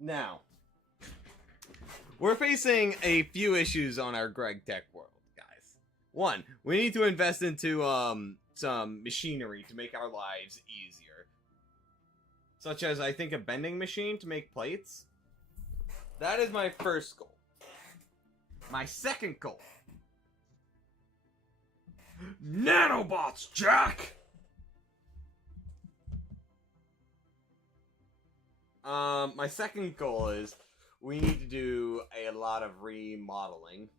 Now, we're facing a few issues on our Gregtech world, guys. One, we need to invest into some machinery to make our lives easier. Such as, I think, a bending machine to make plates. That is my first goal. My second goal. Nanobots, Jack! My second goal is we need to do a lot of remodeling.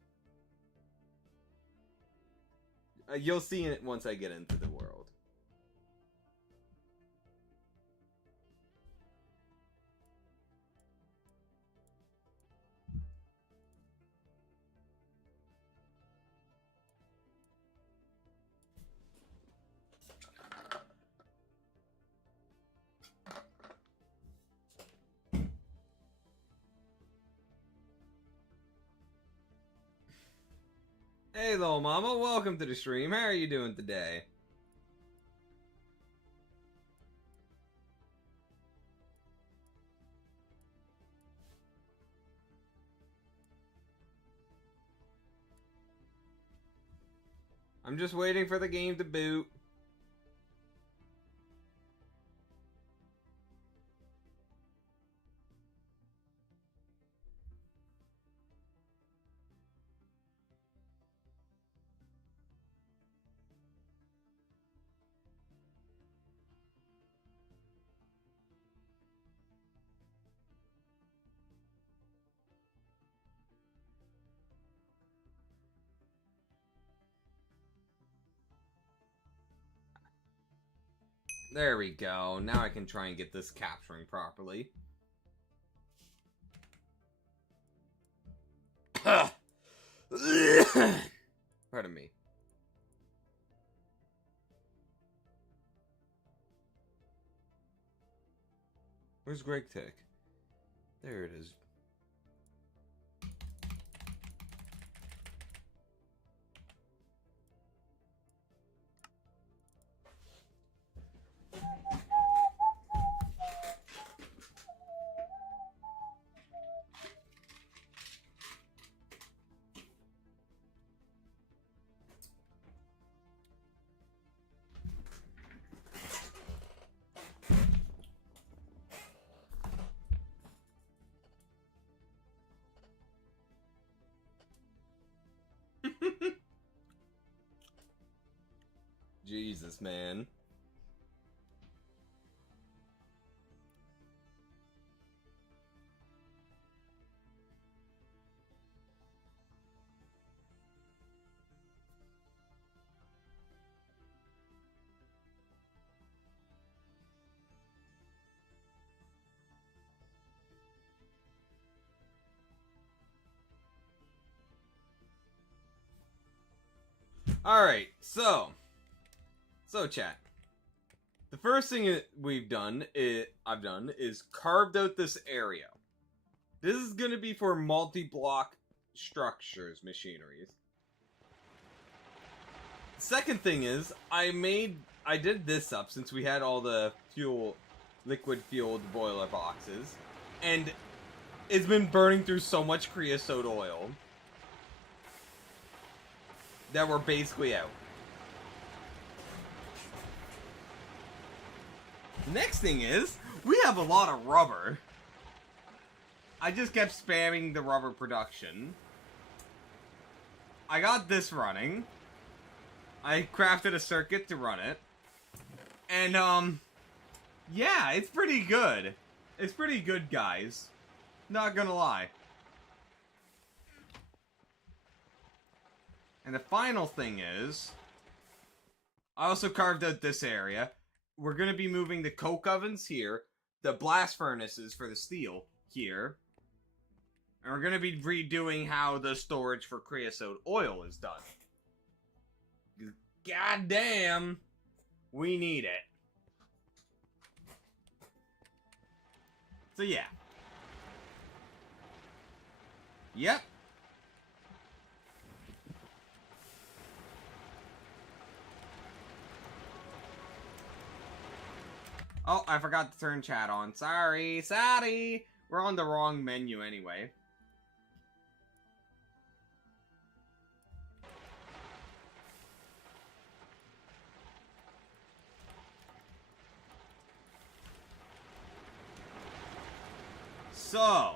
You'll see it once I get into the world. Hey, little mama, welcome to the stream. How are you doing today? I'm just waiting for the game to boot. There we go. Now I can try and get this capturing properly. Pardon me. Where's Gregtech? There it is. Jesus, man. Alright, so chat. The first thing I've done is carved out this area. This is going to be for multi-block structures, machineries. Second thing is, I did this up since we had all the liquid fueled boiler boxes, and it's been burning through so much creosote oil that we're basically out. The next thing is, we have a lot of rubber. I just kept spamming the rubber production. I got this running. I crafted a circuit to run it. And, yeah, it's pretty good. It's pretty good, guys. Not gonna lie. And the final thing is, I also carved out this area. We're going to be moving the coke ovens here, the blast furnaces for the steel here, and we're going to be redoing how the storage for creosote oil is done. God damn, we need it. So yeah. Yep. Oh, I forgot to turn chat on. Sorry. We're on the wrong menu anyway. So...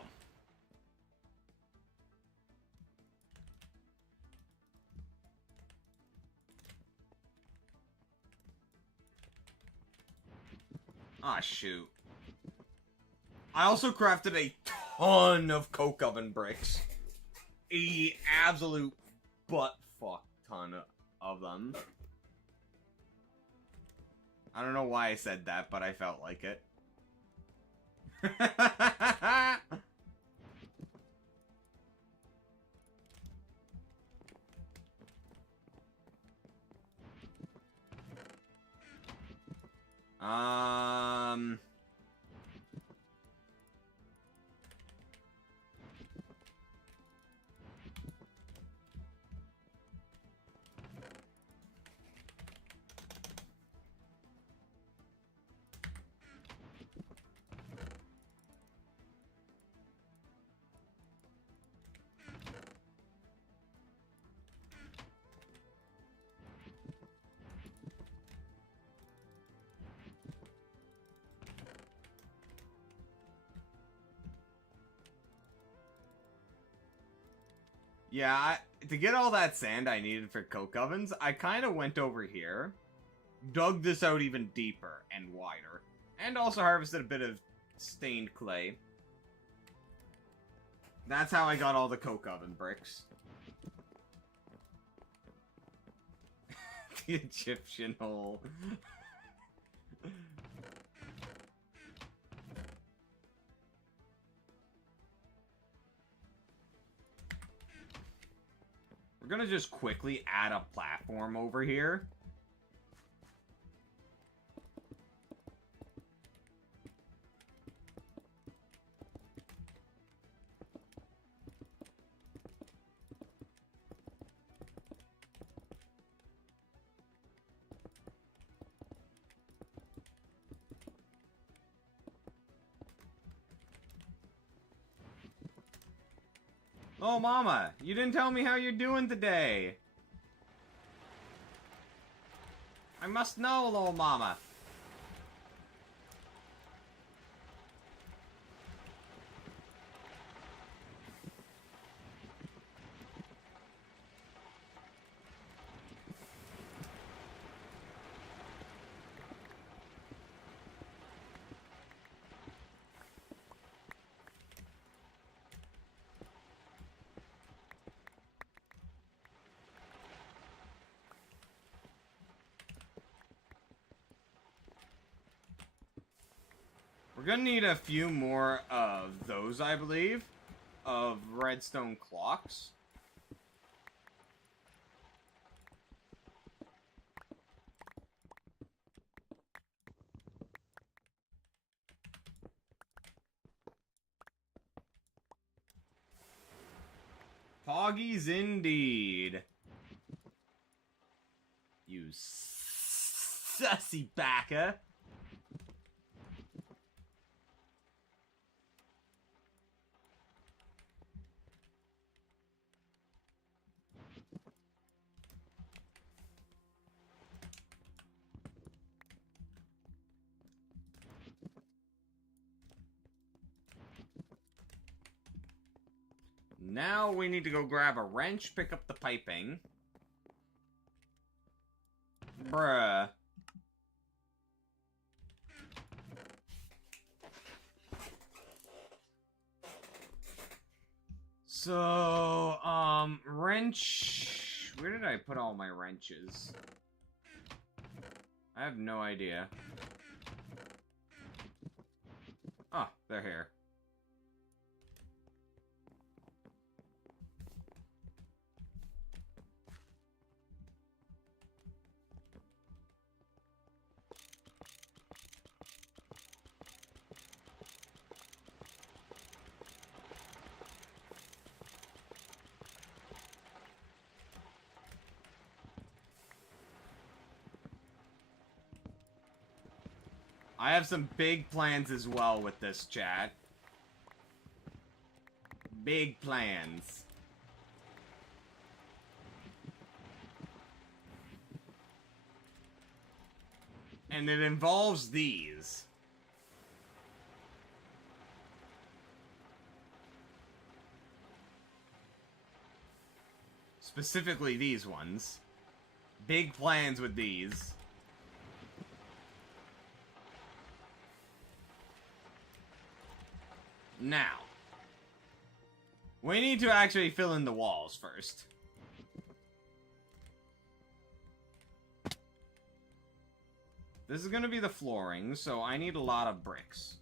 ah, shoot. I also crafted a ton of coke oven bricks. A absolute butt-fuck ton of them. I don't know why I said that, but I felt like it. Yeah, to get all that sand I needed for coke ovens, I kind of went over here, dug this out even deeper and wider, and also harvested a bit of stained clay. That's how I got all the coke oven bricks. The Egyptian hole. We're gonna just quickly add a platform over here. Oh, Mama, you didn't tell me how you're doing today. I must know, little Mama. We're gonna need a few more of those, I believe, of redstone clocks. Poggies indeed. You sussy backa. Now we need to go grab a wrench, pick up the piping. Bruh. So, wrench... Where did I put all my wrenches? I have no idea. Oh, they're here. I have some big plans as well with this, chat. Big plans. And it involves these. Specifically these ones. Big plans with these. Now, we need to actually fill in the walls first. This is going to be the flooring, so I need a lot of bricks.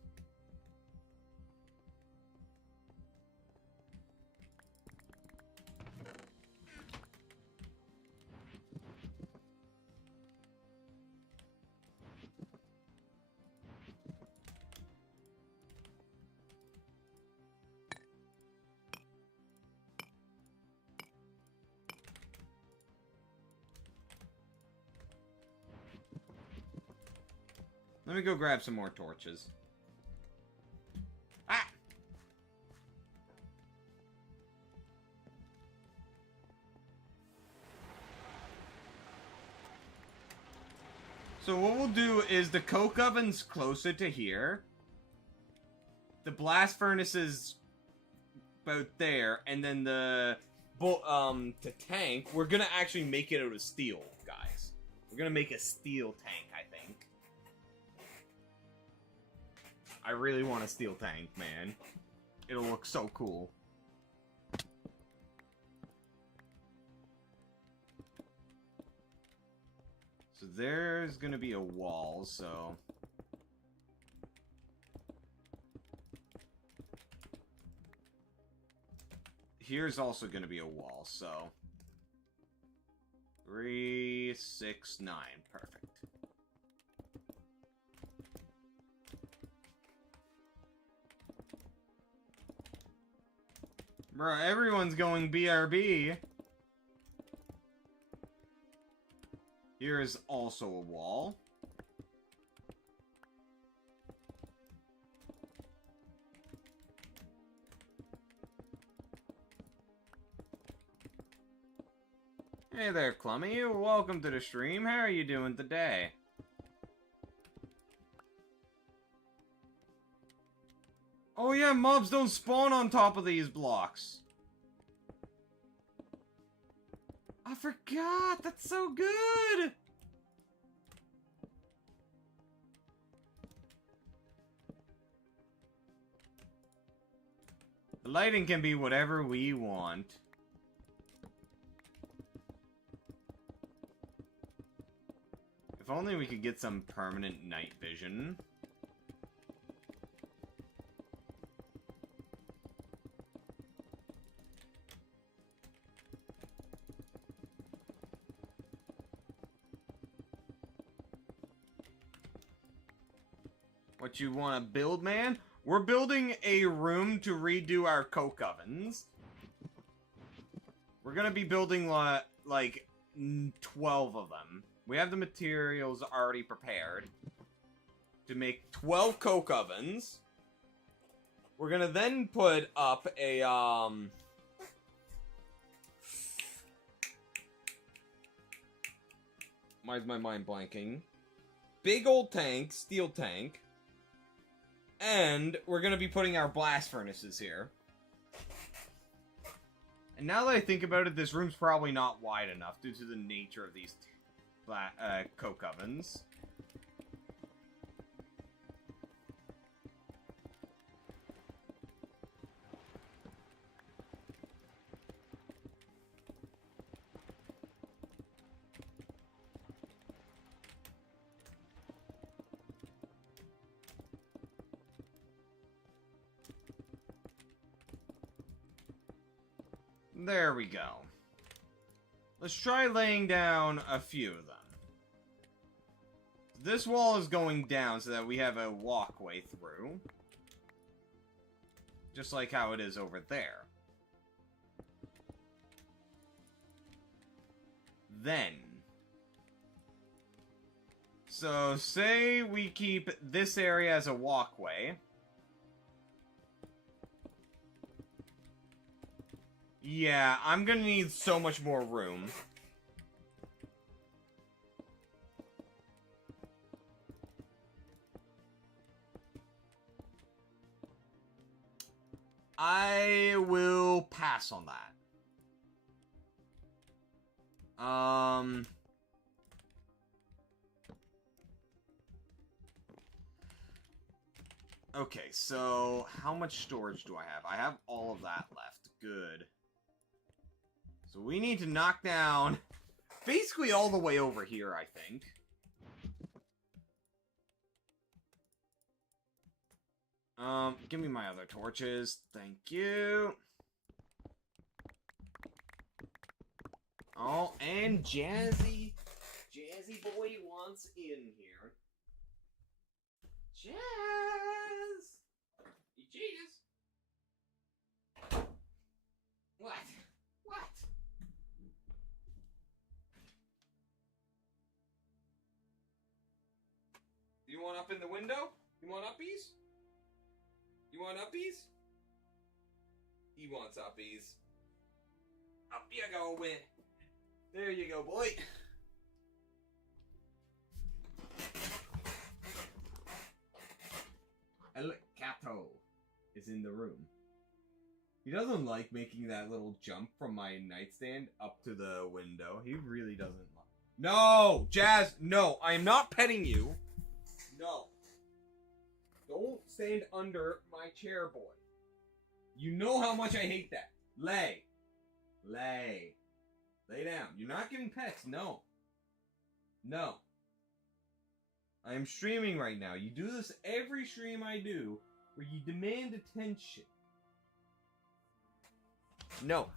Let me go grab some more torches. Ah! So what we'll do is the coke oven's closer to here. The blast furnace is about there, and then the tank, we're gonna actually make it out of steel, guys. We're gonna make a steel tank, I think. I really want a steel tank, man. It'll look so cool. So there's gonna be a wall, so... Here's also gonna be a wall, so... 3, 6, 9. Perfect. Bro, everyone's going BRB. Here is also a wall. Hey there, Clummy. Welcome to the stream. How are you doing today? Oh yeah, mobs don't spawn on top of these blocks. I forgot! That's so good! The lighting can be whatever we want. If only we could get some permanent night vision. What you want to build, man? We're building a room to redo our coke ovens. We're gonna be building, like, 12 of them. We have the materials already prepared to make 12 coke ovens. We're gonna then put up a, why is my mind blanking? Big old tank, steel tank. And we're going to be putting our blast furnaces here. And now that I think about it, this room's probably not wide enough due to the nature of these coke ovens. There we go. Let's try laying down a few of them. This wall is going down so that we have a walkway through. Just like how it is over there. Then. So, say we keep this area as a walkway. Yeah, I'm gonna need so much more room. I will pass on that. Okay, so how much storage do I have? I have all of that left. Good. So we need to knock down basically all the way over here, I think. Give me my other torches. Thank you. Oh, and Jazzy boy wants in here. Jazz! Jazz! What? What? You want up in the window? You want uppies? You want uppies? He wants uppies. Up you go, win. There you go, boy. El Cato is in the room. He doesn't like making that little jump from my nightstand up to the window. He really doesn't like. No! Jazz, no! I am not petting you. No. Don't stand under my chair, boy. You know how much I hate that. Lay. Lay. Lay down. You're not giving pets. No. No. I am streaming right now. You do this every stream I do, where you demand attention. No.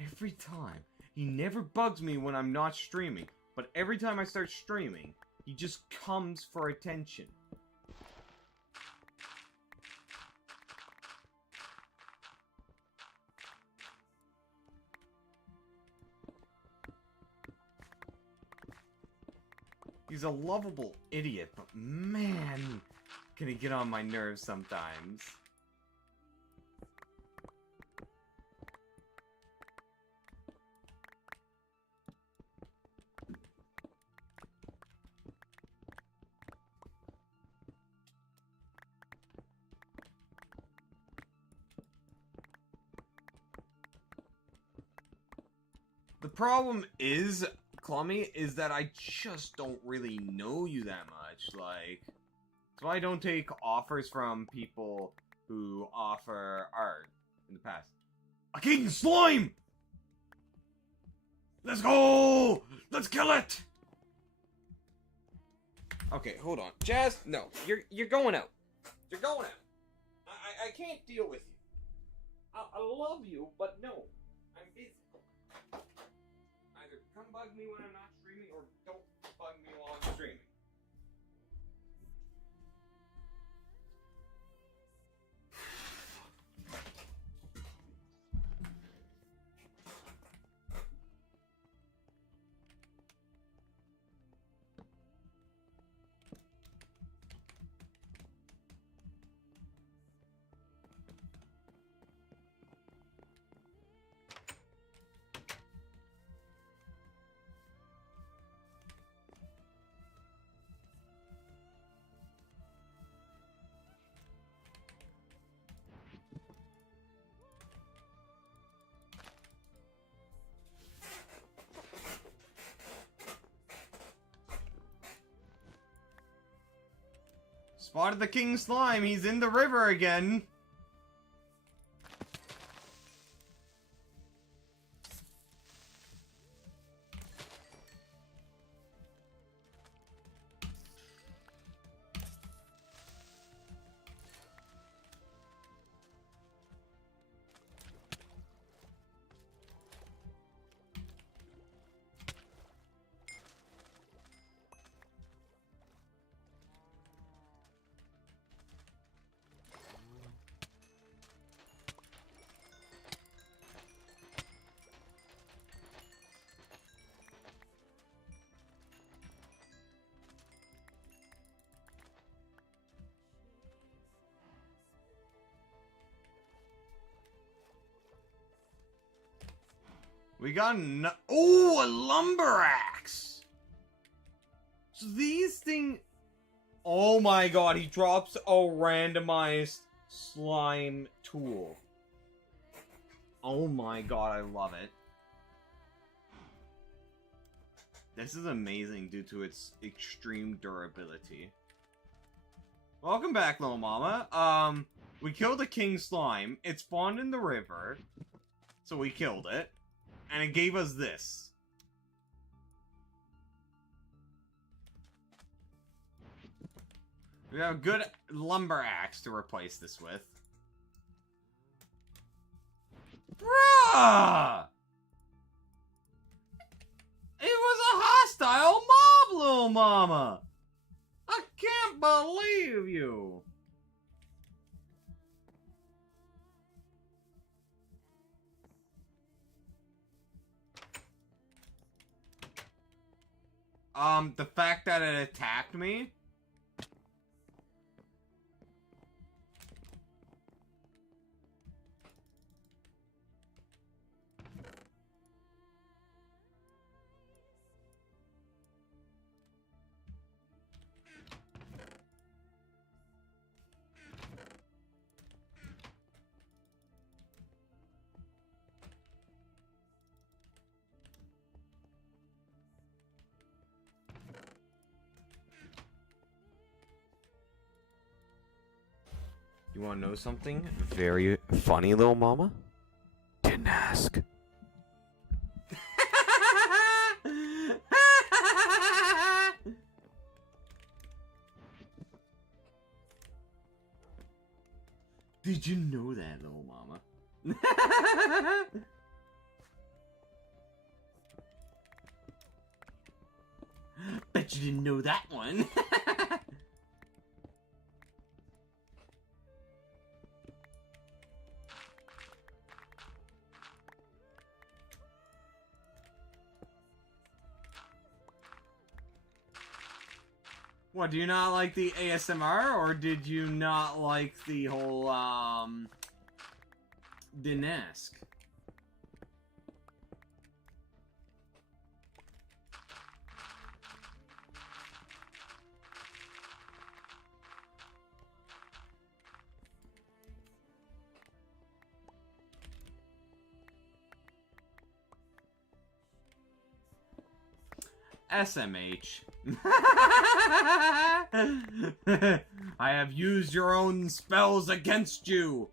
Every time. He never bugs me when I'm not streaming, but every time I start streaming, he just comes for attention. He's a lovable idiot, but man, can he get on my nerves sometimes. The problem is, Clummy, is that I just don't really know you that much. Like, so I don't take offers from people who offer art in the past. A king slime! Let's go! Let's kill it! Okay, hold on. Jazz, no. You're going out. You're going out. I can't deal with you. I love you, but no. I'm busy. Either come bug me when I'm not streaming, or don't bug me while I'm streaming. Spotted the king slime. He's in the river again. We got oh, a lumber axe. So these things. Oh my god, he drops a randomized slime tool. Oh my god, I love it. This is amazing due to its extreme durability. Welcome back, little mama. We killed a king slime. It spawned in the river. So we killed it. And it gave us this. We have a good lumber axe to replace this with. Bruh! It was a hostile mob, little mama! I can't believe you! The fact that it attacked me? You wanna know something very funny, little mama? Didn't ask. Did you know that, little mama? Bet you didn't know that one. What, do you not like the ASMR, or did you not like the whole, didn't ask? SMH. I have used your own spells against you.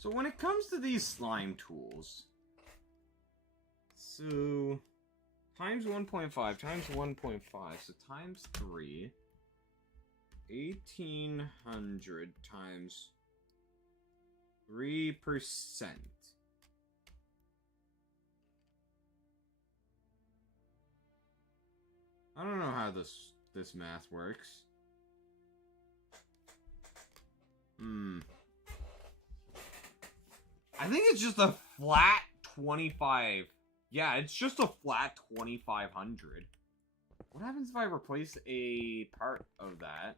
So when it comes to these slime tools, so times 1.5 times 1.5, so times 3, 1800 times 3%. I don't know how this math works. I think it's just a flat 25. Yeah, it's just a flat 2500. What happens if I replace a part of that?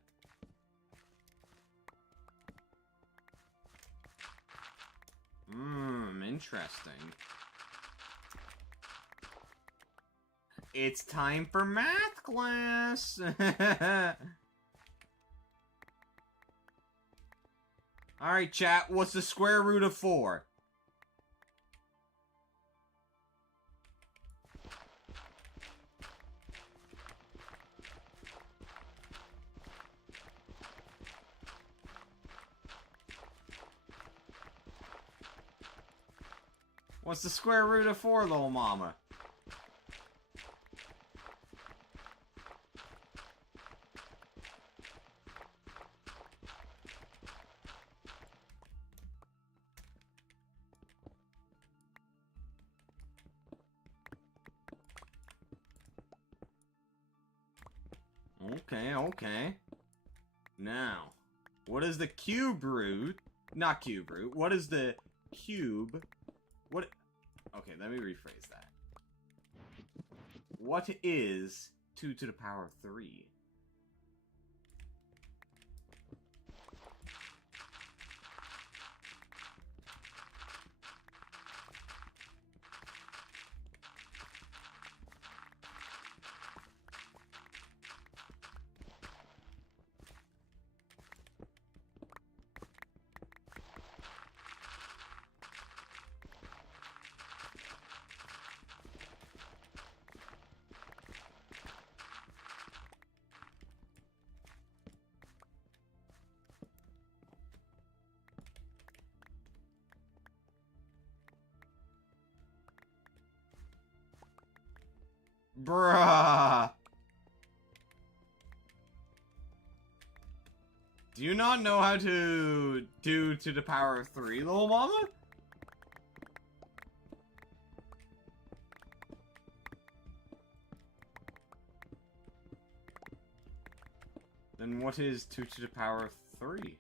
Interesting. It's time for math class! Alright, chat, what's the square root of 4? What's the square root of 4, little mama? Okay, okay. Now, what is the cube root? Not cube root. What is the cube? What? Okay, let me rephrase that. What is 2 to the power of 3? Bruh. Do you not know how to do to the power of 3, little mama? Then what is 2 to the power of 3?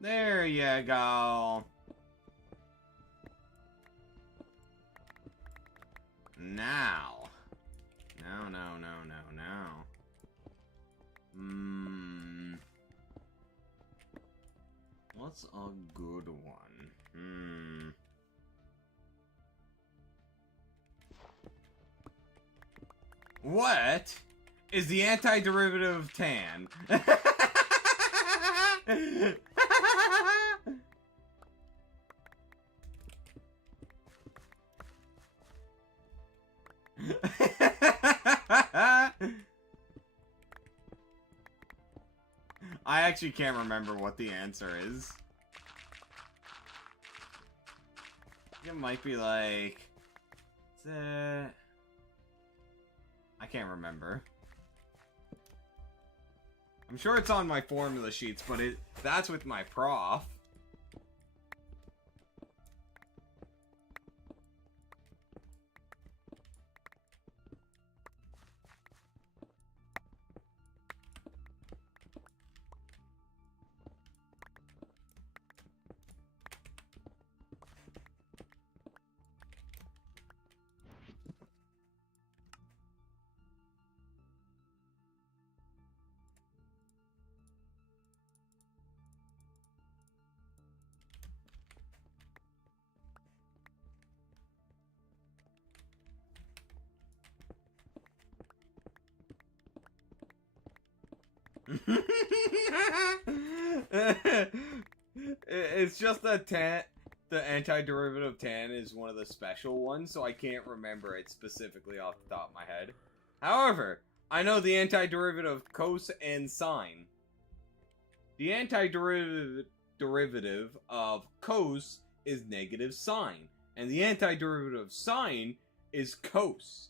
There you go. Now. Now. What's a good one? What is the antiderivative of tan? I actually can't remember what the answer is. It might be like... I can't remember. I'm sure it's on my formula sheets, but that's with my prof. It's just that the antiderivative of tan is one of the special ones, so I can't remember it specifically off the top of my head. However, I know the antiderivative of cos and sine. The antiderivative of cos is negative sine, and the antiderivative of sine is cos.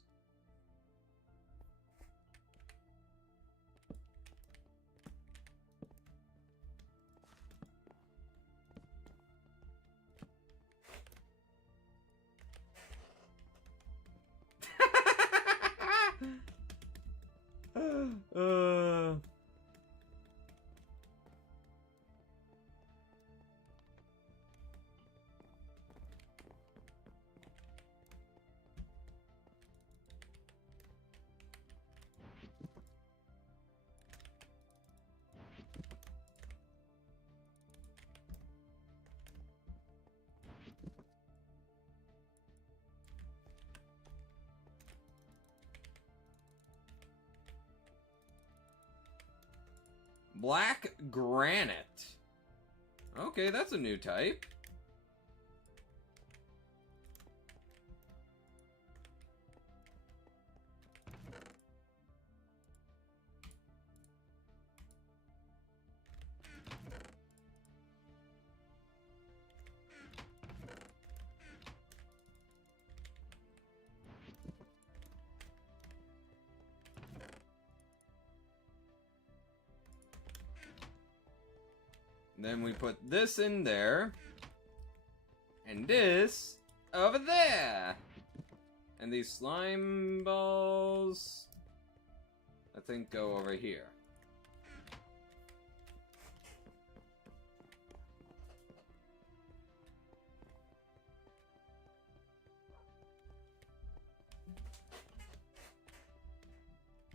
black granite. Okay, that's a new type. Then we put this in there. And this over there. And these slime balls, I think, go over here.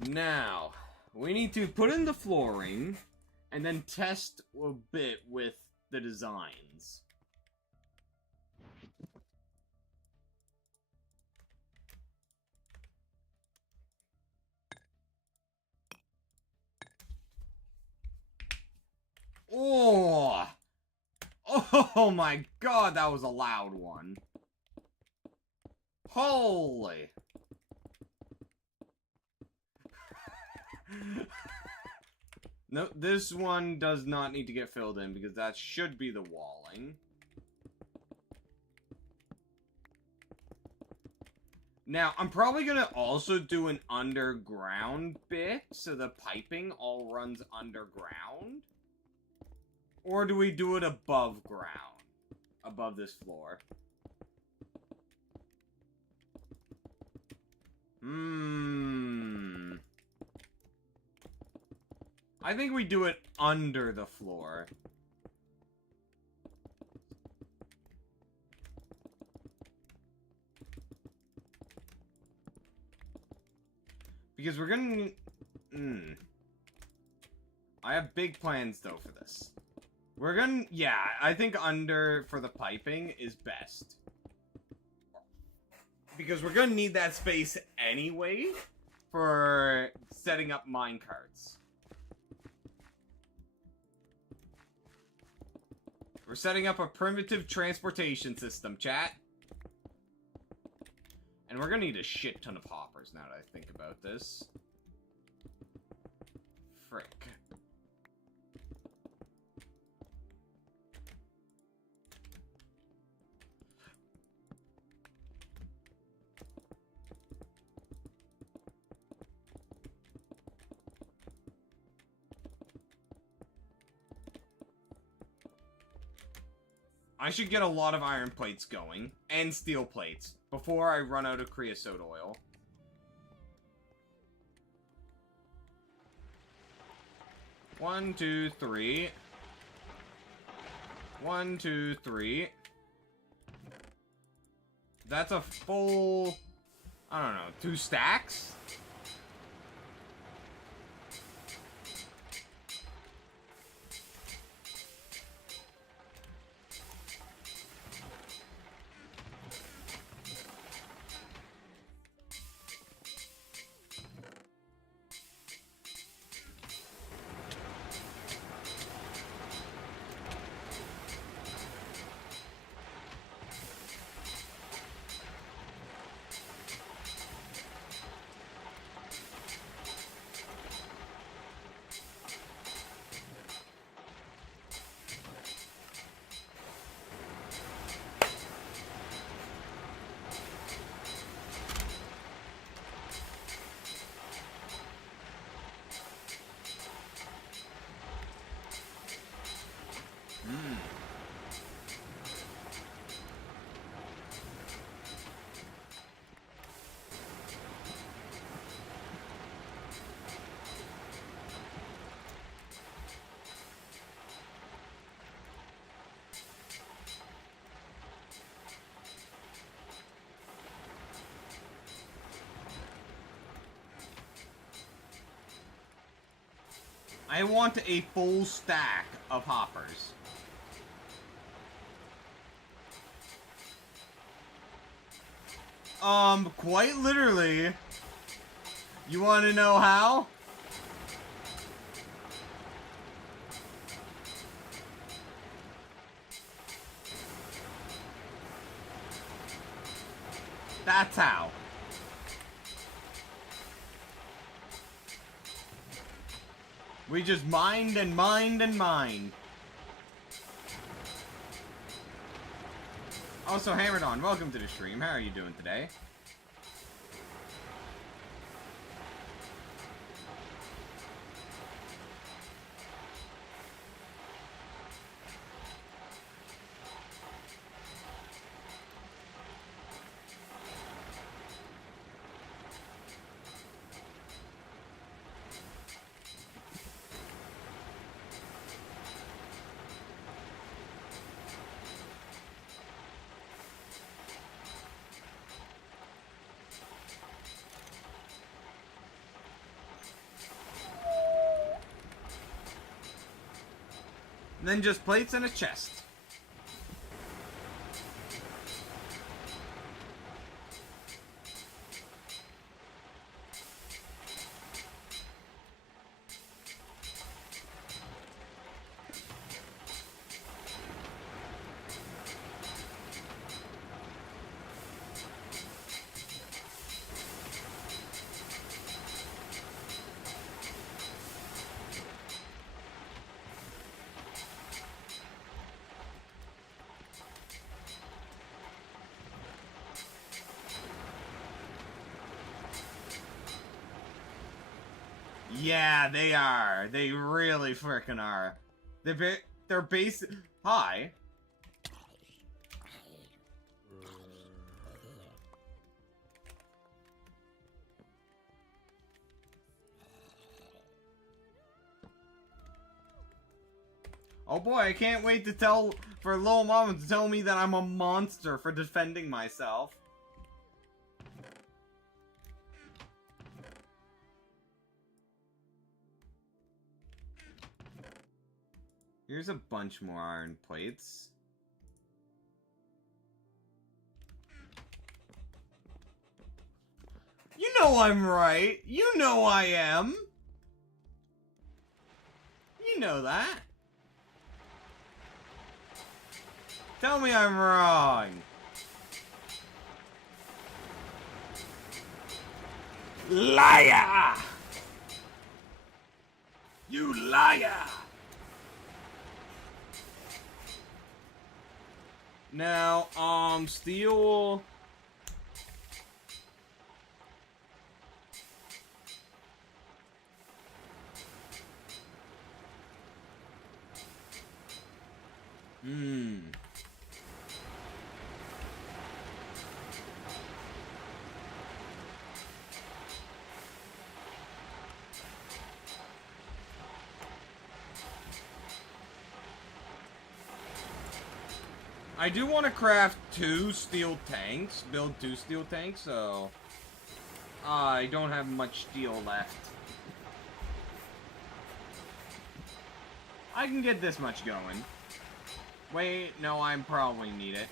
Now, we need to put in the flooring and then test a bit with the designs. Oh! Oh my god, that was a loud one. Holy! No, this one does not need to get filled in because that should be the walling. Now, I'm probably gonna also do an underground bit so the piping all runs underground. Or do we do it above ground? Above this floor? I think we do it under the floor. Because we're gonna... I have big plans, though, for this. We're gonna... Yeah, I think under for the piping is best. Because we're gonna need that space anyway for setting up minecarts. We're setting up a primitive transportation system, chat. And we're gonna need a shit ton of hoppers now that I think about this. Frick. I should get a lot of iron plates going, and steel plates, before I run out of creosote oil. One, two, three. 1, 2, 3. That's a full... I don't know, 2 stacks? I want a full stack of hoppers. Quite literally. You want to know how? That's how. We just mined and mined and mined. Also, Hammered On, welcome to the stream. How are you doing today? And then just plates and a chest. Yeah, they are. They really frickin' are. They're basic. Hi. Oh boy, I can't wait for Lil Mama to tell me that I'm a monster for defending myself. Here's a bunch more iron plates. You know I'm right. You know I am. You know that. Tell me I'm wrong. Liar! You liar! Now, steel. I do want to craft 2 steel tanks, build 2 steel tanks, so I don't have much steel left. I can get this much going. Wait, no, I probably need it.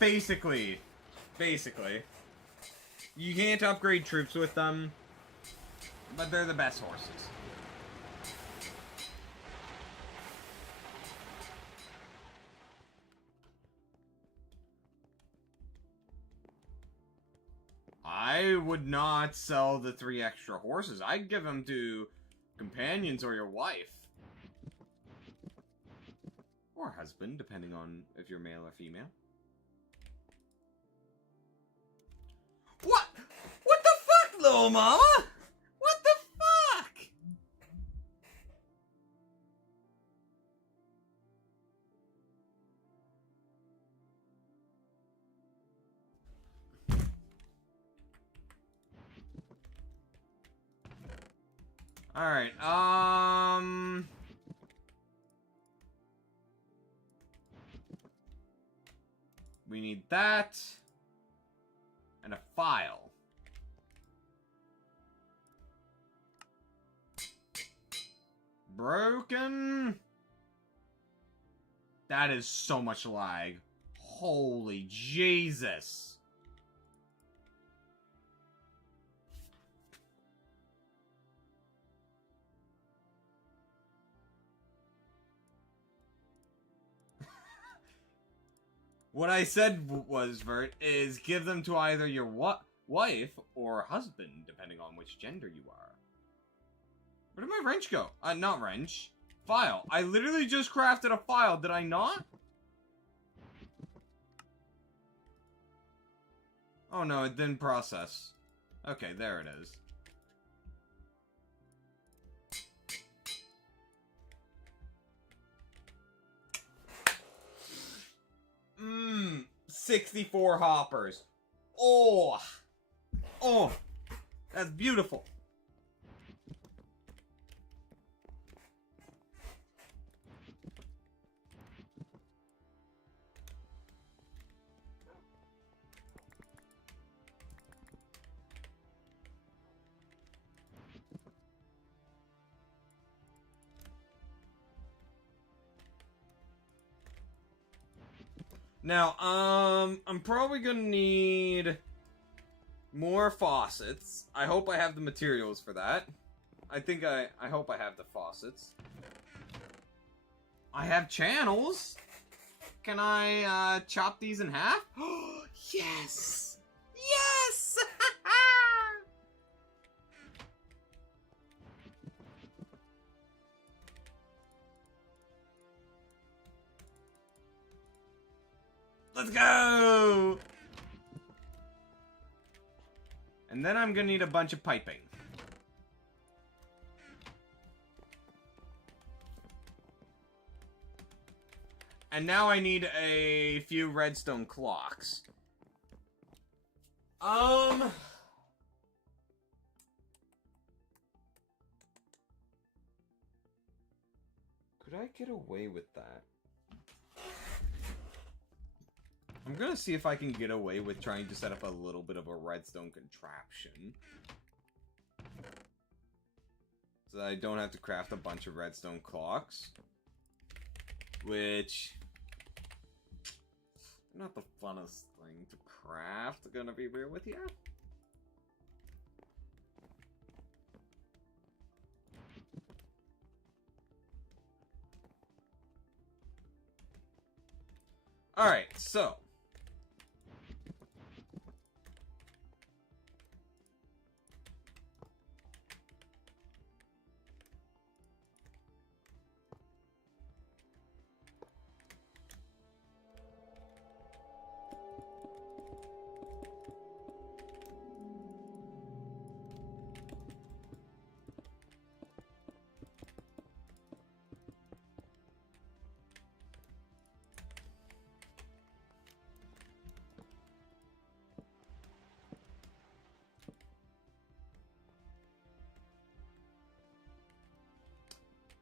Basically. You can't upgrade troops with them, but they're the best horses. I would not sell the 3 extra horses. I'd give them to companions or your wife. Or husband, depending on if you're male or female. What? What the fuck, little mama? What the fuck? Alright, we need that. And a file. Broken. That is so much lag. Holy Jesus. What I said was, Vert, is give them to either your wife or husband, depending on which gender you are. Where did my wrench go? Not wrench. File. I literally just crafted a file, did I not? Oh no, it didn't process. Okay, there it is. Mmm, 64 hoppers. Oh, oh, that's beautiful. Now, I'm probably gonna need more faucets. I hope I have the materials for that. I hope I have the faucets. I have channels. Can I, chop these in half? Oh, yes! Yes! Let's go! And then I'm gonna need a bunch of piping. And now I need a few redstone clocks. Could I get away with that? I'm gonna see if I can get away with trying to set up a little bit of a redstone contraption. So that I don't have to craft a bunch of redstone clocks. Which... not the funnest thing to craft, gonna be real with you. Alright, so...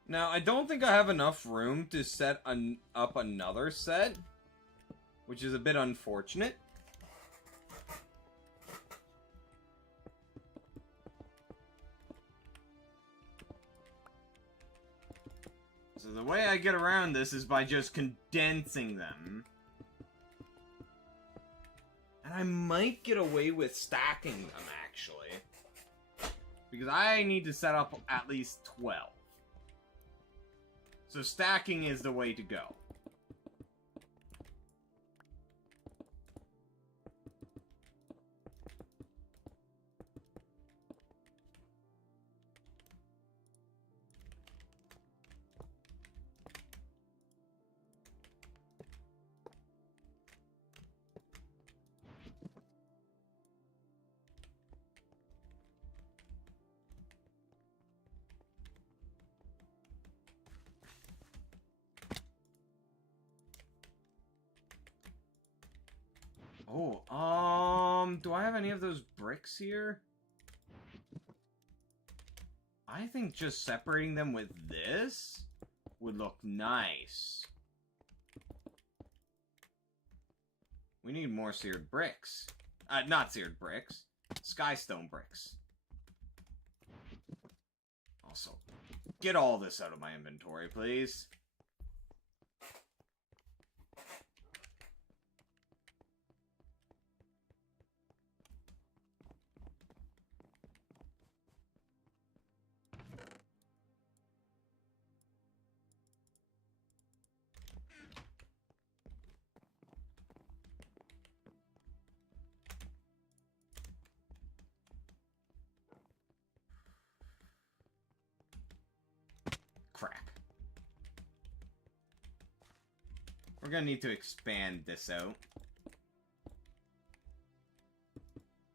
now, I don't think I have enough room to set up another set, which is a bit unfortunate. So the way I get around this is by just condensing them. And I might get away with stacking them, actually. Because I need to set up at least 12. So stacking is the way to go. Oh, do I have any of those bricks here? I think just separating them with this would look nice. We need more seared bricks. Not seared bricks. Skystone bricks. Also, get all this out of my inventory, please. We're gonna need to expand this out.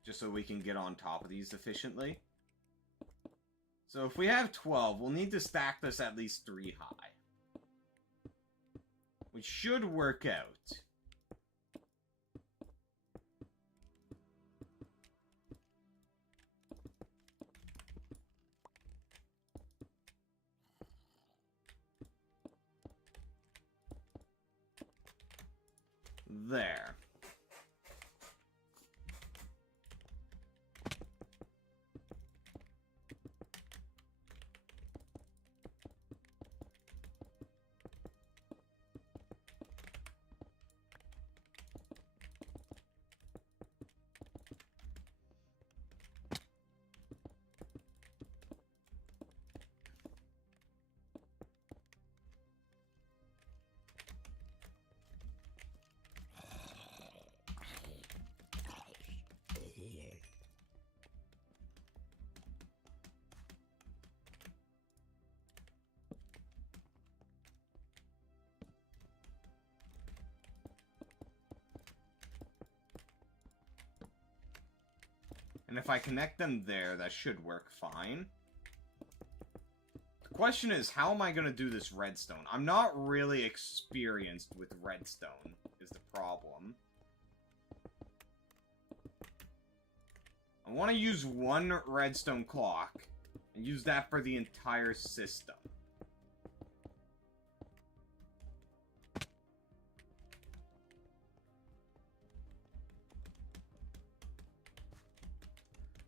Just so we can get on top of these efficiently. So if we have 12, we'll need to stack this at least 3 high. Which should work out. There. And if I connect them there, that should work fine. The question is, how am I going to do this redstone? I'm not really experienced with redstone, is the problem. I want to use one redstone clock, and use that for the entire system.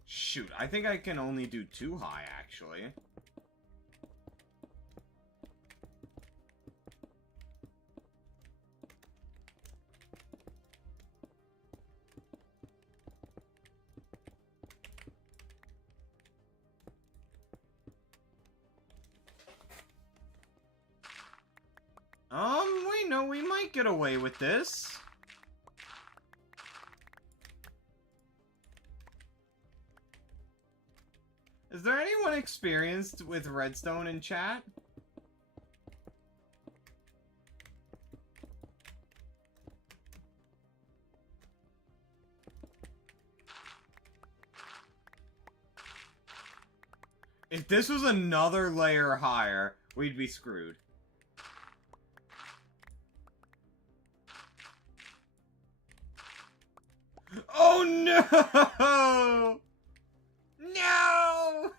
Shoot, I think I can only do 2 high, actually. Wait, no, we might get away with this. Is there anyone experienced with redstone in chat? If this was another layer higher, we'd be screwed. Oh no! No!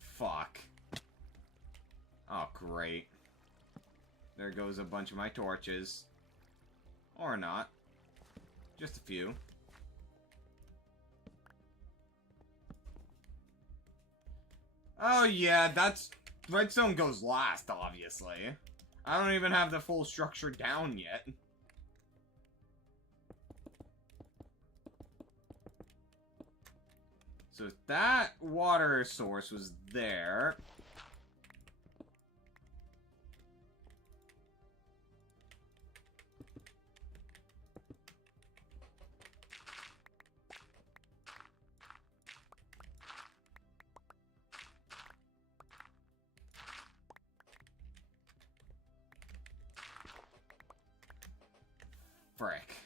Fuck. Oh, great. There goes a bunch of my torches. Or not. Just a few. Oh yeah, that's... redstone goes last, obviously. I don't even have the full structure down yet. So if that water source was there... Frick.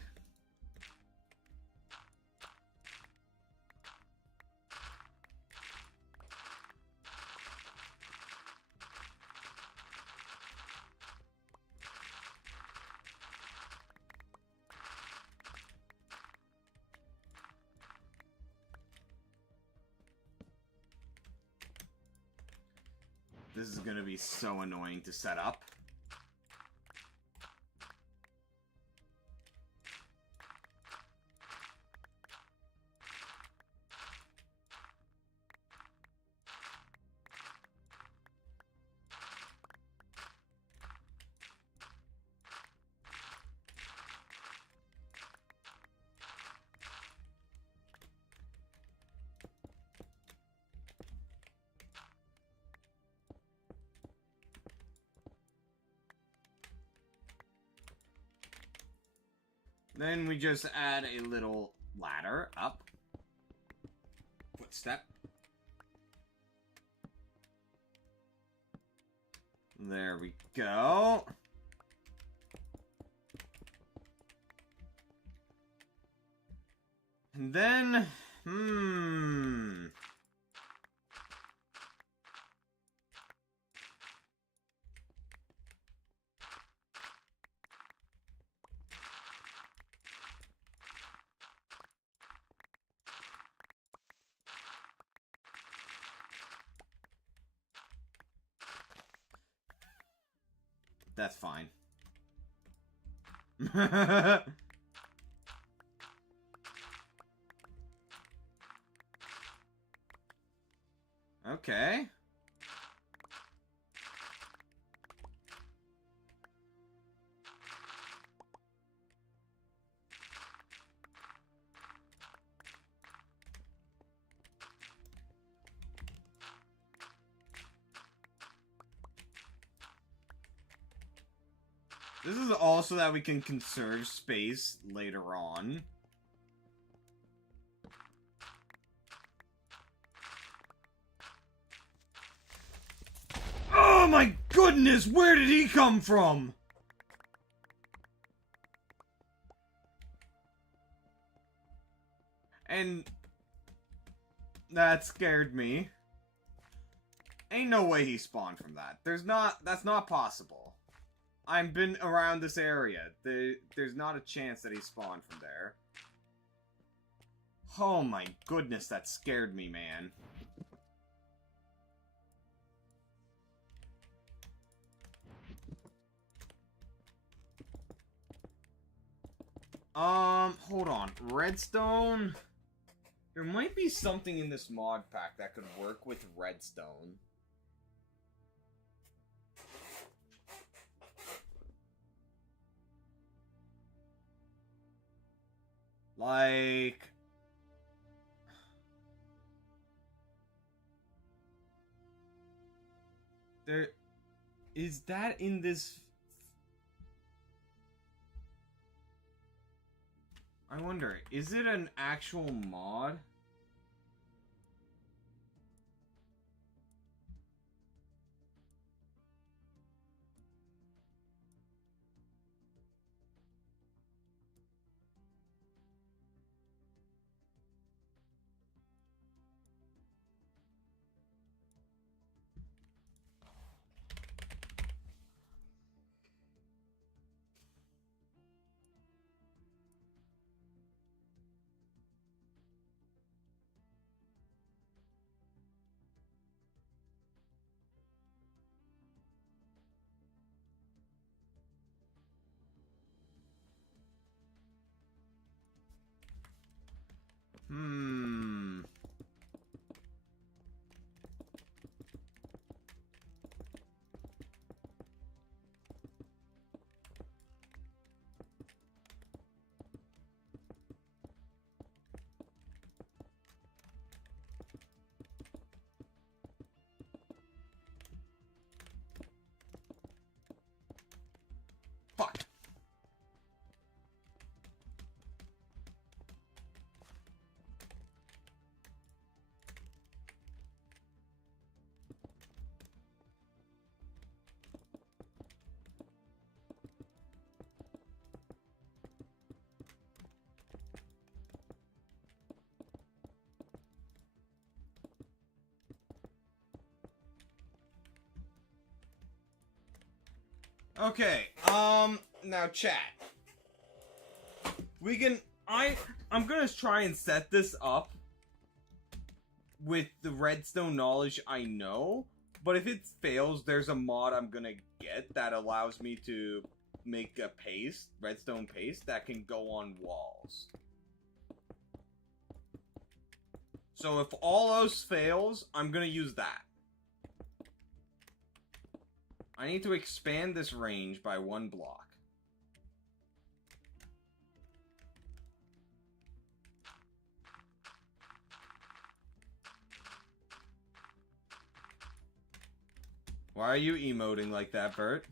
This is gonna be so annoying to set up. Then we just add a little ladder up. Footstep. There we go. And then, that's fine. Okay. This is also that we can conserve space later on. Oh my goodness, where did he come from? And that scared me. Ain't no way he spawned from that. That's not possible. I've been around this area. There's not a chance that he spawned from there. Oh my goodness, that scared me, man. Hold on. Redstone? There might be something in this mod pack that could work with redstone. Like... There... Is that in this... I wonder, is it an actual mod? Fuck. Okay, now chat. We can, I'm gonna try and set this up with the redstone knowledge I know, but if it fails, there's a mod I'm gonna get that allows me to make a paste, redstone paste, that can go on walls. So if all else fails, I'm gonna use that. I need to expand this range by 1 block. Why are you emoting like that, Bert?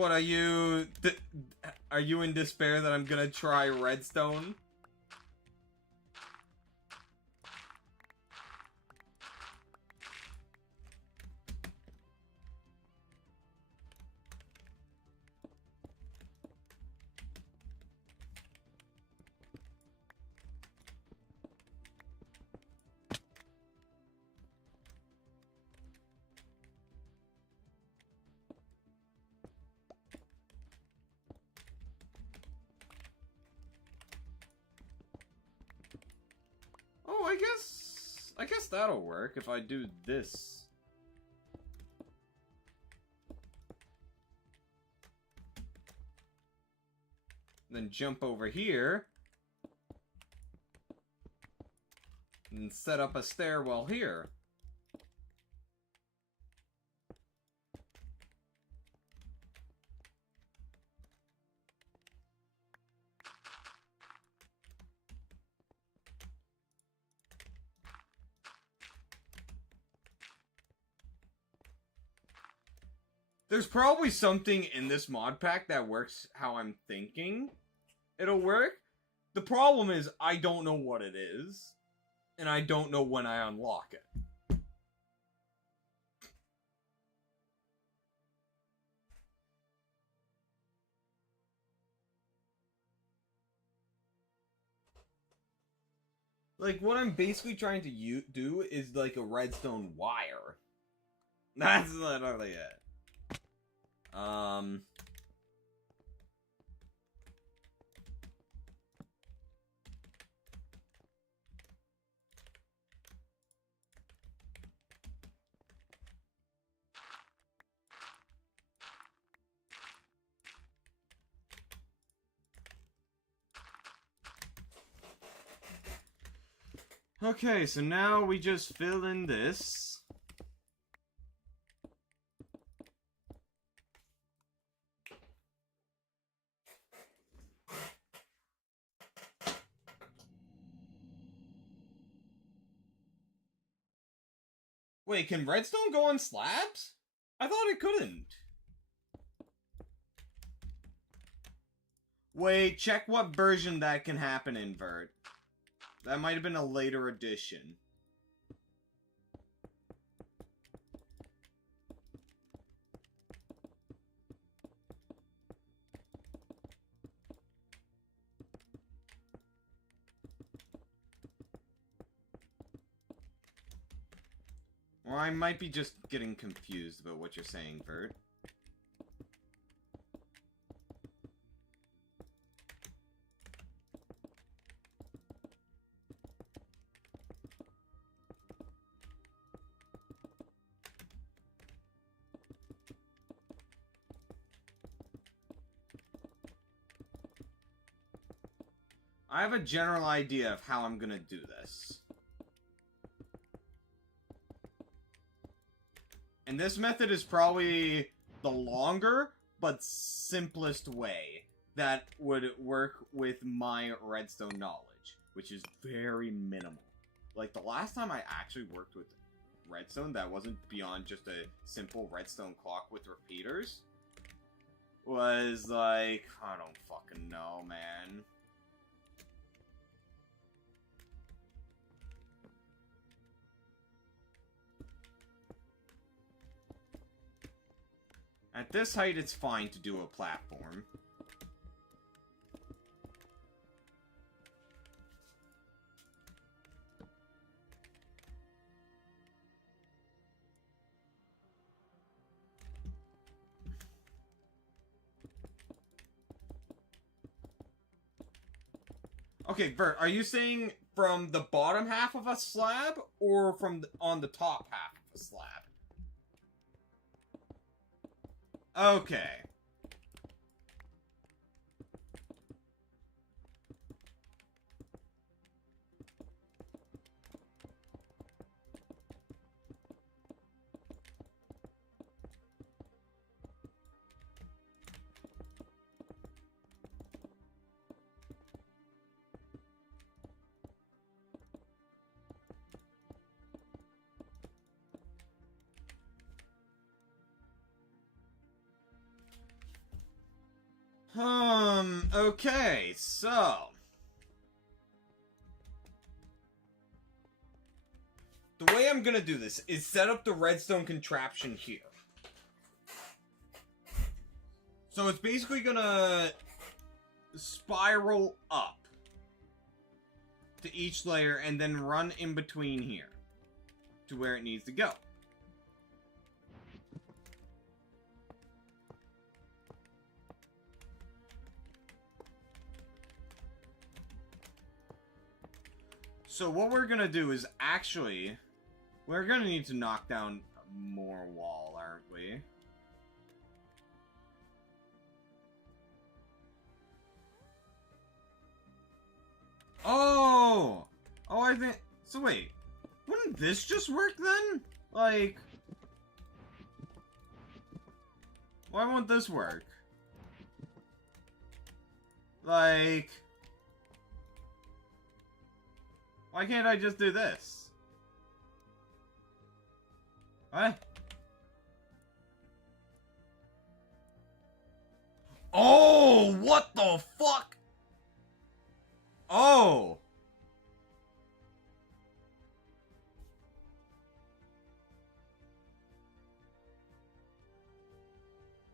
What are you? Are you in despair that I'm gonna try redstone? Oh, I guess that'll work if I do this. Then jump over here. And set up a stairwell here. There's probably something in this mod pack that works how I'm thinking it'll work. The problem is I don't know what it is, and I don't know when I unlock it. Like, what I'm basically trying to do is like a redstone wire. That's literally it. Okay, so now we just fill in this. Wait, can redstone go on slabs? I thought it couldn't. Wait, check what version that can happen in, Vert. That might have been a later edition. Or I might be just getting confused about what you're saying, Vert. I have a general idea of how I'm gonna do this. And this method is probably the longer, but simplest way that would work with my redstone knowledge, which is very minimal. Like, the last time I actually worked with redstone that wasn't beyond just a simple redstone clock with repeaters was like, I don't fucking know, man. At this height, it's fine to do a platform. Okay, Bert, are you saying from the bottom half of a slab, or from on the top half of a slab? Okay. Okay, so... the way I'm gonna do this is set up the redstone contraption here. So it's basically gonna spiral up to each layer and then run in between here to where it needs to go. So what we're gonna do is actually, we're gonna need to knock down more wall, aren't we? Oh! Oh, I think... so wait. Wouldn't this just work then? Like... why won't this work? Like... why can't I just do this? What? Oh! What the fuck? Oh!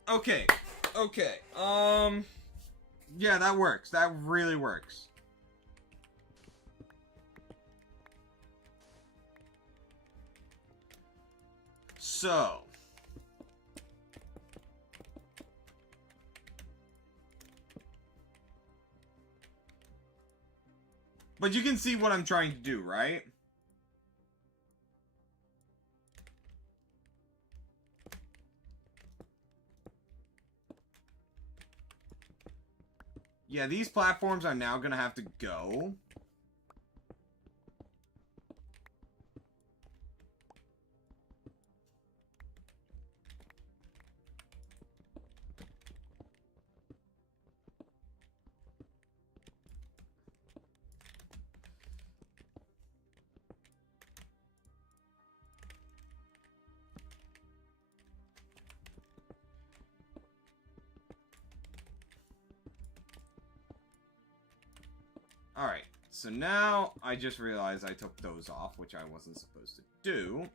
Okay. Okay. Yeah, that works. That really works. So... but you can see what I'm trying to do, right? Yeah, these platforms are now gonna have to go. Alright, so now I just realized I took those off, which I wasn't supposed to do.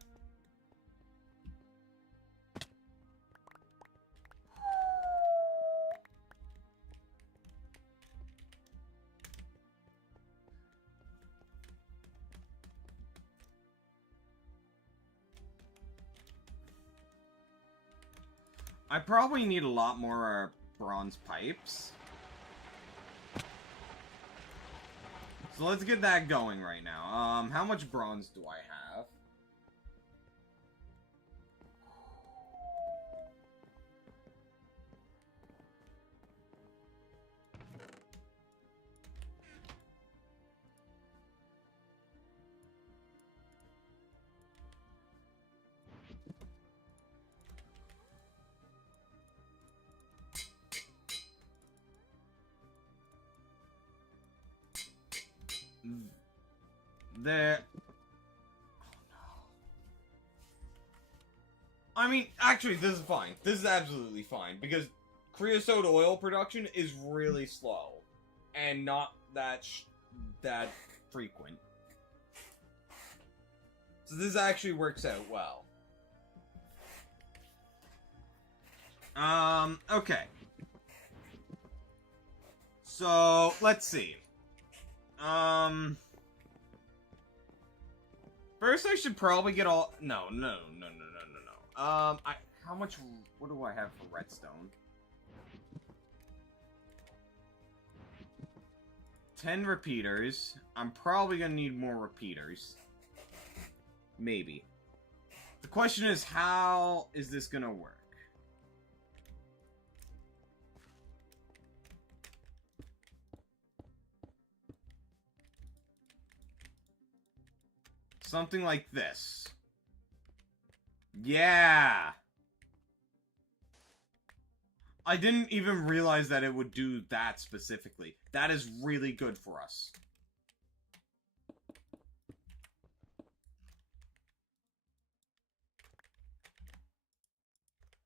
I probably need a lot more bronze pipes. So let's get that going right now. How much bronze do I have? There... oh no. I mean, actually, this is fine. This is absolutely fine, because creosote oil production is really slow. And not that frequent. So this actually works out well. Okay. So, let's see. First I should probably get all... No. How much... what do I have for redstone? 10 repeaters. I'm probably gonna need more repeaters. Maybe. The question is, how is this gonna work? Something like this. Yeah! I didn't even realize that it would do that specifically. That is really good for us.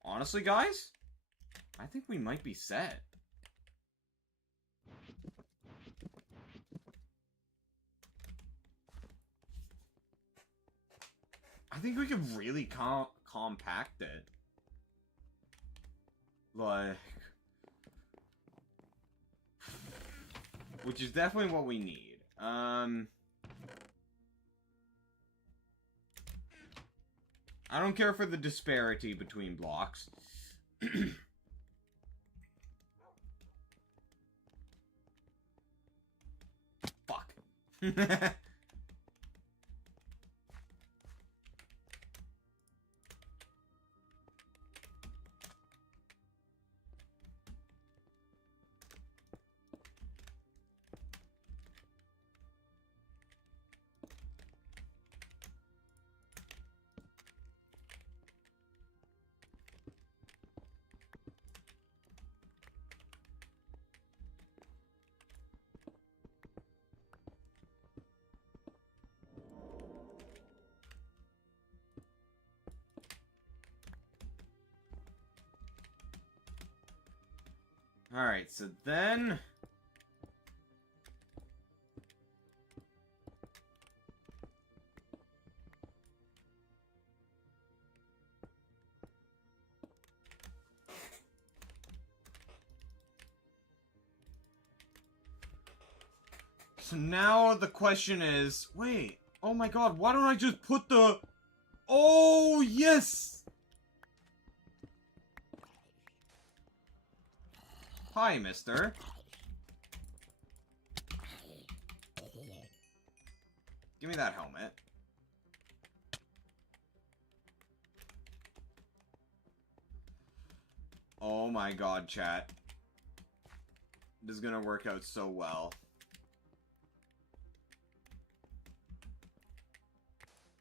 Honestly, guys, I think we might be set. I think we could really compact it. Like... Which is definitely what we need. I don't care for the disparity between blocks. Fuck. Alright, so then... So now the question is... Wait, oh my god, why don't I just put the... Oh, yes! Hi, mister. Give me that helmet. Oh my god, chat. This is gonna work out so well.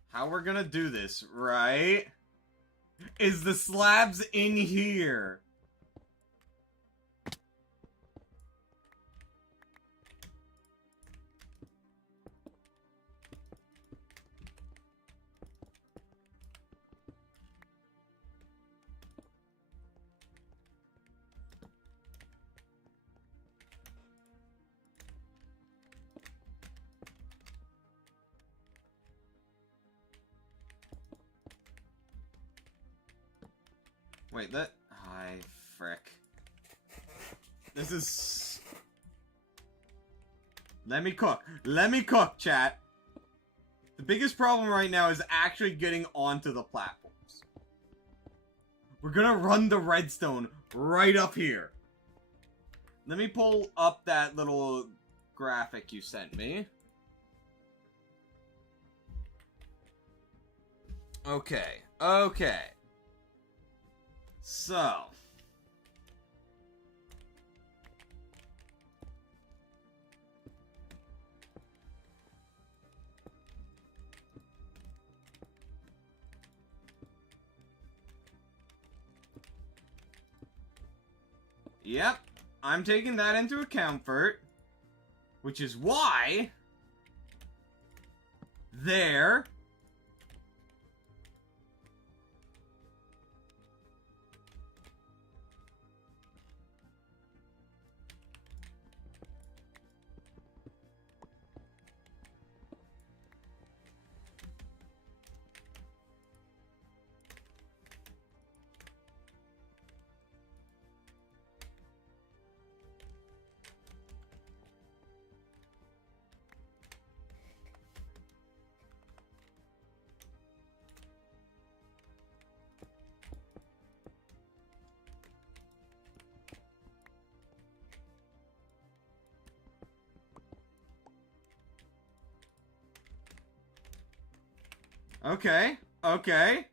How we're gonna do this, right? Is the slabs in here? Wait, that... Hi, frick. This is... Let me cook. Let me cook, chat. The biggest problem right now is actually getting onto the platforms. We're gonna run the redstone right up here. Let me pull up that little graphic you sent me. Okay, okay. So. Yep, I'm taking that into account, Fert. Which is why... There... Okay, okay.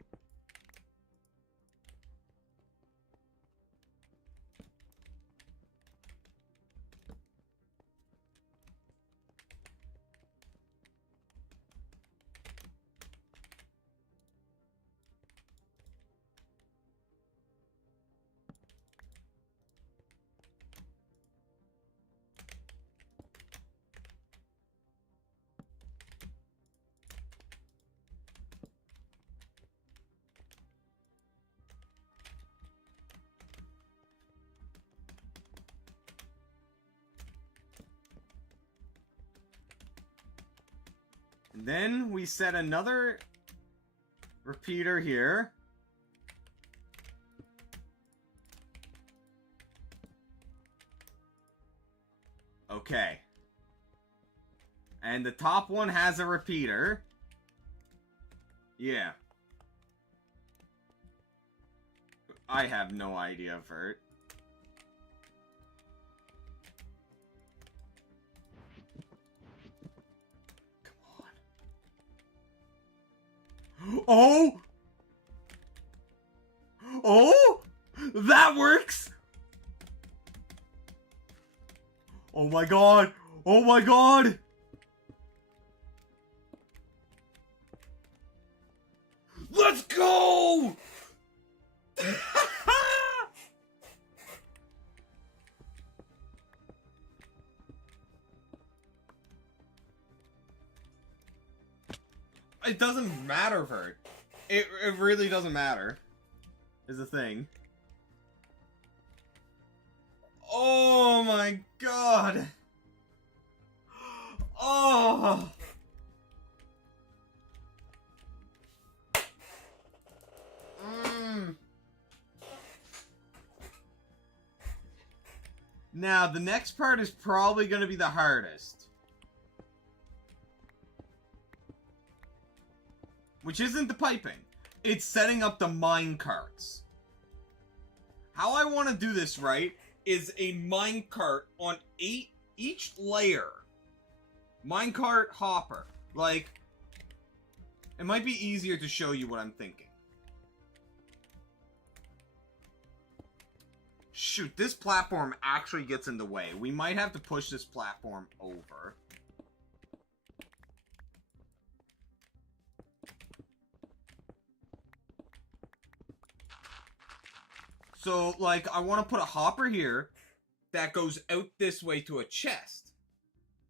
Then we set another Repeater here. Okay. And the top one has a repeater. Yeah. I have no idea, Vert. Come on. Oh! Oh! That works! Oh my god! Oh my god! Let's go! It doesn't matter, Vert. It really doesn't matter. Is the thing. Oh my god! Oh! Now, the next part is probably going to be the hardest. Which isn't the piping. It's setting up the mine carts. How I want to do this, right, is a mine cart on each layer. Minecart hopper. Like, it might be easier to show you what I'm thinking. Shoot, this platform actually gets in the way. We might have to push this platform over. So, like, I want to put a hopper here that goes out this way to a chest.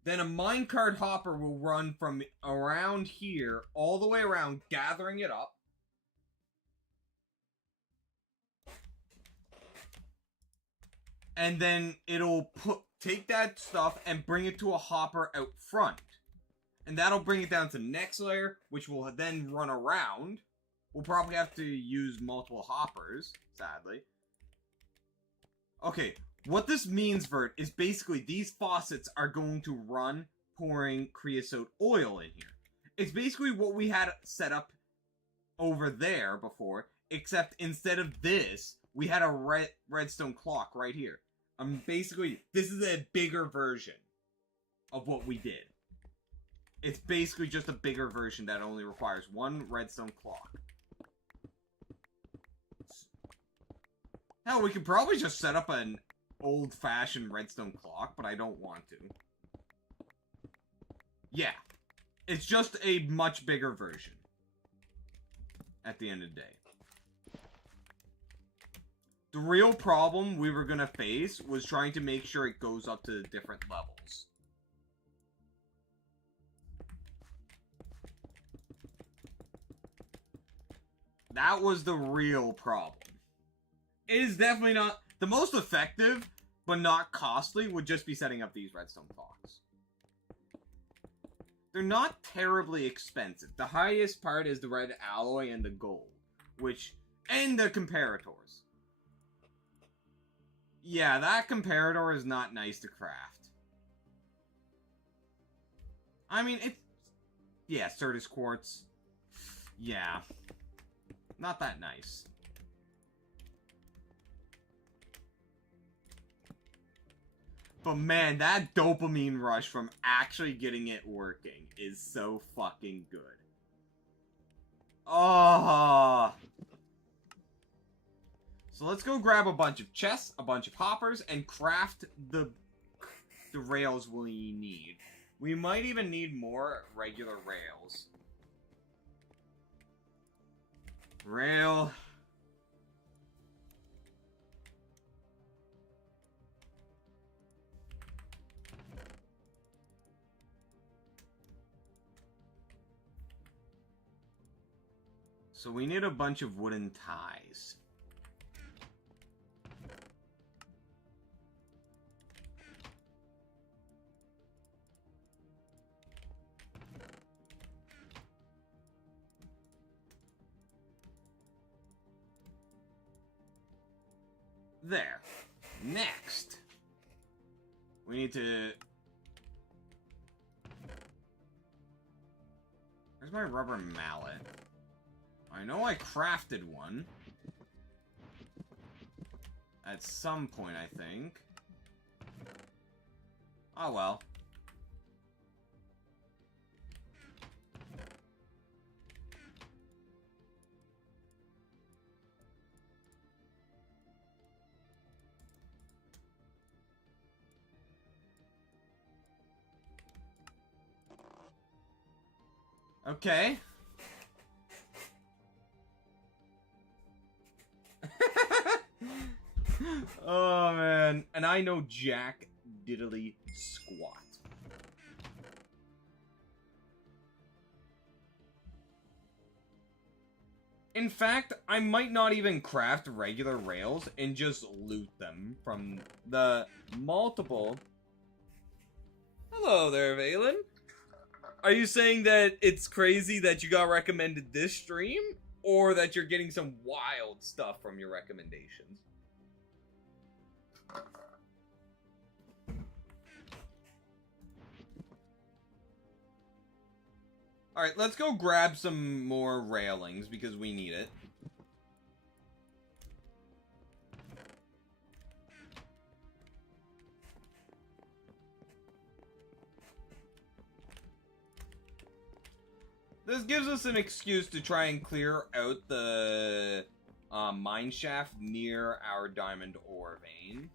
Then a minecart hopper will run from around here all the way around, gathering it up. And then it'll take that stuff and bring it to a hopper out front. And that'll bring it down to the next layer, which will then run around. We'll probably have to use multiple hoppers, sadly. Okay, what this means, Vert, is basically these faucets are going to run pouring creosote oil in here. It's basically what we had set up over there before, except instead of this, we had a redstone clock right here. Basically, this is a bigger version of what we did. It's basically just a bigger version that only requires one redstone clock. Hell, we could probably just set up an old-fashioned redstone clock, but I don't want to. Yeah. It's just a much bigger version. At the end of the day. The real problem we were gonna face was trying to make sure it goes up to the different levels. That was the real problem. It is definitely not... The most effective, but not costly, would just be setting up these redstone clocks. They're not terribly expensive. The highest part is the red alloy and the gold. And the comparators. Yeah, that comparator is not nice to craft. I mean, it's... Yeah, Certus quartz. Yeah. Not that nice. But man, that dopamine rush from actually getting it working is so fucking good. Oh. So let's go grab a bunch of chests, a bunch of hoppers, and craft the rails we need. We might even need more regular rails. Rail. So we need a bunch of wooden ties. There. Next, we need to... Where's my rubber mallet? I know I crafted one. At some point, I think. Oh well. Okay. Oh man, and I know jack diddly squat. In fact, I might not even craft regular rails and just loot them from the multiple... Hello there, Valen. Are you saying that it's crazy that you got recommended this stream? Or that you're getting some wild stuff from your recommendations? Alright, let's go grab some more railings because we need it. This gives us an excuse to try and clear out the mine shaft near our diamond ore vein.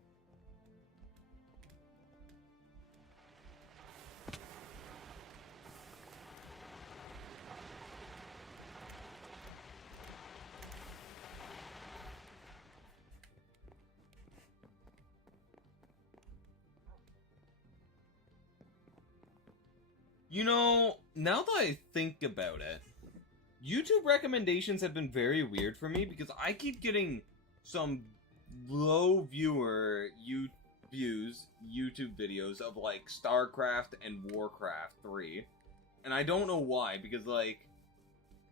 You know, now that I think about it, YouTube recommendations have been very weird for me because I keep getting some low viewer views YouTube videos of like StarCraft and Warcraft 3. And I don't know why, because like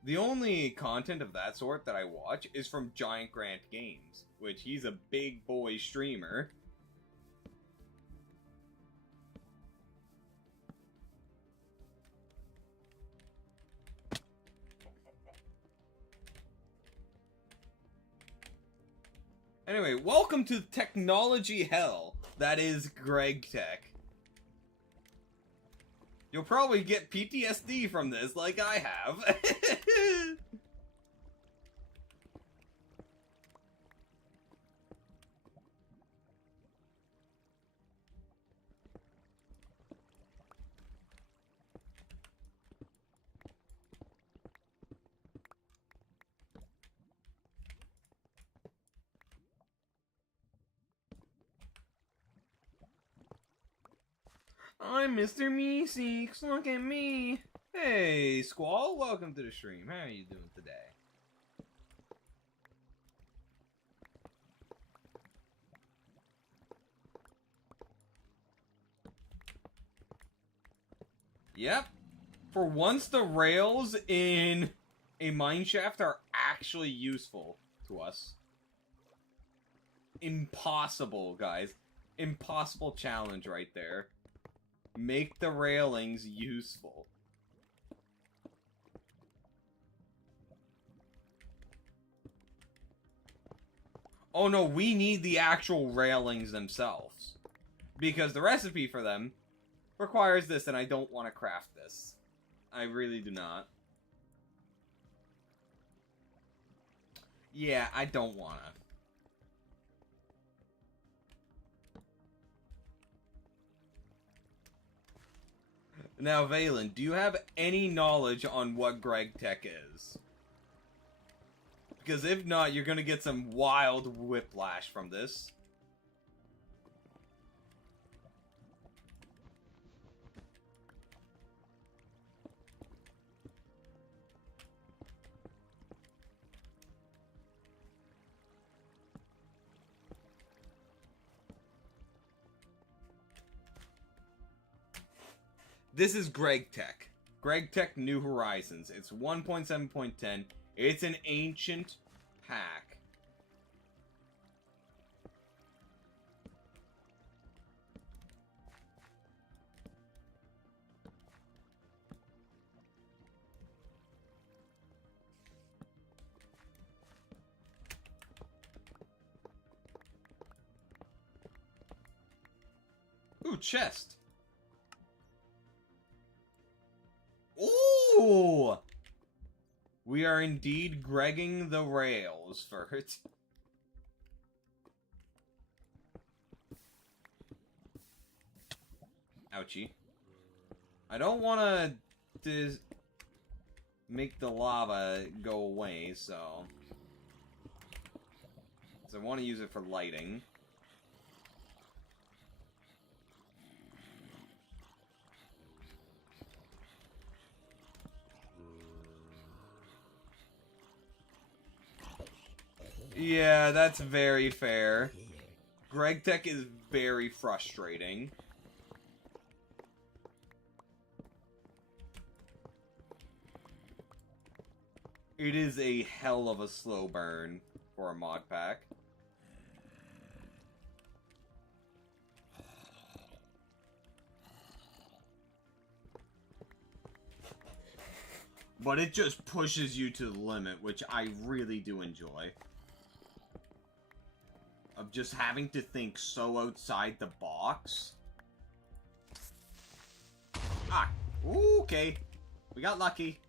the only content of that sort that I watch is from Giant Grant Games, which he's a big boy streamer. Anyway, welcome to technology hell. That is Gregtech. You'll probably get PTSD from this like I have. I'm Mr. Meeseeks, look at me. Hey, Squall, welcome to the stream. How are you doing today? Yep. For once, the rails in a mine shaft are actually useful to us. Impossible, guys. Impossible challenge right there. Make the railings useful. Oh no, we need the actual railings themselves. Because the recipe for them requires this, and I don't want to craft this. I really do not. Yeah, I don't want to. Now, Valen, do you have any knowledge on what Gregtech is? Because if not, you're gonna get some wild whiplash from this. This is Gregtech. Gregtech New Horizons. It's 1.7.10. It's an ancient pack. Ooh, chest. Ooh! We are indeed gregging the rails for it. Ouchie. I don't want to make the lava go away, so I want to use it for lighting. Yeah, that's very fair. Gregtech is very frustrating. It is a hell of a slow burn for a mod pack. But it just pushes you to the limit, which I really do enjoy. Of just having to think so outside the box. Ah, okay. We got lucky.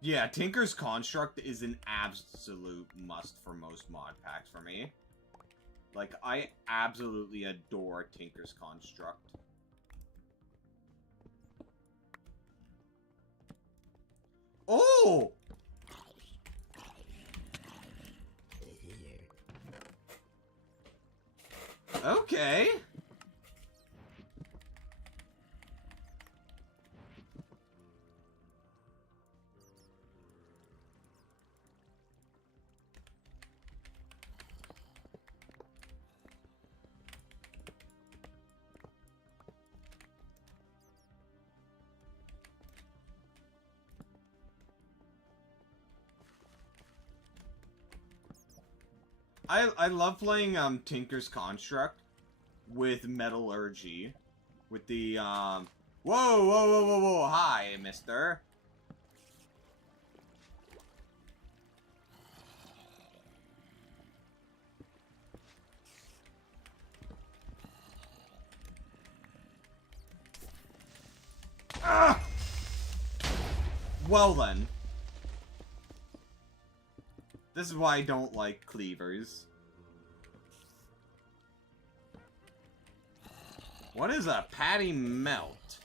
Yeah, Tinker's Construct is an absolute must for most mod packs for me. Like, I absolutely adore Tinker's Construct. Oh! Okay. I love playing Tinker's Construct with Metallurgy. With the whoa, whoa, whoa, whoa, whoa, hi, mister. Ah! Well then. This is why I don't like cleavers. What is a patty melt?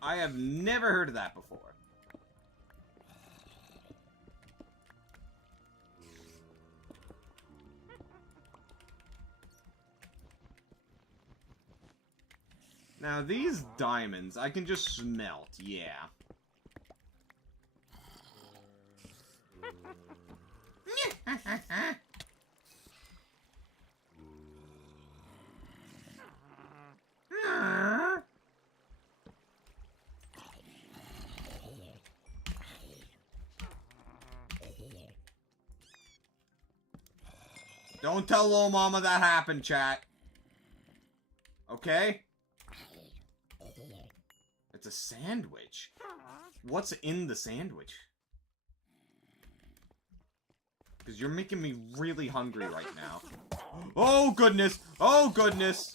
I have never heard of that before. Now these diamonds, I can just smelt, yeah. Don't tell little mama that happened, chat. Okay? It's a sandwich. What's in the sandwich? Because you're making me really hungry right now. Oh, goodness. Oh, goodness.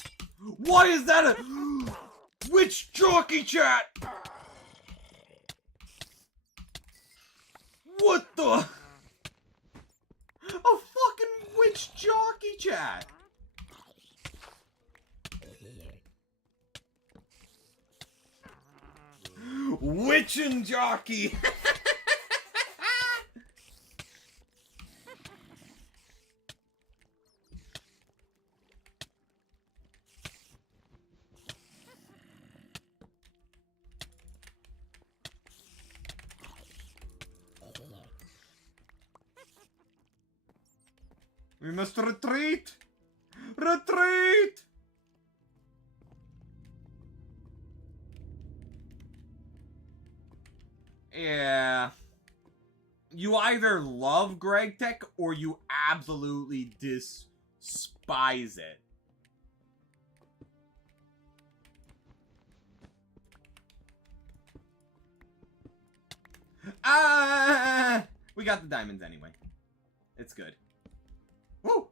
Why is that a... Witch jockey, chat? What the... A fucking witch jockey, chat. Witch and jockey. We must retreat! Retreat! Yeah. You either love Gregtech or you absolutely despise it. We got the diamonds anyway. It's good. Woo!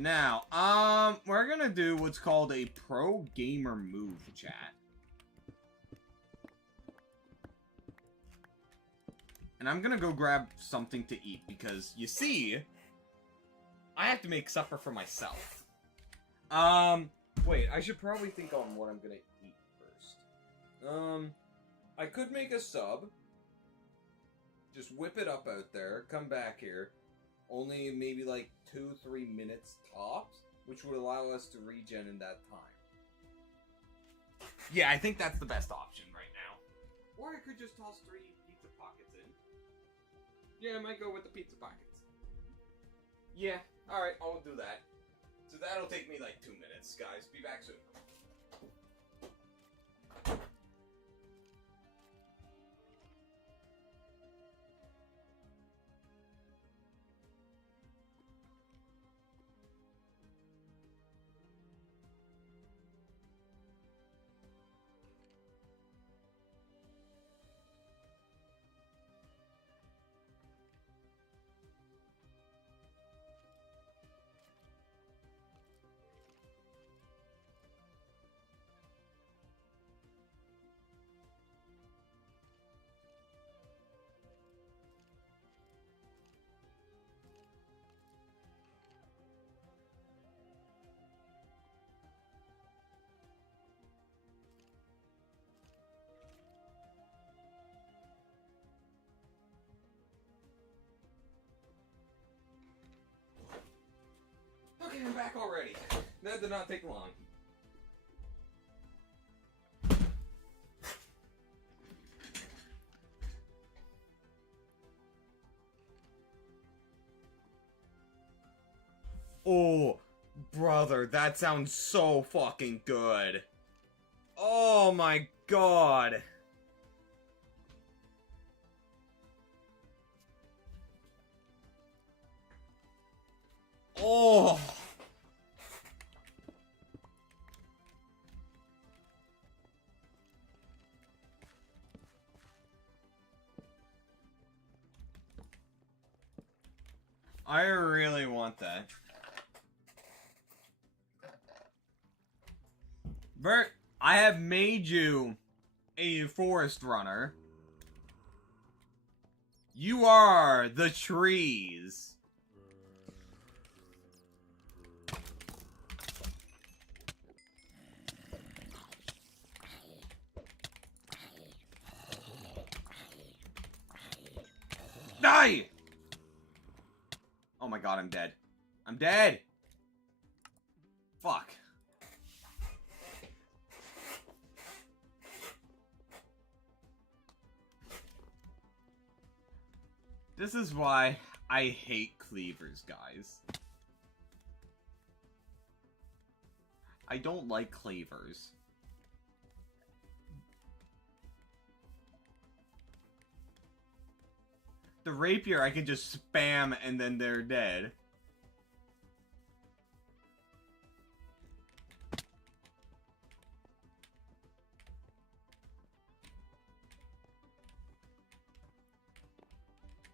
Now, we're gonna do what's called a pro gamer move, chat. And I'm gonna go grab something to eat because, you see, I have to make supper for myself. Wait, I should probably think on what I'm gonna eat first. I could make a sub. Just whip it up out there, come back here. Only maybe like 2-3 minutes tops, which would allow us to regen in that time. Yeah, I think that's the best option right now. Or I could just toss 3 pizza pockets in. Yeah, I might go with the pizza pockets. Yeah, alright, I'll do that. So that'll take me like 2 minutes, guys. Be back soon. Okay, I'm back already. That did not take long. Oh, brother, that sounds so fucking good. Oh my god. Oh. I really want that. Bert, I have made you a forest runner. You are the trees. Die! Oh my god, I'm dead. I'm dead! Fuck. This is why I hate cleavers, guys. I don't like cleavers. The rapier I can just spam and then they're dead.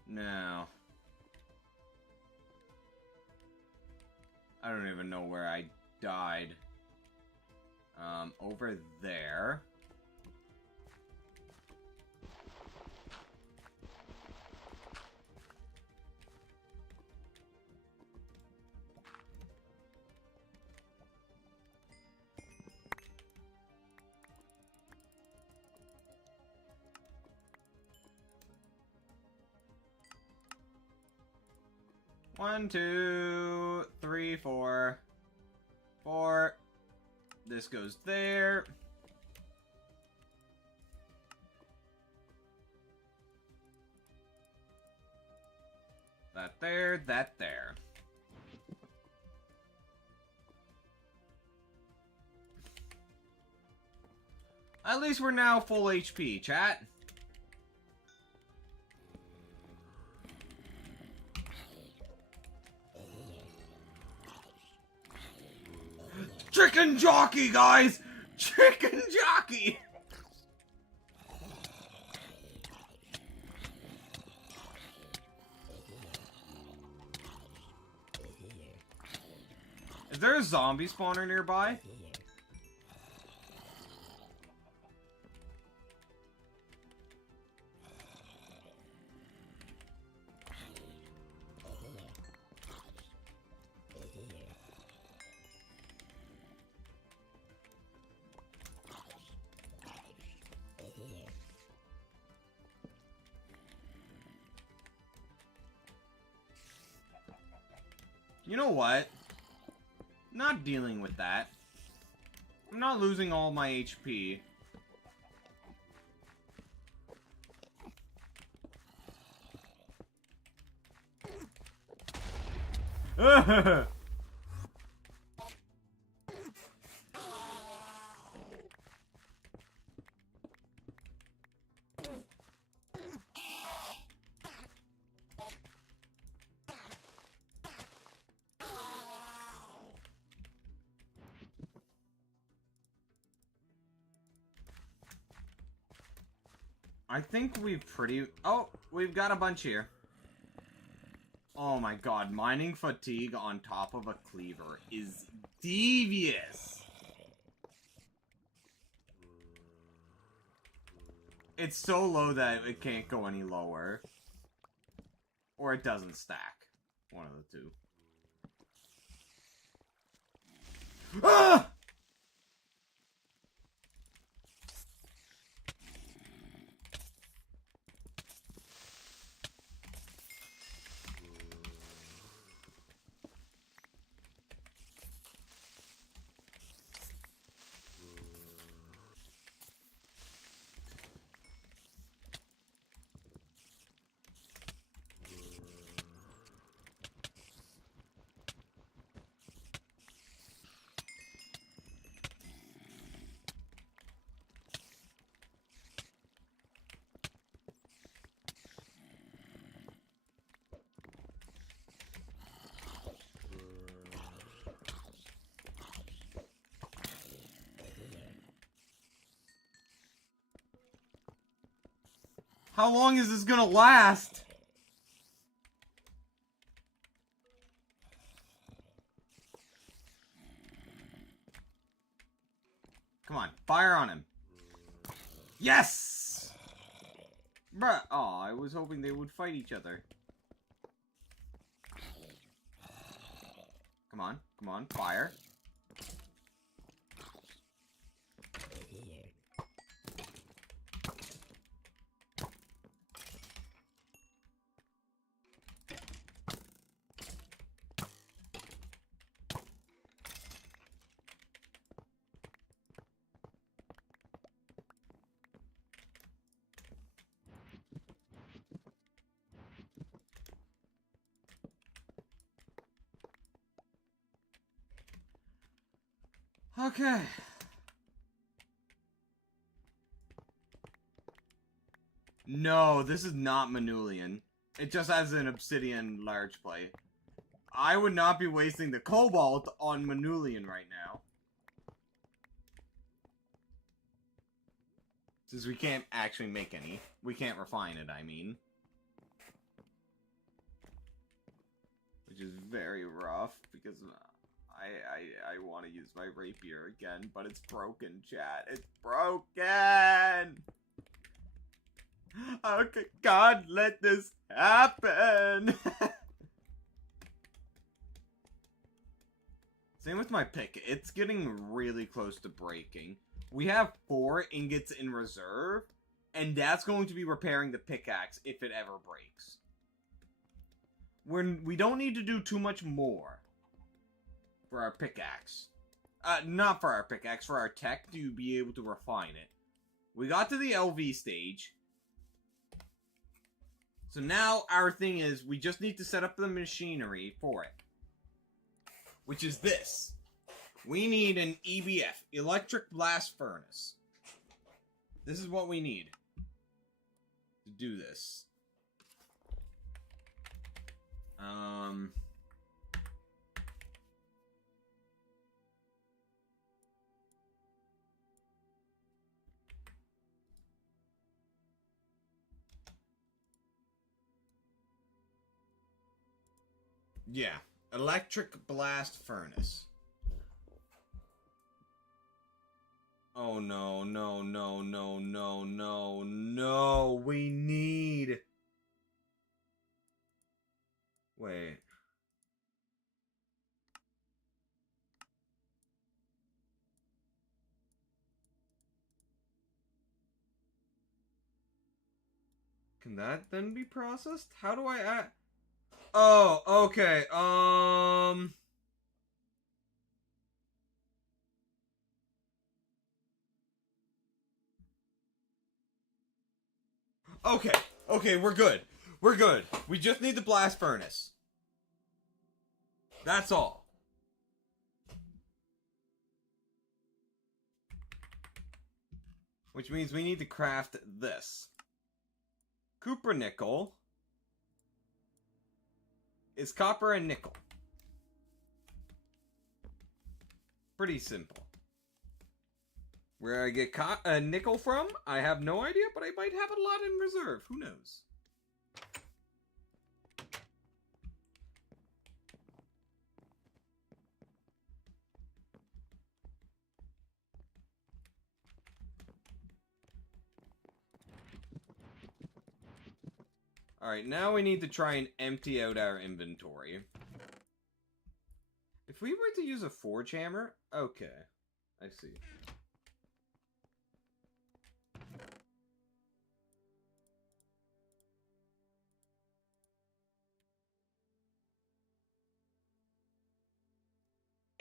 No. I don't even know where I died. Over there. One, two, three, four. Four. This goes there. That there, that there. At least we're now full HP, chat. Chicken jockey, guys! Chicken jockey! there a zombie spawner nearby? You know what? Not dealing with that. I'm not losing all my HP. I think we've pretty... Oh, we've got a bunch here. Oh my god, mining fatigue on top of a cleaver is devious. It's so low that it can't go any lower. Or it doesn't stack. One of the two. Ah! How long is this gonna last? Come on, fire on him. Yes! Bruh, oh, I was hoping they would fight each other. Come on, fire. Okay. No, this is not Manulian. It just has an obsidian large plate. I would not be wasting the cobalt on Manulian right now. Since we can't actually make any. We can't refine it, I mean. Which is very rough, because I want to use my rapier again, but it's broken, chat. It's broken! How could God let this happen? Same with my pick. It's getting really close to breaking. We have 4 ingots in reserve, and that's going to be repairing the pickaxe if it ever breaks. We don't need to do too much more for our pickaxe. Not for our pickaxe, for our tech to be able to refine it. We got to the LV stage. So now our thing is, we just need to set up the machinery for it. Which is this. We need an EBF, Electric Blast Furnace. This is what we need to do this. Yeah, Electric Blast Furnace. Oh no, no, no, no, no, no, no. We need... Wait. Can that then be processed? How do I add... Oh, okay, Okay, okay, we're good. We're good. We just need the blast furnace. That's all. Which means we need to craft this. Copper nickel is copper and nickel. Pretty simple. Where I get nickel from, I have no idea, but I might have a lot in reserve. Who knows? Alright, now we need to try and empty out our inventory. If we were to use a forge hammer... Okay, I see.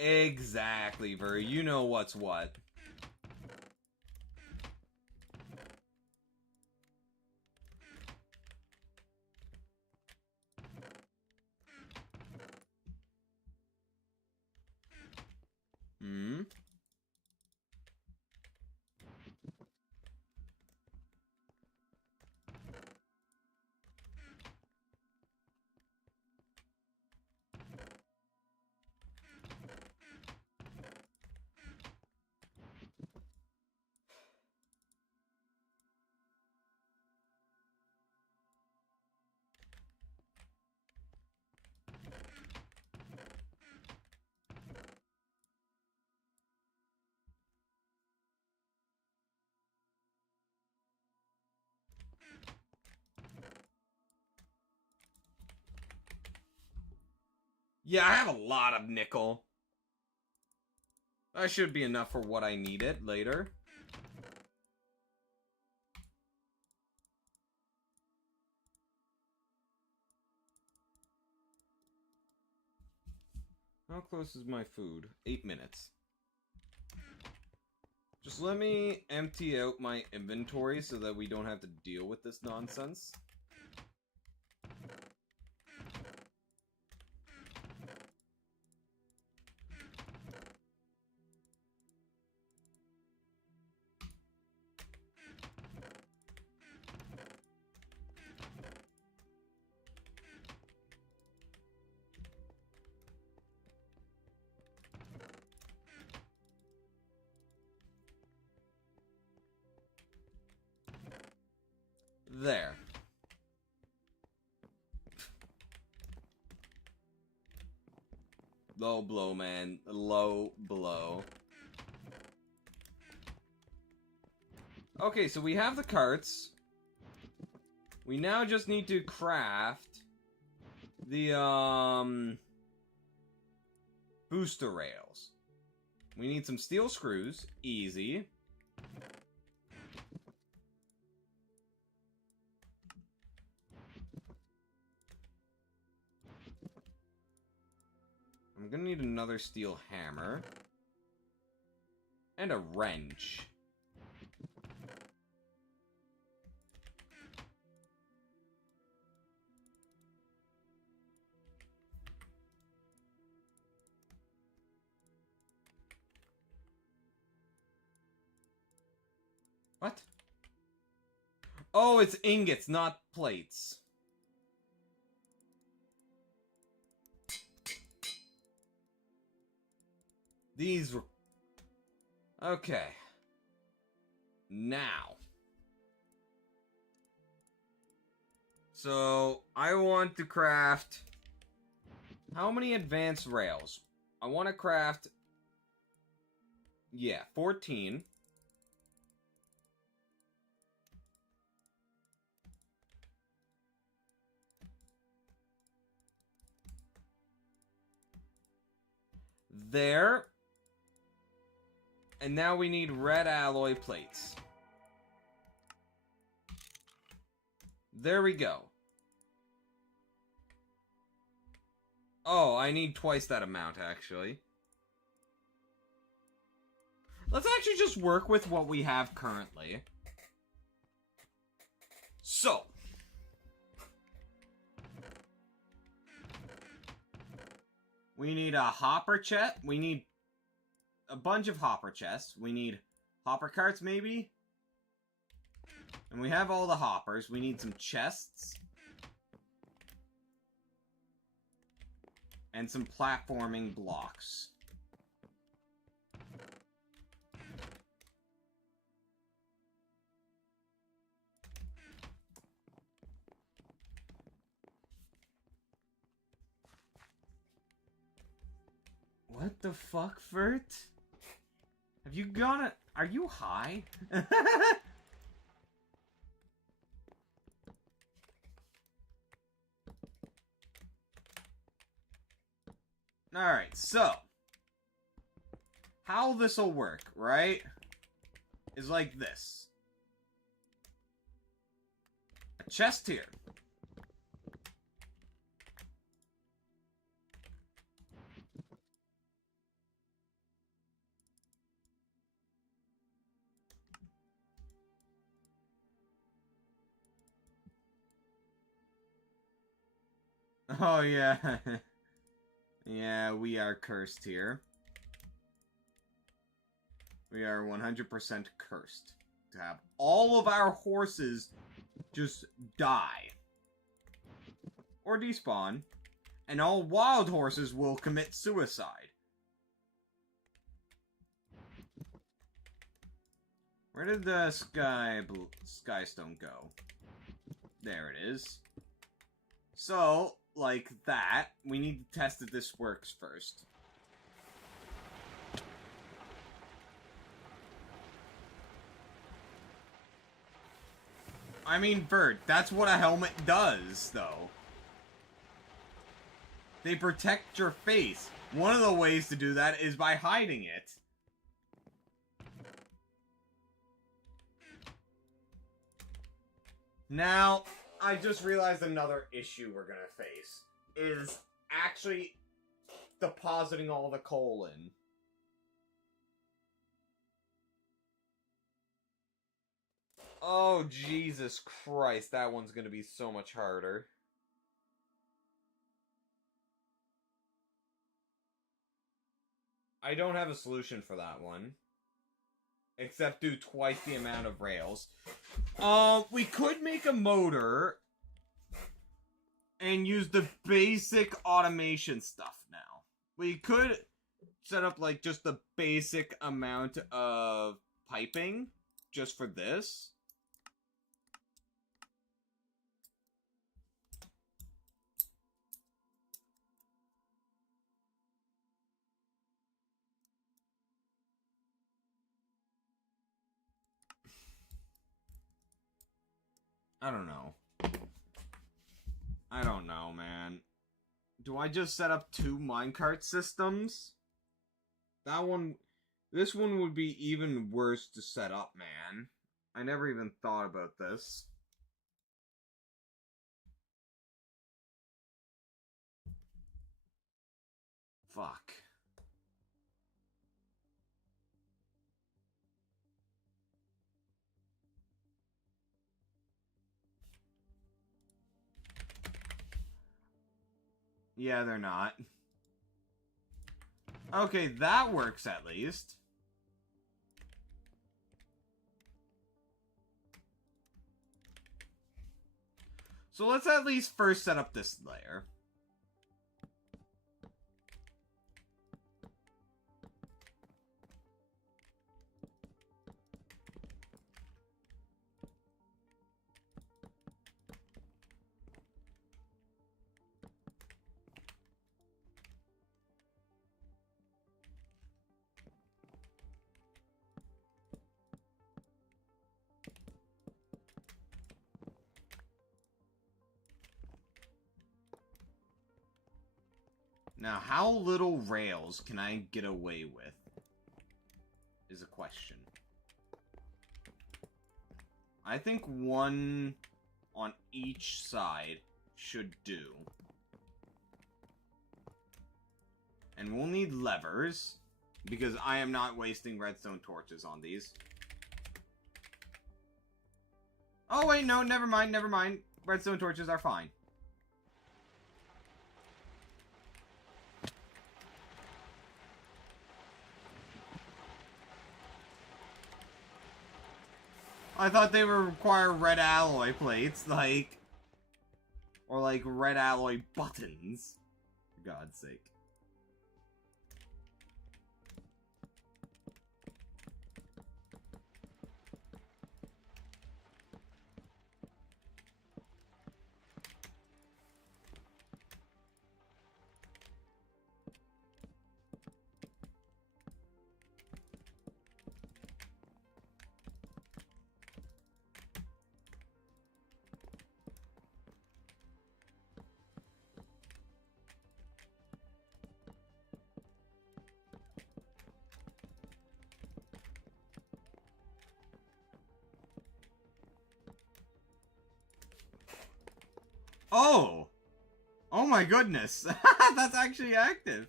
Exactly, Ver. You know what's what. Hmm? Yeah, I have a lot of nickel. That should be enough for what I needed later. How close is my food? 8 minutes. Just let me empty out my inventory so that we don't have to deal with this nonsense. There. Low blow, man. Low blow. Okay, so we have the carts. We now just need to craft the, booster rails. We need some steel screws. Easy. I'm gonna need another steel hammer. And a wrench. What? Oh, it's ingots, not plates. These were... Okay. Now. So, I want to craft... How many advanced rails? I want to craft... Yeah, 14. there. And now we need red alloy plates. There we go. Oh, I need twice that amount, actually. Let's actually just work with what we have currently. So. We need a hopper chest. We need a bunch of hopper chests. We need hopper carts, maybe? And we have all the hoppers. We need some chests. And some platforming blocks. What the fuck, Vert? Have you gone? Are you high? Alright, so. How this'll work, right? Is like this. A chest here. Oh, yeah. Yeah, we are cursed here. We are 100% cursed to have all of our horses just die. Or despawn. And all wild horses will commit suicide. Where did the skystone go? There it is. So, like that, we need to test that this works first. I mean, Bert, that's what a helmet does, though. They protect your face. One of the ways to do that is by hiding it. Now, I just realized another issue we're gonna face is actually depositing all the coal in. Oh, Jesus Christ, that one's gonna be so much harder. I don't have a solution for that one. Except do twice the amount of rails. We could make a motor and use the basic automation stuff now. We could set up, like, just the basic amount of piping just for this. I don't know. I don't know, man. Do I just set up 2 minecart systems? This one would be even worse to set up, man. I never even thought about this. Fuck. Yeah, they're not. Okay, that works at least. So let's at least first set up this layer. Now, how little rails can I get away with? Is a question. I think one on each side should do. And we'll need levers, because I am not wasting redstone torches on these. Oh wait, no, never mind, never mind. Redstone torches are fine. I thought they would require red alloy plates, like... Or like red alloy buttons. For God's sake. Oh! Oh my goodness! That's actually active!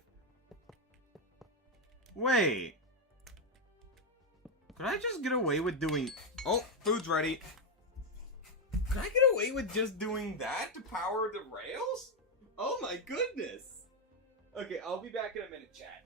Wait. Could I just get away with doing... Oh, food's ready. Could I get away with just doing that to power the rails? Oh my goodness! Okay, I'll be back in a minute, chat.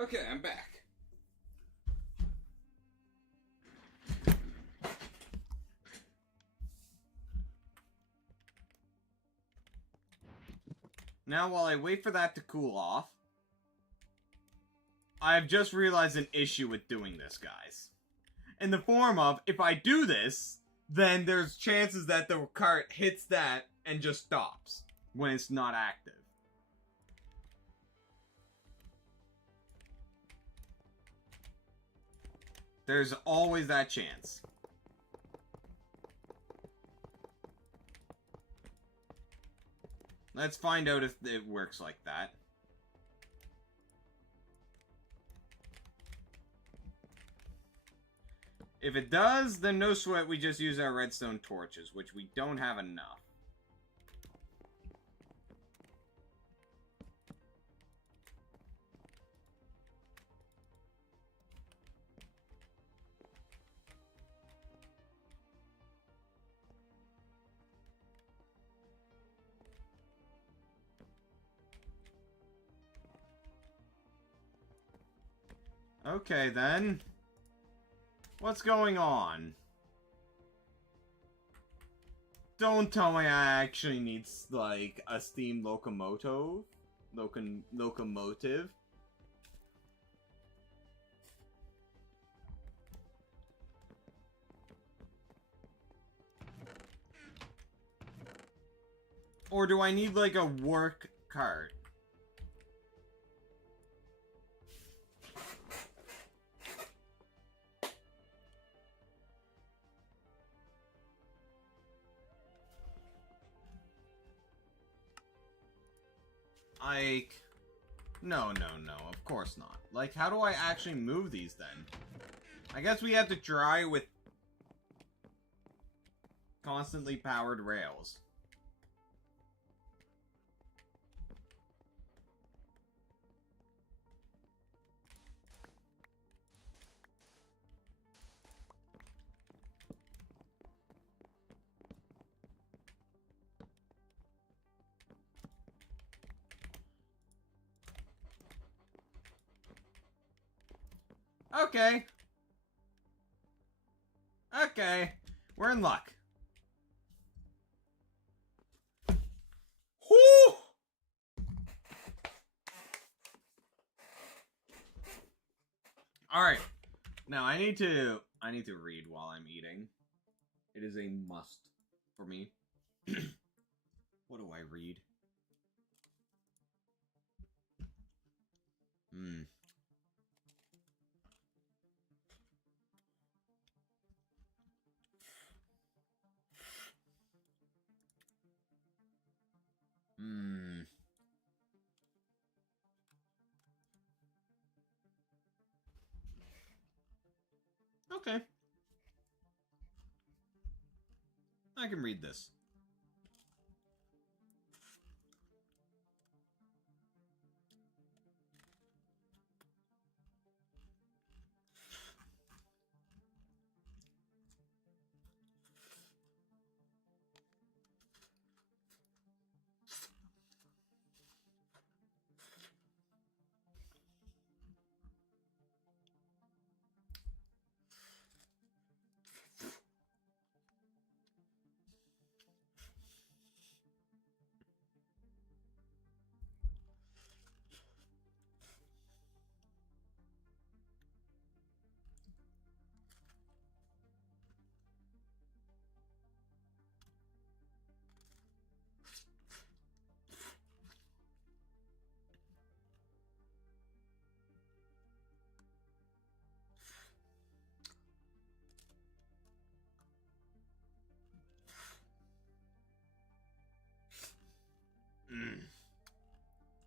Okay, I'm back. Now, while I wait for that to cool off, I've just realized an issue with doing this, guys. In the form of, if I do this, then there's chances that the cart hits that and just stops when it's not active. There's always that chance. Let's find out if it works like that. If it does, then no sweat, we just use our redstone torches, which we don't have enough. Okay, then. What's going on? Don't tell me I actually need, like, a steam locomotive. Locomotive. Or do I need, like, a work cart? Like... No, of course not. Like, how do I actually move these, then? I guess we have to try with... constantly powered rails. Okay. Okay. We're in luck. Whew! Alright. Now I need to read while I'm eating. It is a must for me. What do I read? Okay. I can read this.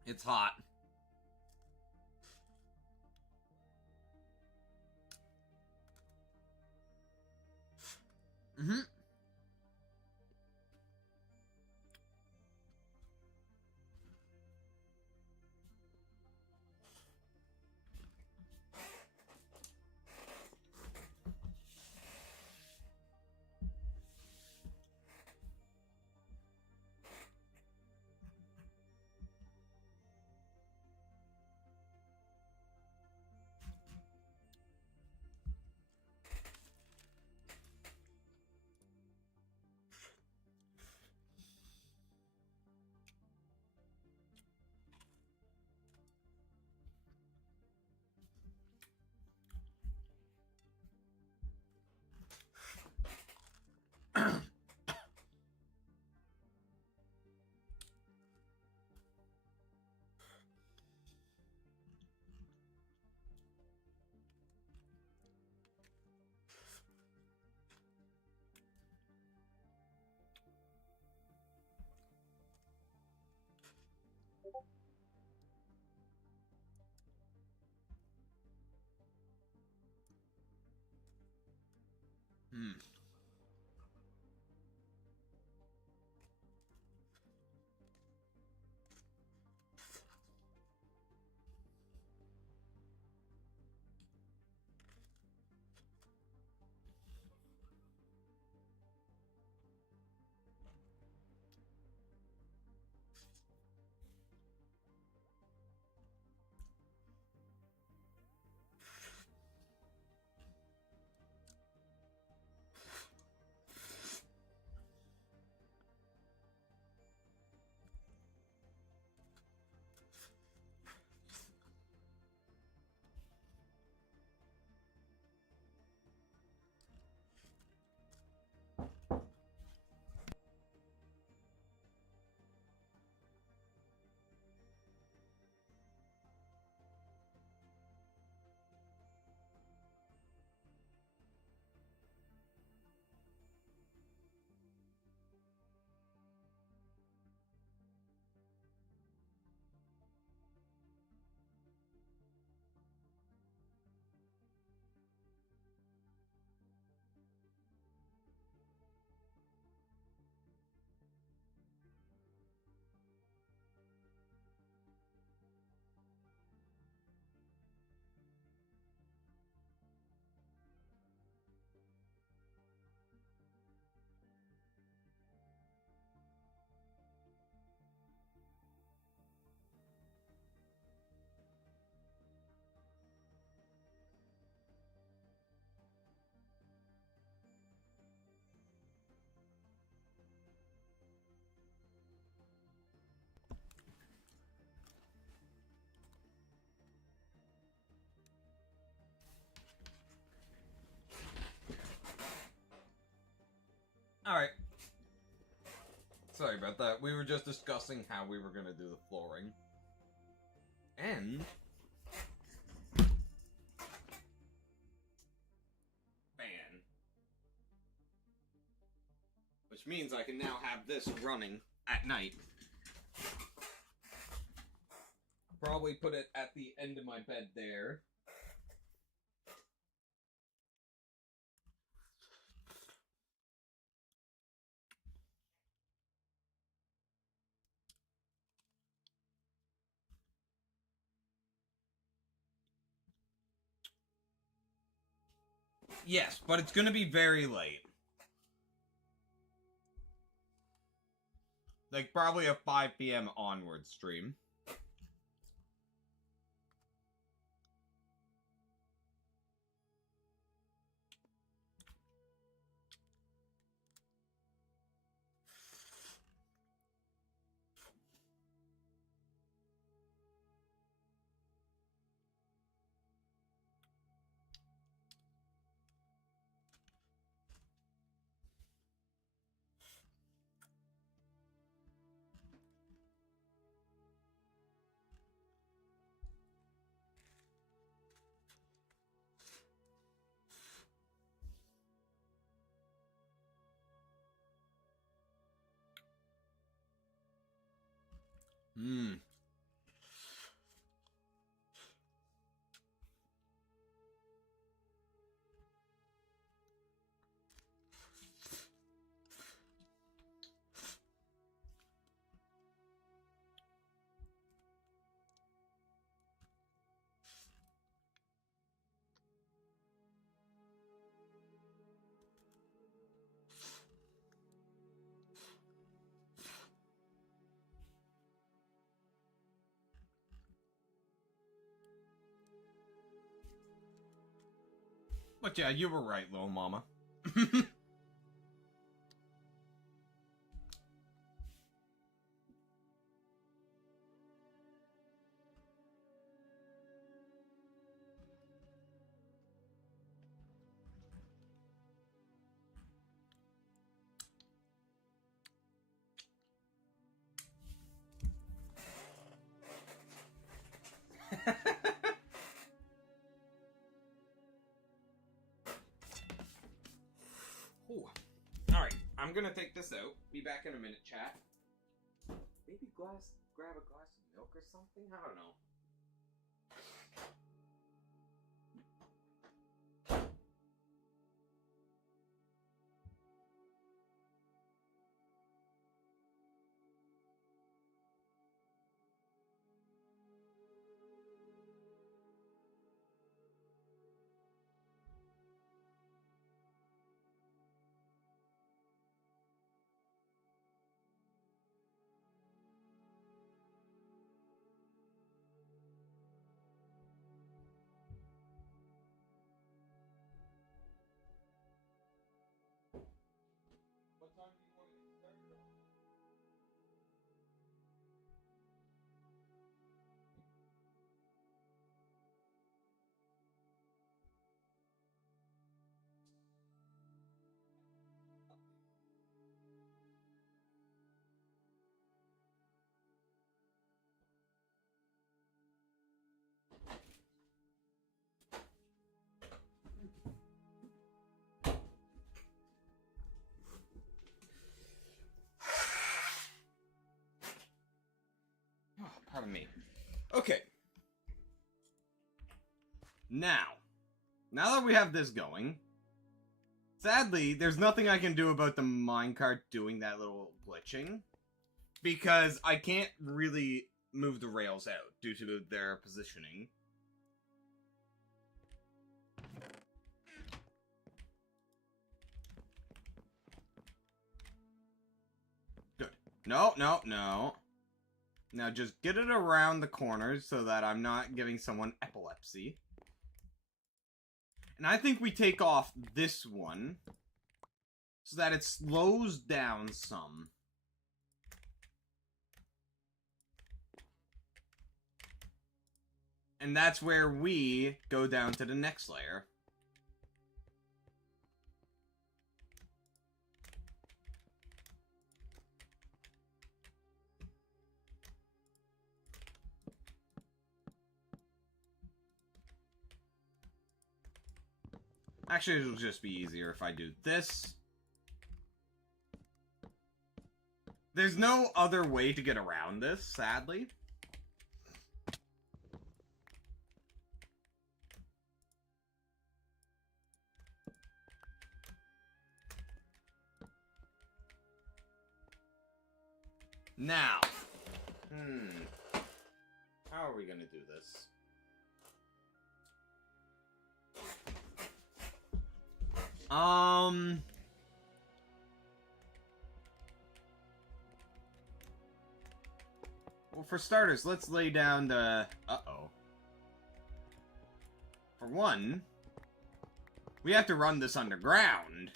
It's hot. Mm-hmm. Alright. Sorry about that. We were just discussing how we were gonna do the flooring. And... fan. Which means I can now have this running at night. Probably put it at the end of my bed there. Yes, but it's gonna be very late. Like, probably a 5 p.m. onward stream. Hmm. But yeah, you were right, little mama. Alright, I'm gonna take this out. Be back in a minute, chat. Maybe grab a glass of milk or something? I don't know. What time do you want to get started on? Oh, pardon me. Okay. Now that we have this going, sadly, there's nothing I can do about the minecart doing that little glitching, because I can't really move the rails out due to their positioning. Good. No. Now just get it around the corners so that I'm not giving someone epilepsy. And I think we take off this one so that it slows down some. And that's where we go down to the next layer. Actually, it'll just be easier if I do this. There's no other way to get around this, sadly. Now, how are we gonna do this? Well, for starters, let's lay down the... Uh-oh. For one, we have to run this underground.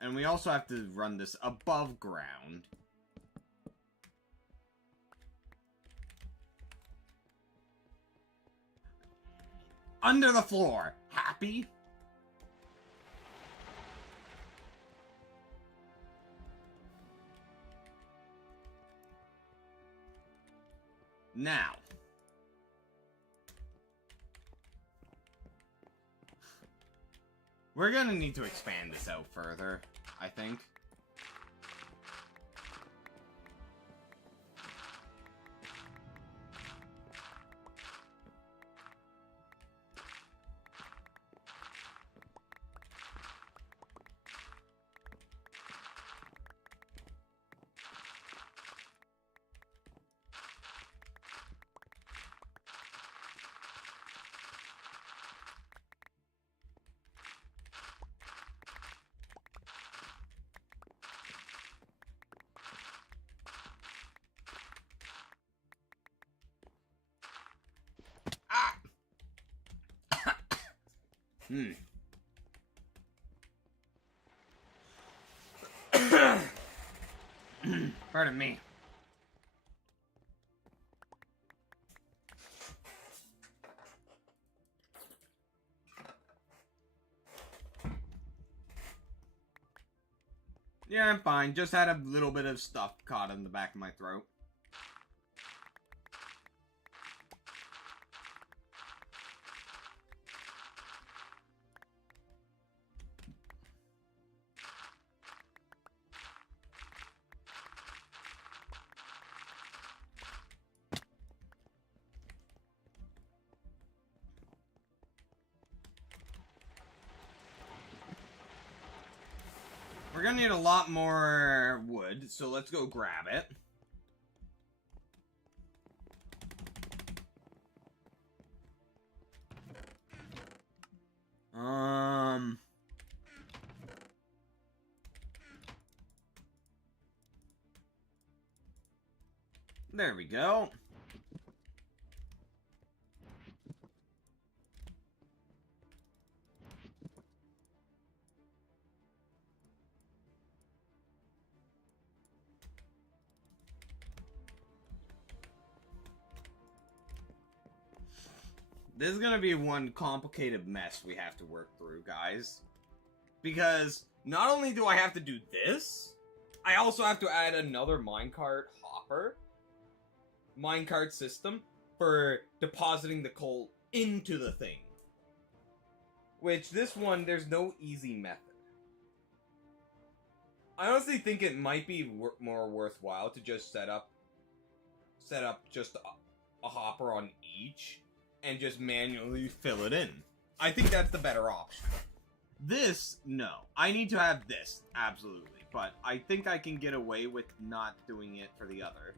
And we also have to run this above ground. Under the floor. Happy? Now. We're gonna need to expand this out further, I think. Pardon me. Yeah, I'm fine. Just had a little bit of stuff caught in the back of my throat. We're gonna need a lot more wood, so let's go grab it. There we go. This is gonna be one complicated mess we have to work through, guys. Because not only do I have to do this, I also have to add another minecart hopper. Minecart system for depositing the coal into the thing. Which, this one, there's no easy method. I honestly think it might be more worthwhile to just set up just a hopper on each and just manually fill it in. I think that's the better option. This, no. I need to have this, absolutely. But I think I can get away with not doing it for the other.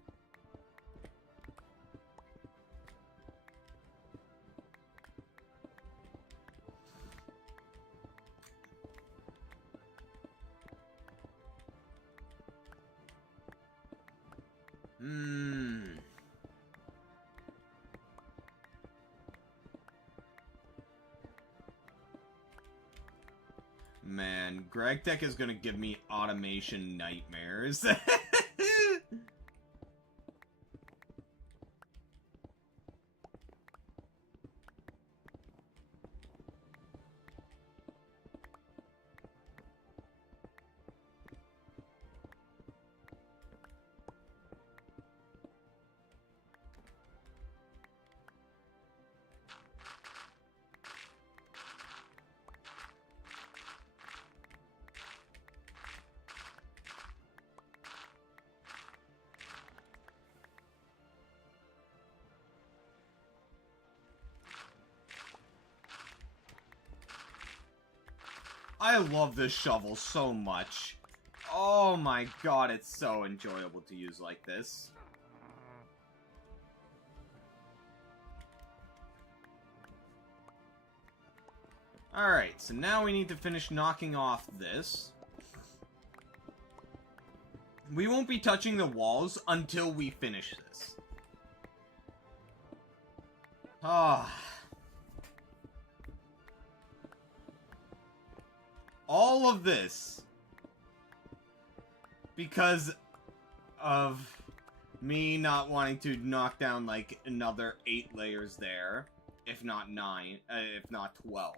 Man, Gregtech is gonna give me automation nightmares. I love this shovel so much. Oh my god, it's so enjoyable to use like this. Alright, so now we need to finish knocking off this. We won't be touching the walls until we finish this. Ah. All of this because of me not wanting to knock down like another 8 layers there, if not 9, if not 12.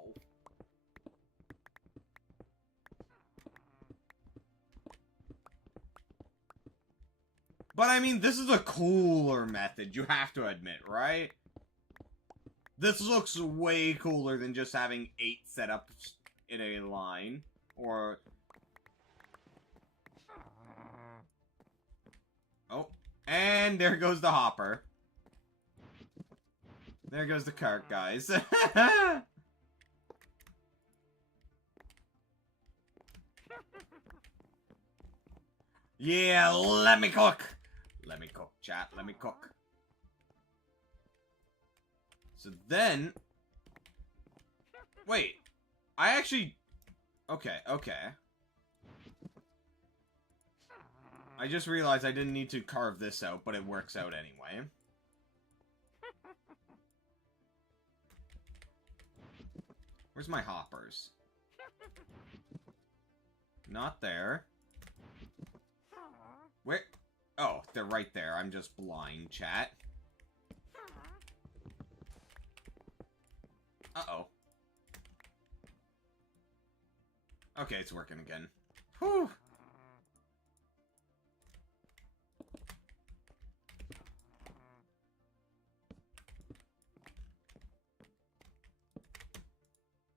But I mean, this is a cooler method, you have to admit, right? This looks way cooler than just having 8 setups in a line, or... Oh, and there goes the hopper. There goes the cart, guys. Yeah, let me cook! Let me cook, chat, let me cook. So then... Wait. I actually... Okay. I just realized I didn't need to carve this out, but it works out anyway. Where's my hoppers? Not there. Where? Oh, they're right there. I'm just blind, chat. Uh-oh. Okay, it's working again. Whew.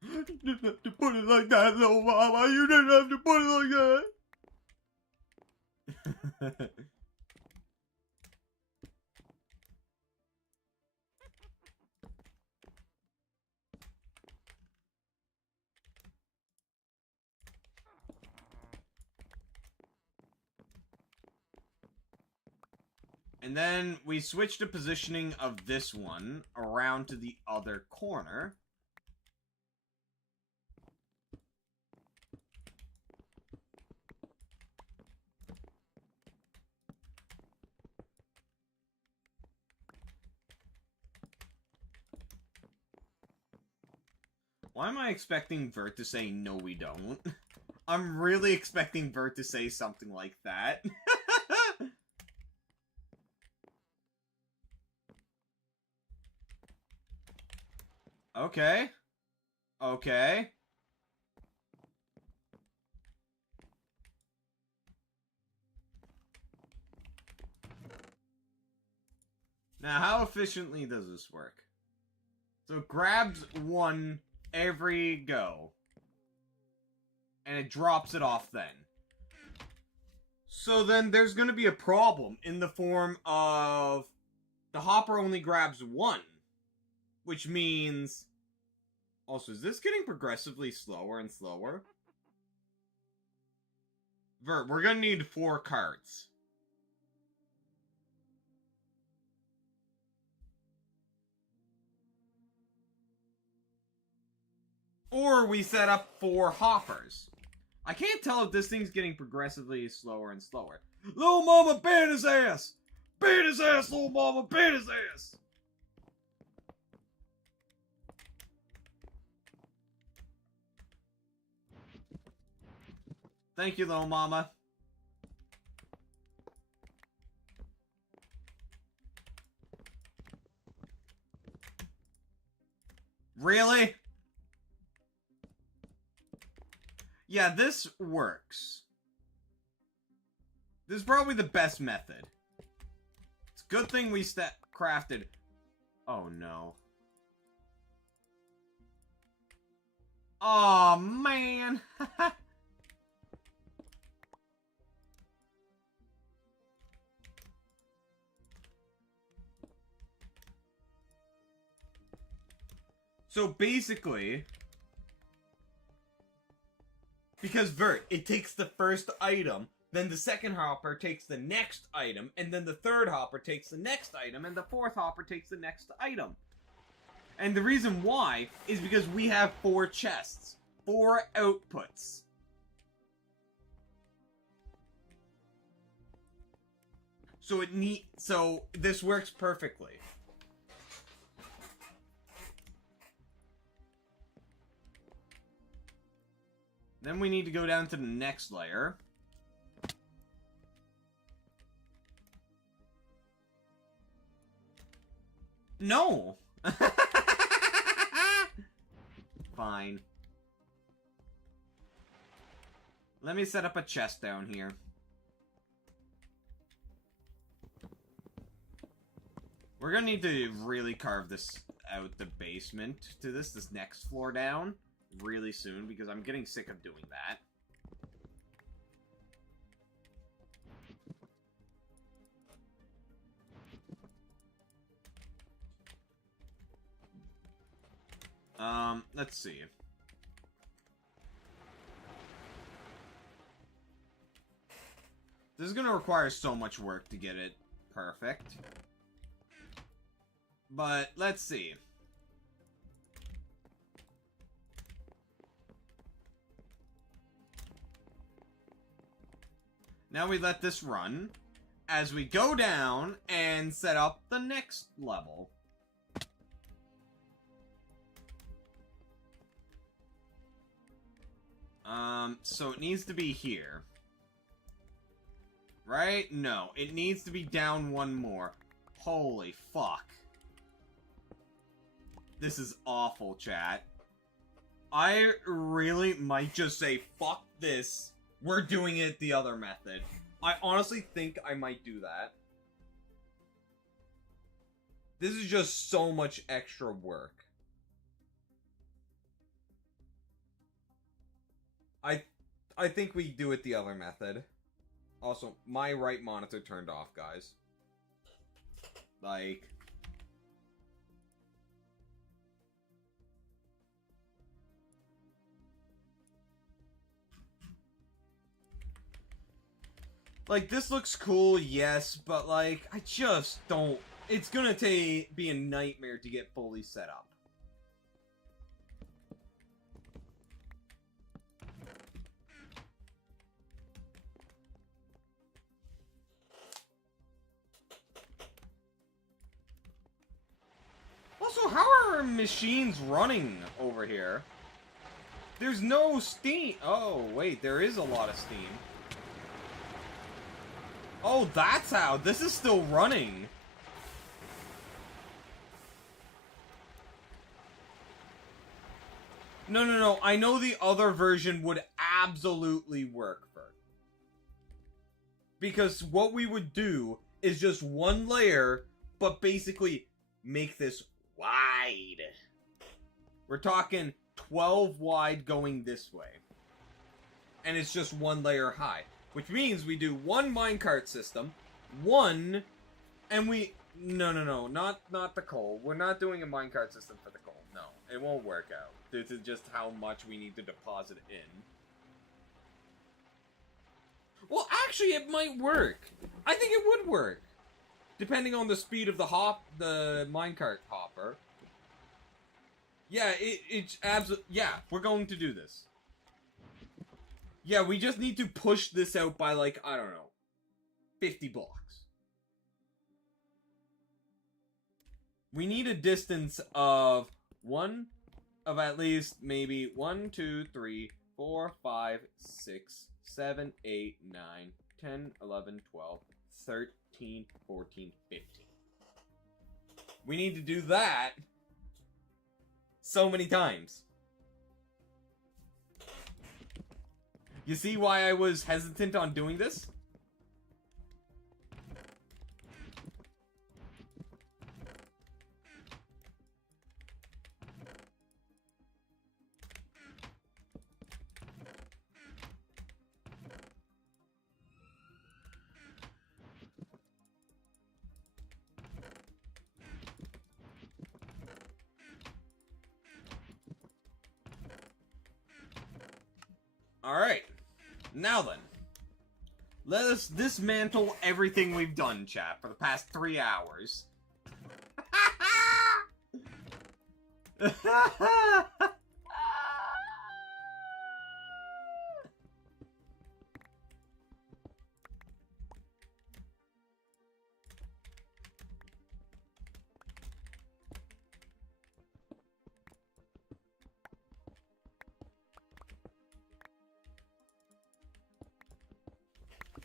You didn't have to put it like that, little mama. You didn't have to put it like that. And then we switch the positioning of this one around to the other corner. Why am I expecting Vert to say, no we don't? I'm really expecting Vert to say something like that. Okay. Okay. Now, how efficiently does this work? So it grabs one every go. And it drops it off then. So then there's going to be a problem in the form of the hopper only grabs one. Which means... Also, is this getting progressively slower and slower? Vert, we're gonna need 4 carts. Or we set up 4 hoppers. I can't tell if this thing's getting progressively slower and slower. Little mama, beat his ass! Beat his ass, little mama, beat his ass! Thank you, little mama. Really? Yeah, this works. This is probably the best method. It's a good thing we crafted... Oh, no. Aw, man! So basically, Because, Vert, it takes the first item, then the second hopper takes the next item, and then the third hopper takes the next item, and the fourth hopper takes the next item. And the reason why is because we have 4 chests. 4 outputs. So this works perfectly. Then we need to go down to the next layer. No! Fine. Let me set up a chest down here. We're gonna need to really carve this out, the basement to this next floor down really soon, because I'm getting sick of doing that. Let's see. This is gonna require so much work to get it perfect. But, let's see. Now we let this run as we go down and set up the next level. So it needs to be here. Right? No, it needs to be down one more. Holy fuck. This is awful, chat. I really might just say, fuck this. We're doing it the other method. I honestly think I might do that. This is just so much extra work. I think we do it the other method. Also, my right monitor turned off, guys. Like... Like, this looks cool, yes, but, like, I just don't... It's gonna be a nightmare to get fully set up. Also, how are our machines running over here? There's no steam. Oh, wait, there is a lot of steam. Oh, that's how. This is still running. No. I know the other version would absolutely work for it. Because what we would do is just one layer, but basically make this wide. We're talking 12 wide going this way. And it's just one layer high. Which means we do one minecart system, and we... No, not the coal. We're not doing a minecart system for the coal. No, it won't work out. Due to just how much we need to deposit in. Well, actually, it might work. I think it would work. Depending on the speed of the minecart hopper. Yeah, it's absolutely... Yeah, we're going to do this. Yeah, we just need to push this out by, like, I don't know, 50 blocks. We need a distance of at least maybe 1, 2, 3, 4, 5, 6, 7, 8, 9, 10, 11, 12, 13, 14, 15. We need to do that so many times. You see why I was hesitant on doing this? Alright. Now then. Let us dismantle everything we've done, chat, for the past 3 hours.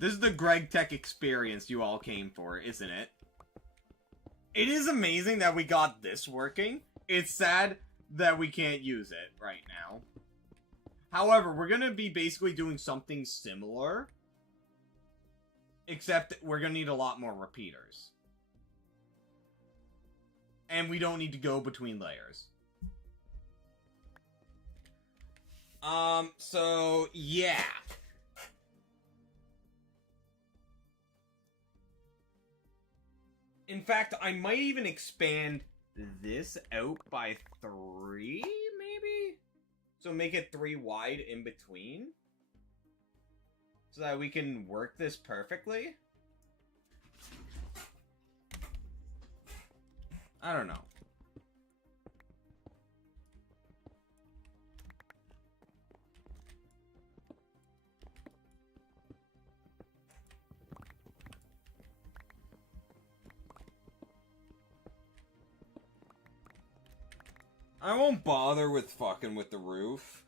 This is the Gregtech experience you all came for, isn't it? It is amazing that we got this working. It's sad that we can't use it right now. However, we're going to be basically doing something similar. Except we're going to need a lot more repeaters. And we don't need to go between layers. So, yeah. In fact, I might even expand this out by 3, maybe? So make it 3 wide in between? So that we can work this perfectly? I don't know. I won't bother with fucking with the roof.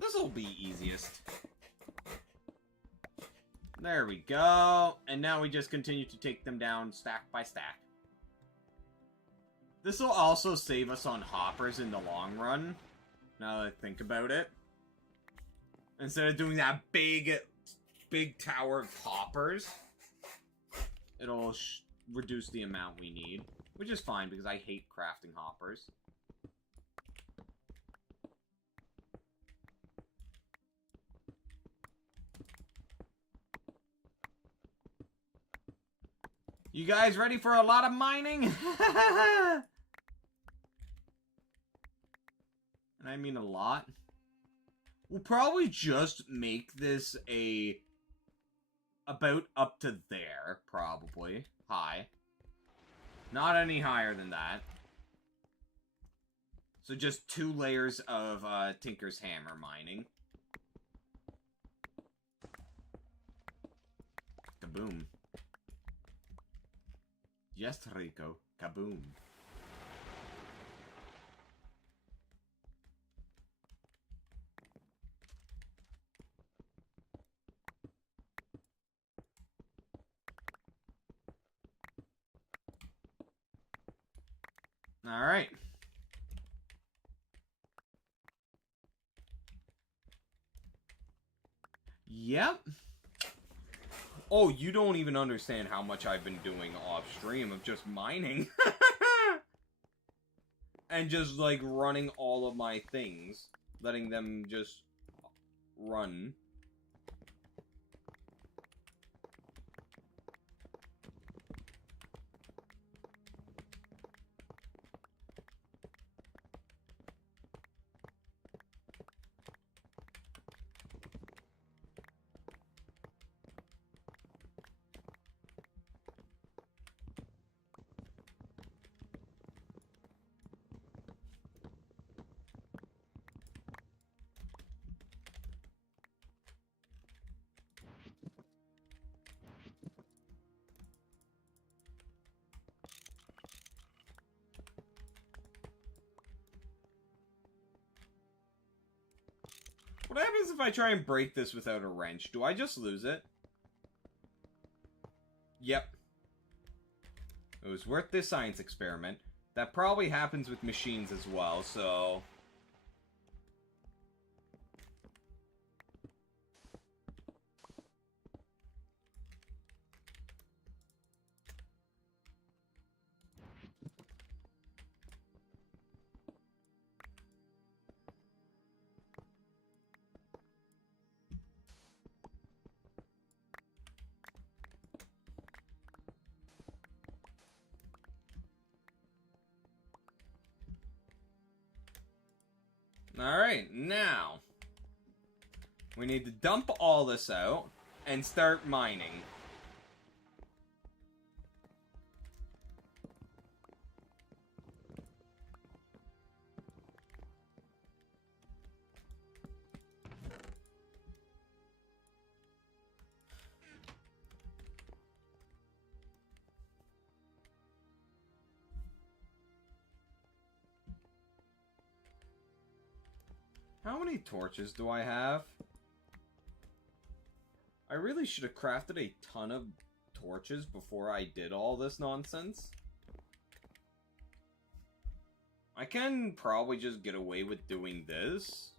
This'll be easiest. There we go. And now we just continue to take them down stack by stack. This will also save us on hoppers in the long run. Now that I think about it. Instead of doing that big tower of hoppers, it'll reduce the amount we need. Which is fine, because I hate crafting hoppers. You guys ready for a lot of mining? And I mean a lot. We'll probably just make this about up to there, probably. High. Not any higher than that. So just 2 layers of Tinker's Hammer mining. Kaboom. Yes, Rico. Kaboom. Alright. Yep. Oh, you don't even understand how much I've been doing off stream of just mining. And just, like, running all of my things. Letting them just run. What happens if I try and break this without a wrench? Do I just lose it? Yep. It was worth this science experiment. That probably happens with machines as well, so... Alright, now we need to dump all this out and start mining. How many torches do I have? I really should have crafted a ton of torches before I did all this nonsense. I can probably just get away with doing this.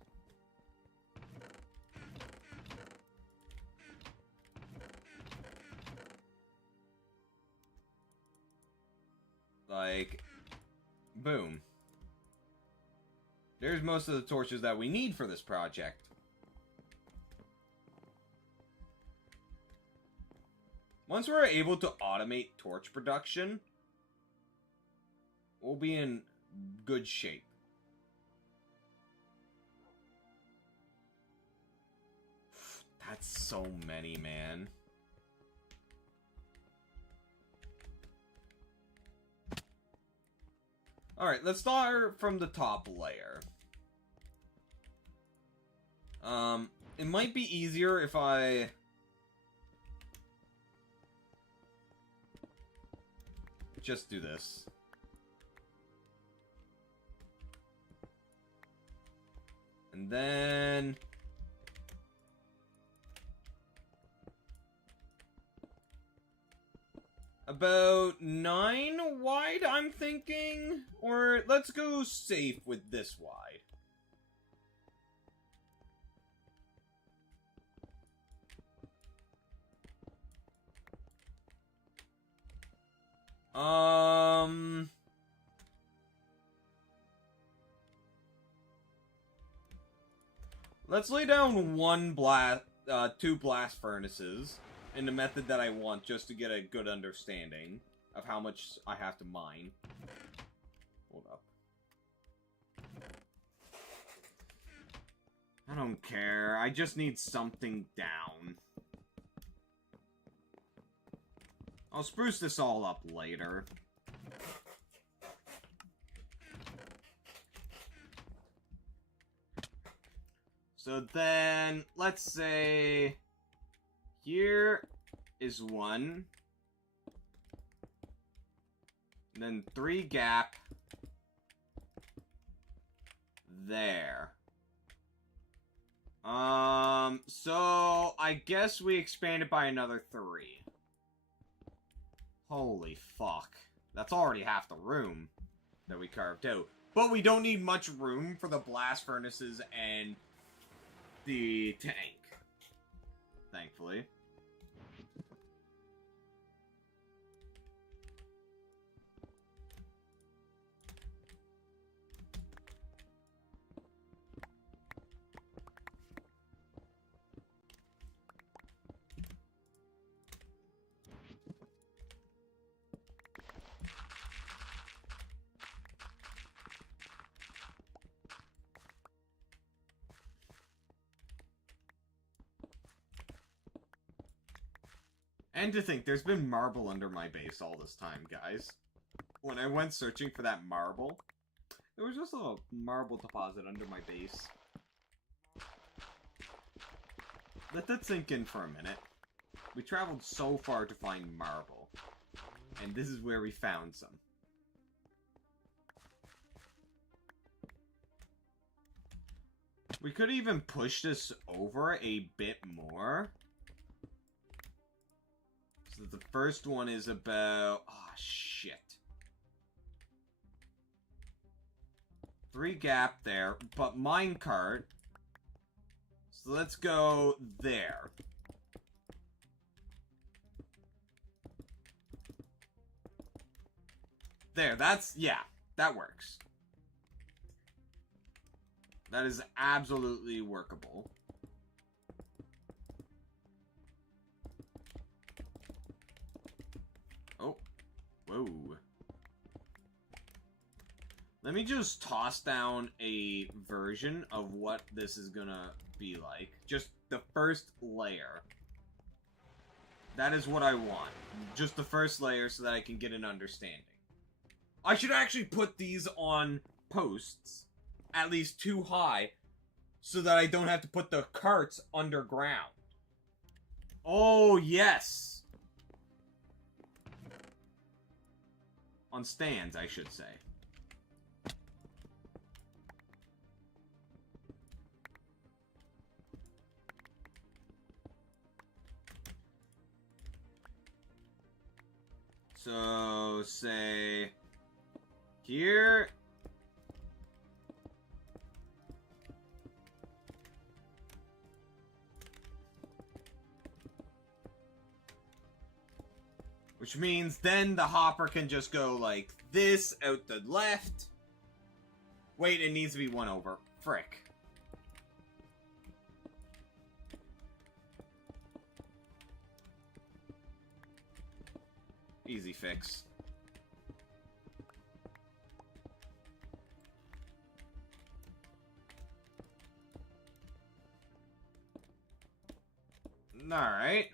Like, boom. There's most of the torches that we need for this project. Once we're able to automate torch production, we'll be in good shape. That's so many, man. Alright, let's start from the top layer. It might be easier if I... just do this. And then... about 9 wide, I'm thinking? Or let's go safe with this wide. Let's lay down two blast furnaces in the method that I want, just to get a good understanding of how much I have to mine. Hold up. I don't care. I just need something down. I'll spruce this all up later. So then, let's say... here is 1. And then 3 gap. There. So I guess we expand it by another 3. Holy fuck. That's already half the room that we carved out. But we don't need much room for the blast furnaces and the tank. Thankfully. And to think, there's been marble under my base all this time, guys. When I went searching for that marble, there was just a marble deposit under my base. Let that sink in for a minute. We traveled so far to find marble, and this is where we found some. We could even push this over a bit more. So the first one is about... oh, shit. 3 gap there, but minecart. So let's go there. There, that's... yeah, that works. That is absolutely workable. Oh. Whoa. Let me just toss down a version of what this is gonna be like. Just the first layer. That is what I want. Just the first layer so that I can get an understanding. I should actually put these on posts, at least 2 high, so that I don't have to put the carts underground. Oh, yes! On stands, I should say. So, say, here. Which means then the hopper can just go like this out the left. Wait, it needs to be 1 over. Frick. Easy fix. Alright.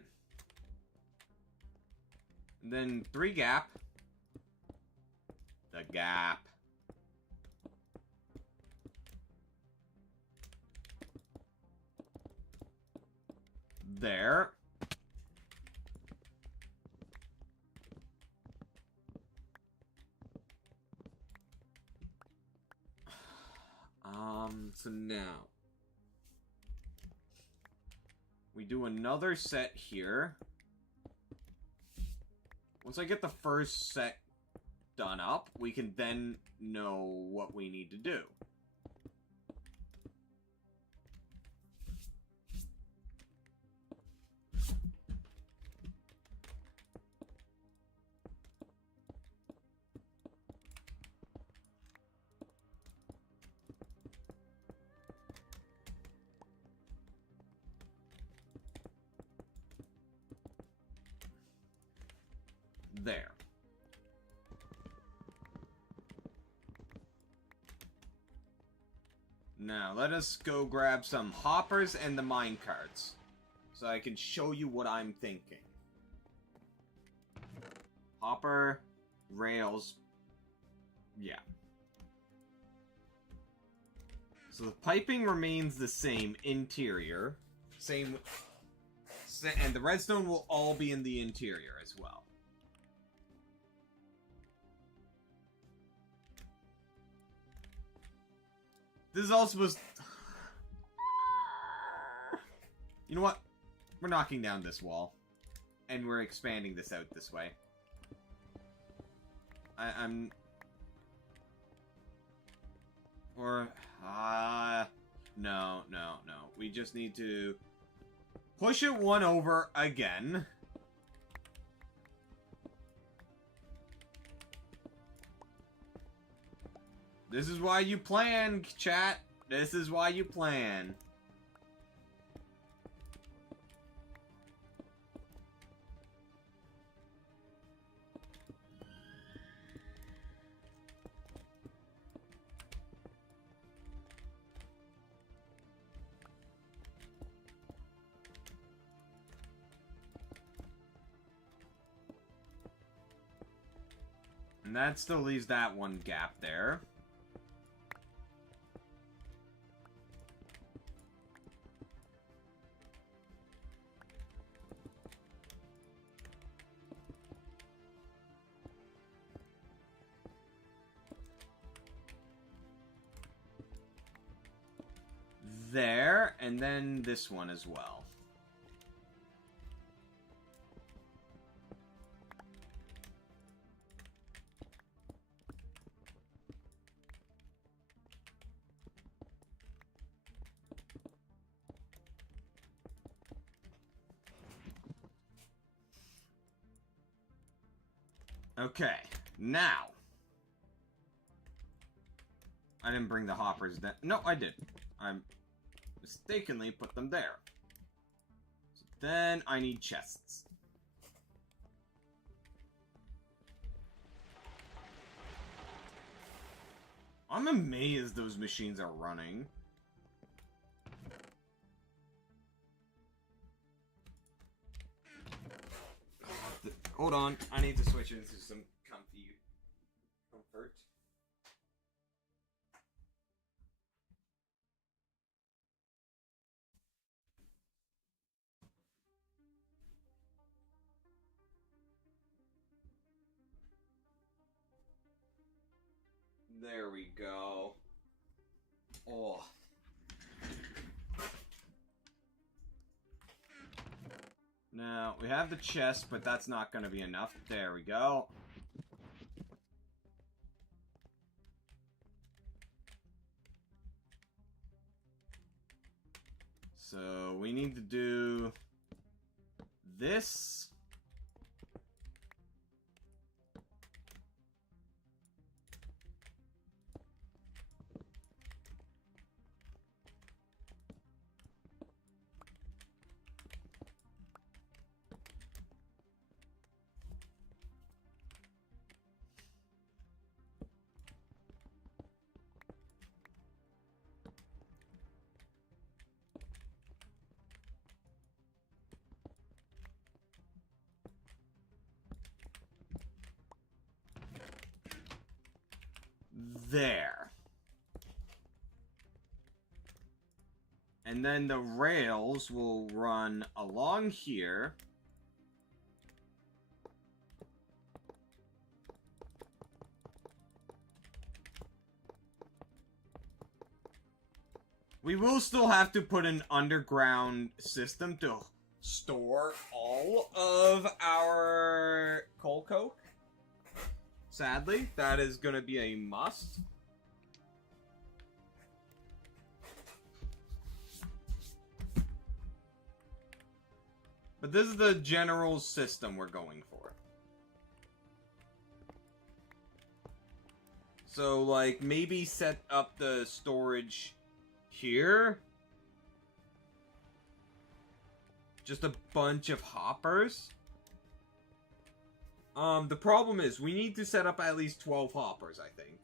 And then 3 gap. The gap. There. So now we do another set here. Once I get the first set done up, we can then know what we need to do. There. Now, let us go grab some hoppers and the mine carts, so I can show you what I'm thinking. Hopper, rails, yeah. So the piping remains the same interior, and the redstone will all be in the interior as well. This is all supposed to... You know what? We're knocking down this wall. And we're expanding this out this way. I'm... Or... No. We just need to... push it 1 over again. This is why you plan, chat. This is why you plan. And that still leaves that 1 gap there. There, and then this one as well. Okay, now. I didn't bring the hoppers down. No, I did. I mistakenly put them there. So then I need chests. I'm amazed those machines are running. Hold on, I need to switch into some comfort. There we go. Oh. Now, we have the chest, but that's not going to be enough. There we go. So, we need to do this. There. And then the rails will run along here. We will still have to put an underground system to store all of our coal coke. Sadly, that is going to be a must. But this is the general system we're going for. So, like, maybe set up the storage here. Just a bunch of hoppers. The problem is, we need to set up at least 12 hoppers, I think.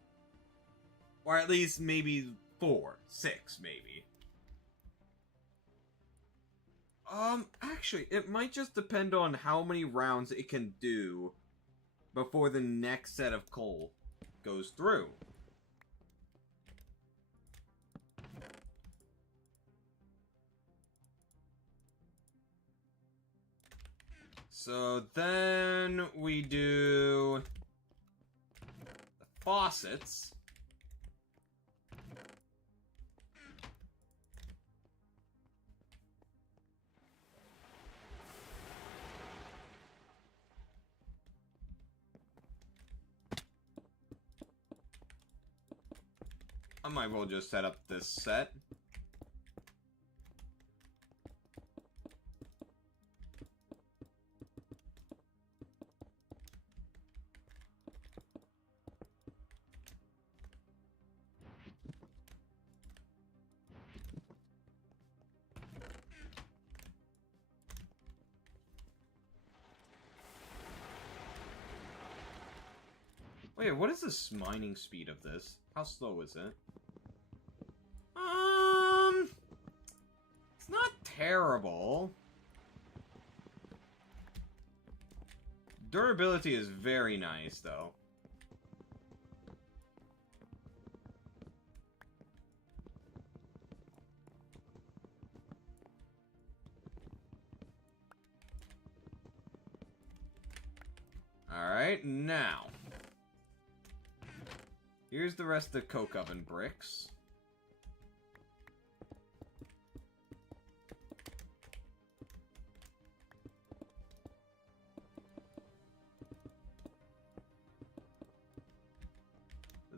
Or at least maybe 4, 6, maybe. Actually, it might just depend on how many rounds it can do before the next set of coal goes through. So then we do the faucets. I might well just set up this set. Wait, what is the mining speed of this? How slow is it? It's not terrible. Durability is very nice, though. Alright, now. Here's the rest of the coke oven bricks.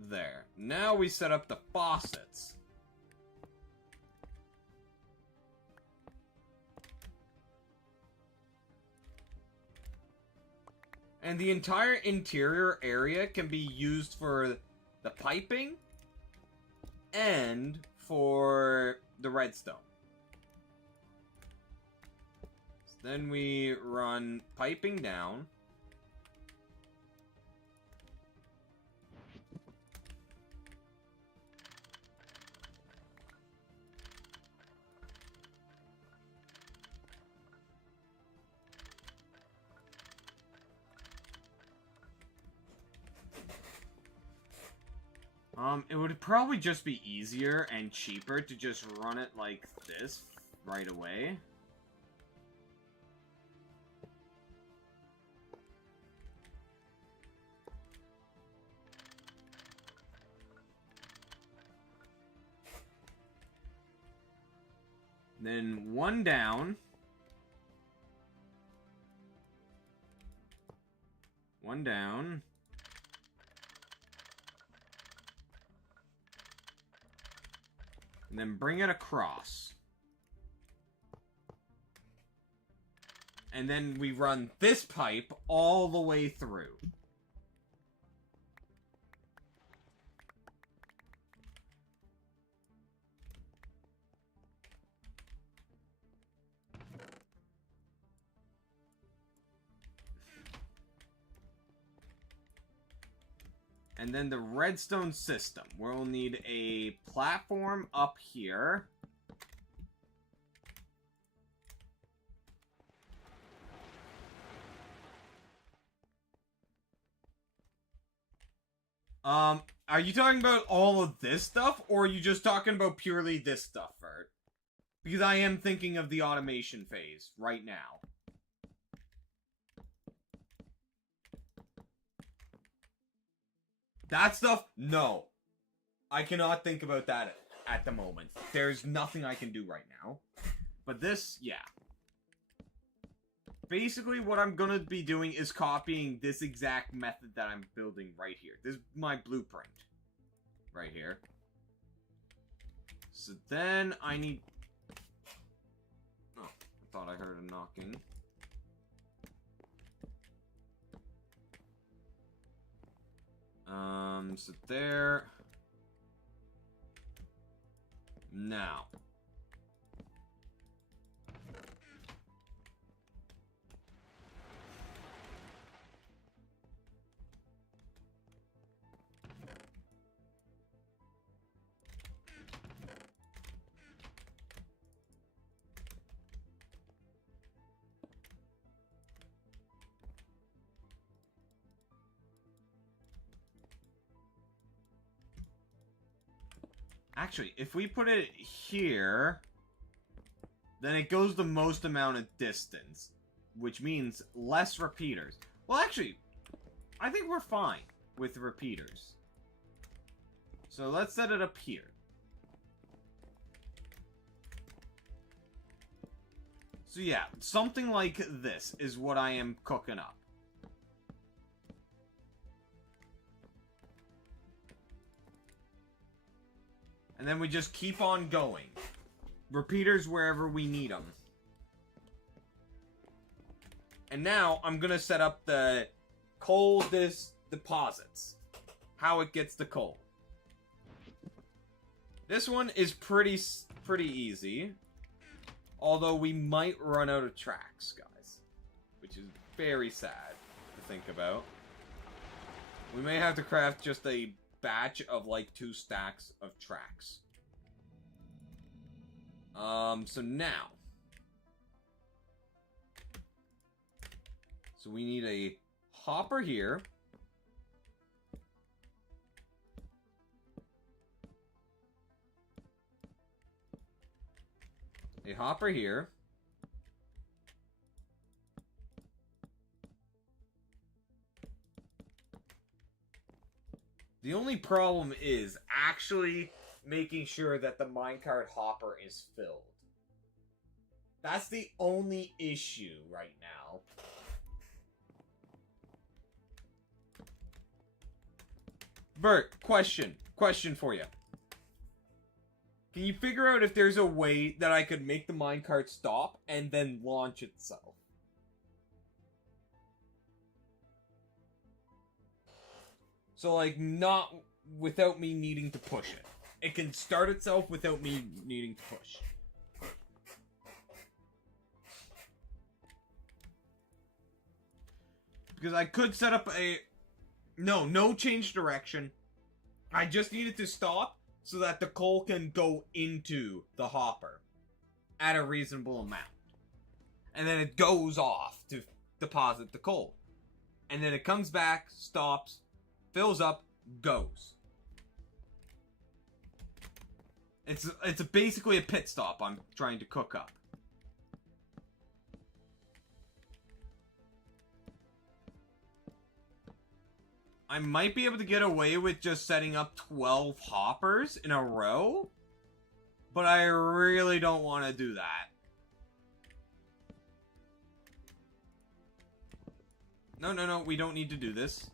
There. Now we set up the faucets. And the entire interior area can be used for the piping and for the redstone. So then we run piping down. It would probably just be easier and cheaper to just run it like this right away. Then one down. One down. And then bring it across. And then we run this pipe all the way through. And then the redstone system. We'll need a platform up here. Are you talking about all of this stuff, or are you just talking about purely this stuff, Vert? Because I am thinking of the automation phase right now. That stuff? No. I cannot think about that at the moment. There's nothing I can do right now. But this, yeah. Basically, what I'm gonna be doing is copying this exact method that I'm building right here. This is my blueprint. Right here. So then I need... Oh, I thought I heard a knocking. So there. Now. Actually, if we put it here, then it goes the most amount of distance, which means less repeaters. Well, actually, I think we're fine with repeaters. So let's set it up here. So yeah, something like this is what I am cooking up. And then we just keep on going. Repeaters wherever we need them. And now I'm going to set up the coal deposits. How it gets the coal. This one is pretty easy. Although we might run out of tracks, guys. Which is very sad to think about. We may have to craft just a batch of like 2 stacks of tracks. So now. So we need a hopper here. A hopper here. The only problem is actually making sure that the minecart hopper is filled. That's the only issue right now. Bert, question for you. Can you figure out if there's a way that I could make the minecart stop and then launch itself? So, like, not without me needing to push it. It can start itself without me needing to push. Because I could set up a... No change direction. I just need it to stop so that the coal can go into the hopper at a reasonable amount. And then it goes off to deposit the coal. And then it comes back, stops, fills up, goes. It's basically a pit stop I'm trying to cook up. I might be able to get away with just setting up 12 hoppers in a row, but I really don't want to do that. No, we don't need to do this.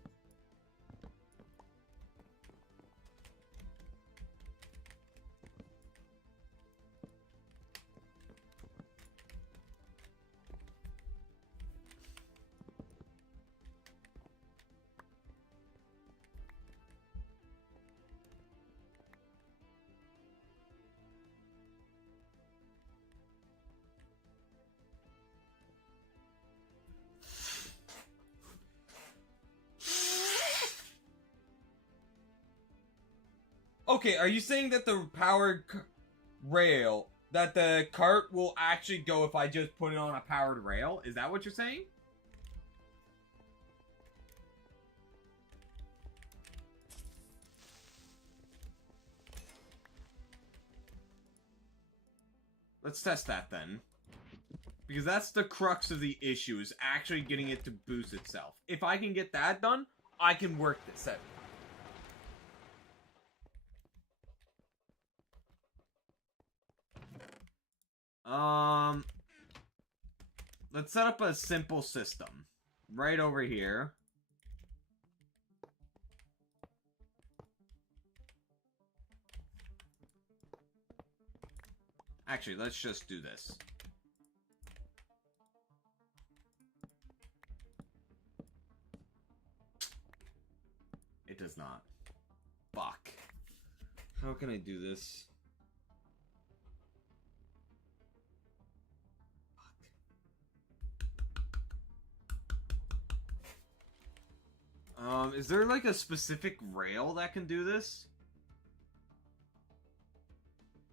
Okay, are you saying that the powered rail, that the cart will actually go if I just put it on a powered rail? Is that what you're saying? Let's test that then. Because that's the crux of the issue, is actually getting it to boost itself. If I can get that done, I can work this out. Let's set up a simple system. Right over here. Actually, let's just do this. It does not. Fuck. How can I do this? Is there like a specific rail that can do this?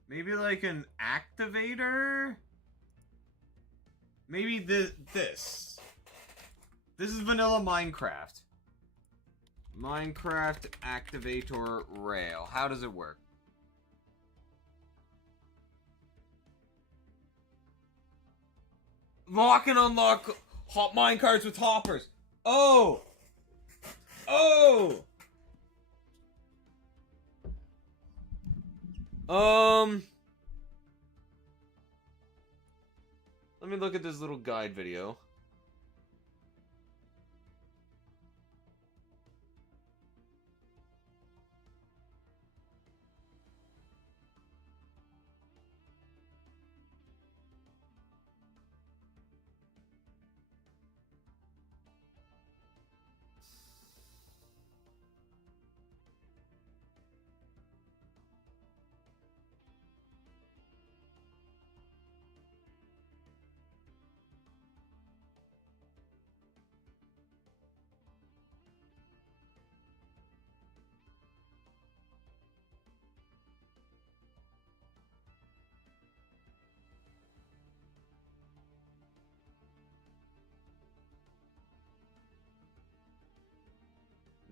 Maybe like an activator? Maybe this. This is vanilla Minecraft. Minecraft activator rail. How does it work? Lock and unlock hot minecarts with hoppers. Oh! Oh! Let me look at this little guide video.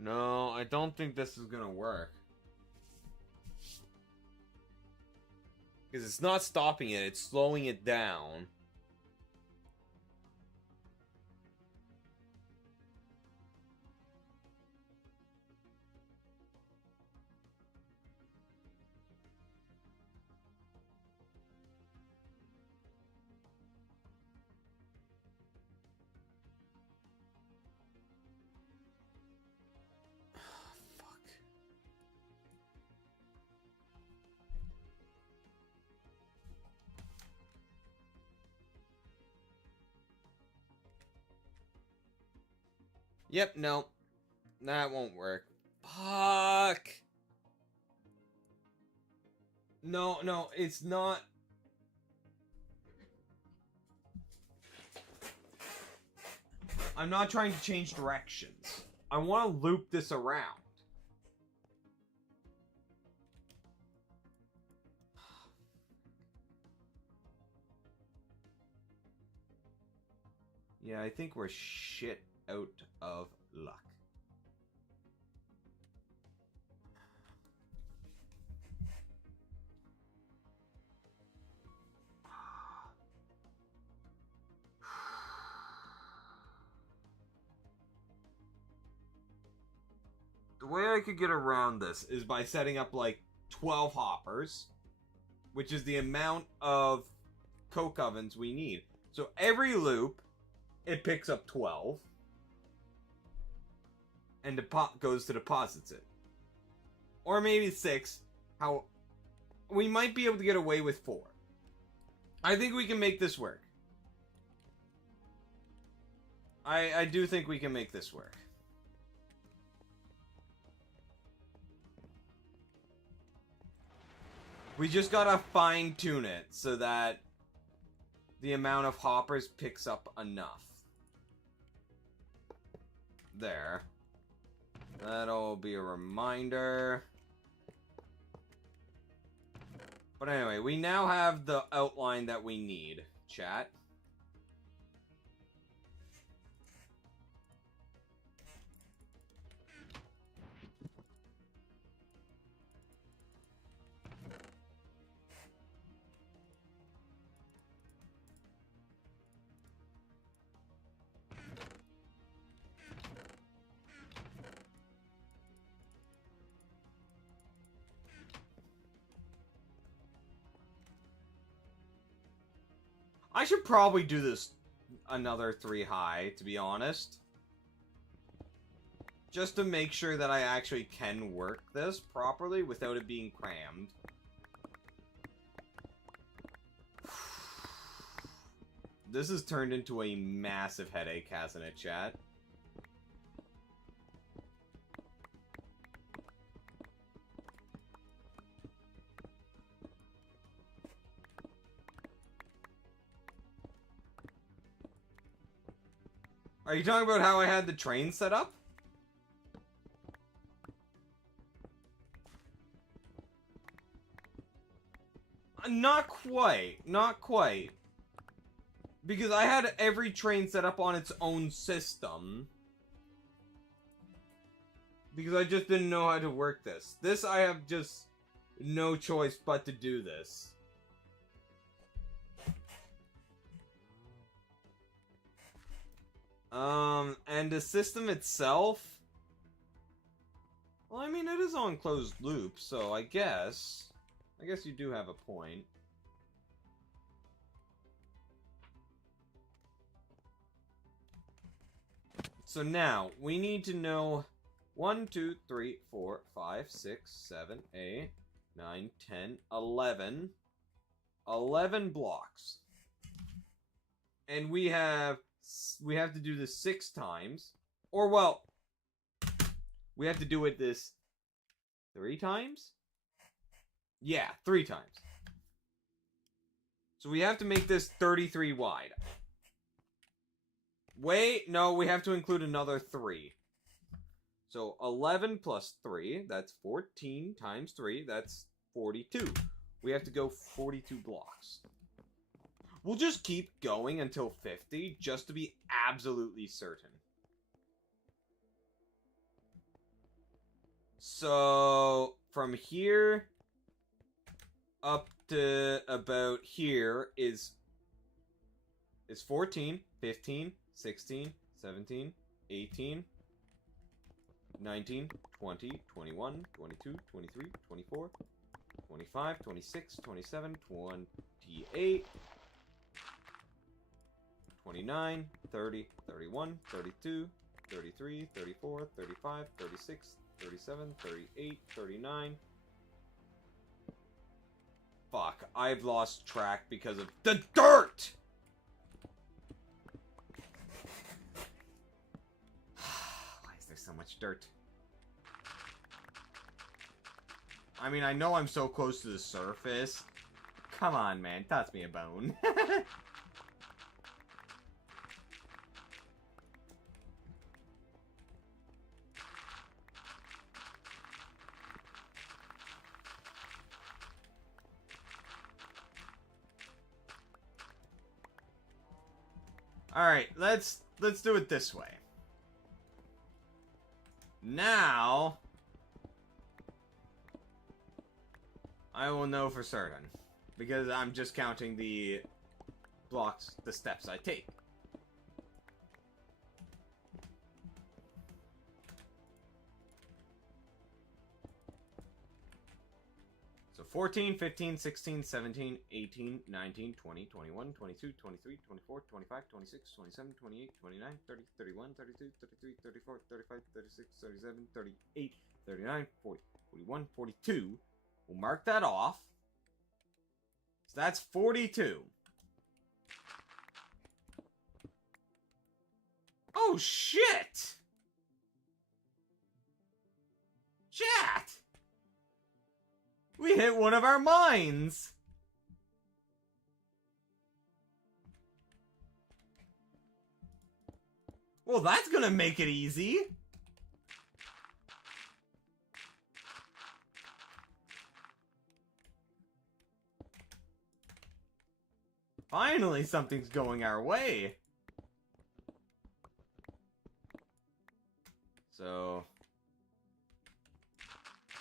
No, I don't think this is gonna work. Because it's not stopping it, it's slowing it down. Yep, no. That won't work. Fuck! No, it's not. I'm not trying to change directions. I want to loop this around. Yeah, I think we're shit out of luck. way I could get around this is by setting up like 12 hoppers, which is the amount of coke ovens we need. So every loop, it picks up 12 and goes to deposits it. Or maybe 6. How we might be able to get away with 4. I think we can make this work. I do think we can make this work. We just gotta fine-tune it so that the amount of hoppers picks up enough. There. That'll be a reminder. But anyway, we now have the outline that we need, chat. I should probably do this another 3 high, to be honest. Just to make sure that I actually can work this properly without it being crammed. This has turned into a massive headache, hasn't it, chat? Are you talking about how I had the train set up? Not quite. Not quite. Because I had every train set up on its own system. Because I just didn't know how to work this. This, I have just no choice but to do this. And the system itself... Well, I mean, it is on closed loop, so I guess you do have a point. So now, we need to know 1, 2, 3, 4, 5, 6, 7, 8, 9, 10, 11. 11 blocks. And we have to do this 6 times. Or, well, we have to do it this 3 times? Yeah, 3 times. So we have to make this 33 wide. Wait, no, we have to include another 3. So 11 plus 3, that's 14 times 3, that's 42. We have to go 42 blocks. We'll just keep going until 50, just to be absolutely certain. So, from here up to about here is 14, 15, 16, 17, 18, 19, 20, 21, 22, 23, 24, 25, 26, 27, 28, 29, 30, 31, 32, 33, 34, 35, 36, 37, 38, 39. Fuck, I've lost track because of the dirt! Why is there so much dirt? I mean, I know I'm so close to the surface. Come on, man, toss me a bone. Alright, let's do it this way. Now, I will know for certain. Because I'm just counting the blocks, the steps I take. 14, 15, 16, 17, 18, 19, 20, 21, 22, 23, 24, 25, 26, 27, 28, 29, 30, 31, 32, 33, 34, 35, 36, 37, 38, 39, 40, 41, 42. We'll mark that off. So that's 42. Oh, shit! Chat! We hit one of our mines! Well, that's gonna make it easy. Finally, something's going our way. So,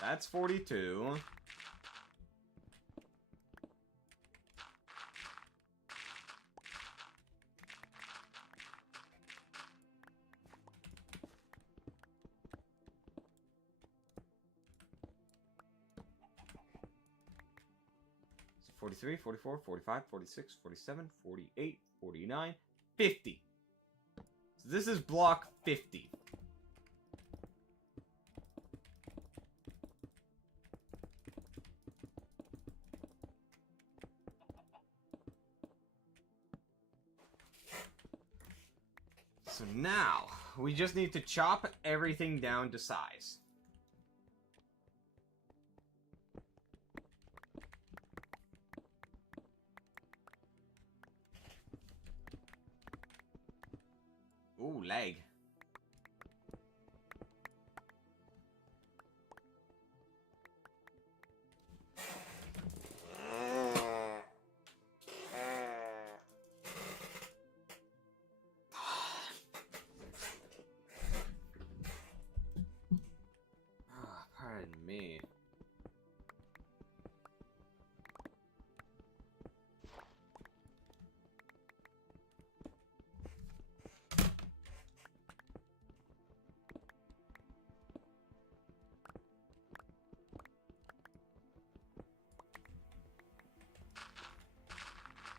that's 42. So 43, 44, 45, 46, 47, 48, 49, 50. So this is block 50. So now, we just need to chop everything down to size. Ooh, lag. Pardon me.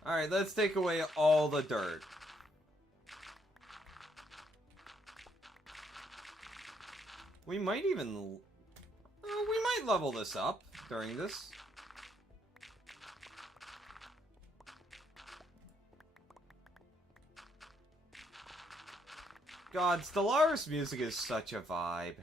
Alright, let's take away all the dirt. We might even... we might level this up during this. God, Stellaris music is such a vibe.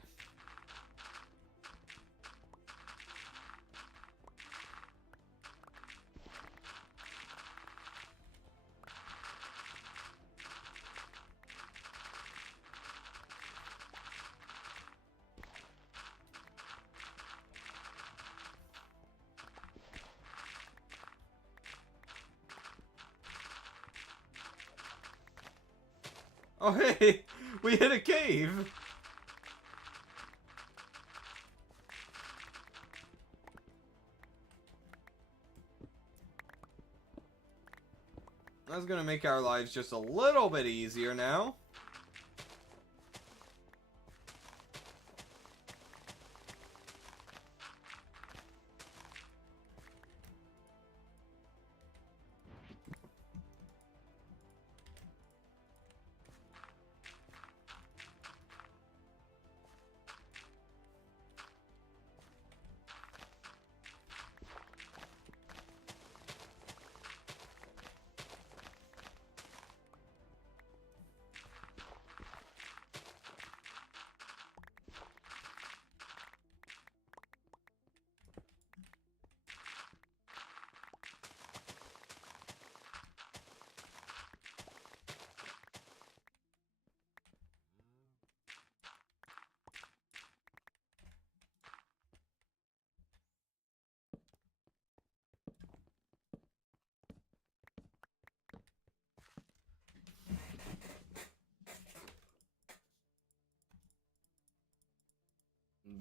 Oh hey, we hit a cave! That's gonna make our lives just a little bit easier now.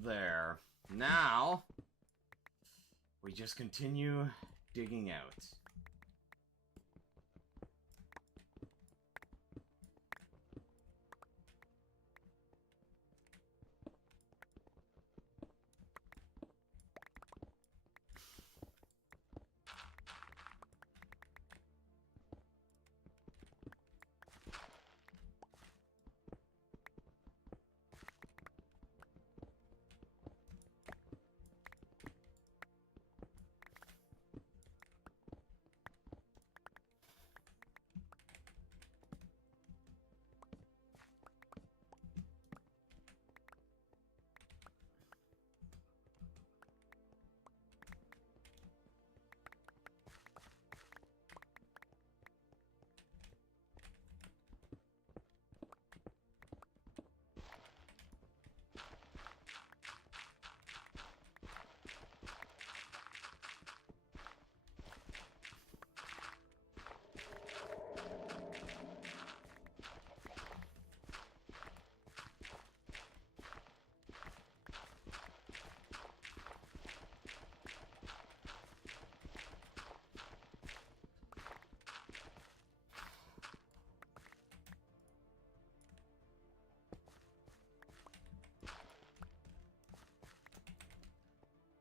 There. Now, we just continue digging out.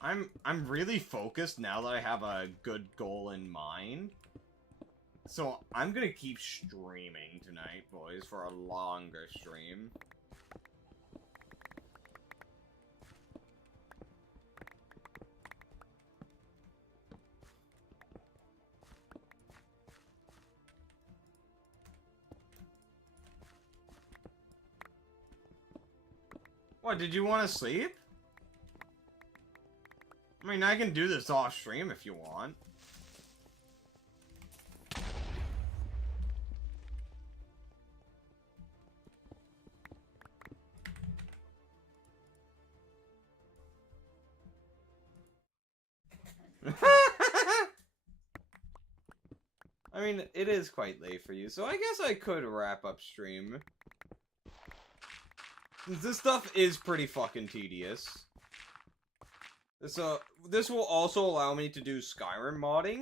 I'm really focused now that I have a good goal in mind. So I'm gonna keep streaming tonight, boys, for a longer stream. What, did you want to sleep? I mean, I can do this off stream if you want. I mean, it is quite late for you, so I guess I could wrap up stream. This stuff is pretty fucking tedious. So, this will also allow me to do Skyrim modding.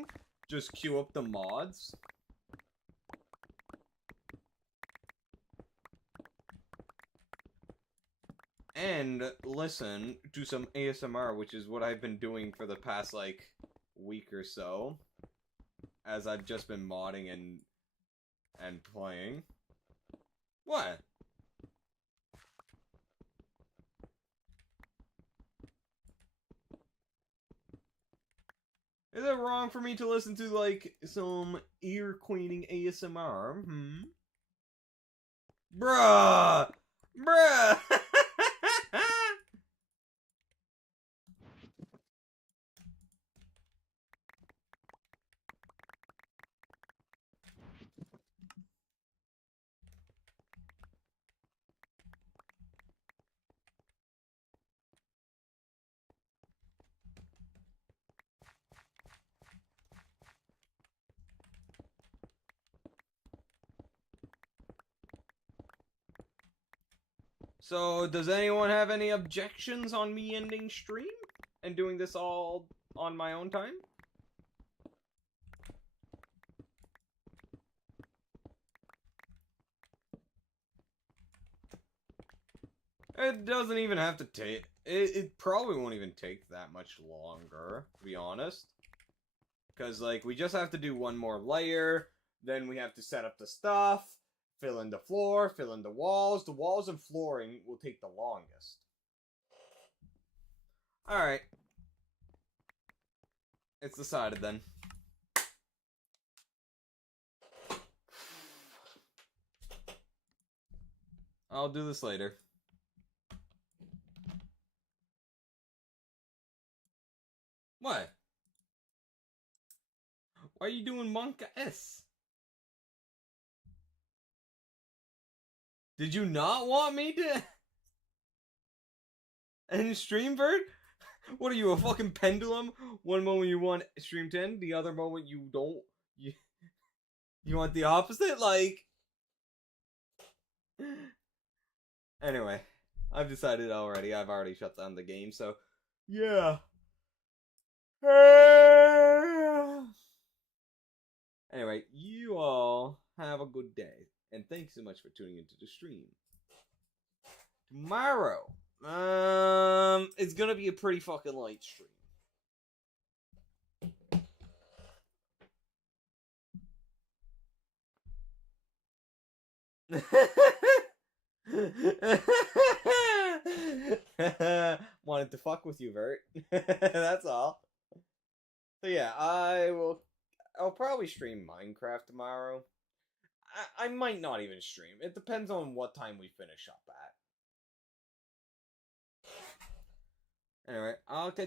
Just queue up the mods. And listen to some ASMR, which is what I've been doing for the past, like, week or so. As I've just been modding and playing. What? Is it wrong for me to listen to, like, some ear-cleaning ASMR? Bruh! Bruh! So, does anyone have any objections on me ending stream? And doing this all on my own time? It doesn't even have to take... It probably won't even take that much longer, to be honest. Because, like, we just have to do one more layer, then we have to set up the stuff, fill in the floor, fill in the walls. The walls and flooring will take the longest. Alright. It's decided then. I'll do this later. What? Why are you doing Monka S? Did you not want me to? And Streambird? What are you, a fucking pendulum? One moment you want stream 10, the other moment you don't. You want the opposite? Like. Anyway, I've decided already. I've already shut down the game, so. Yeah. Anyway, you all have a good day. And thanks so much for tuning into the stream. Tomorrow, it's gonna be a pretty fucking light stream. Wanted to fuck with you, Vert. That's all. So yeah, I'll probably stream Minecraft tomorrow. I might not even stream. It depends on what time we finish up at. Anyway, I'll catch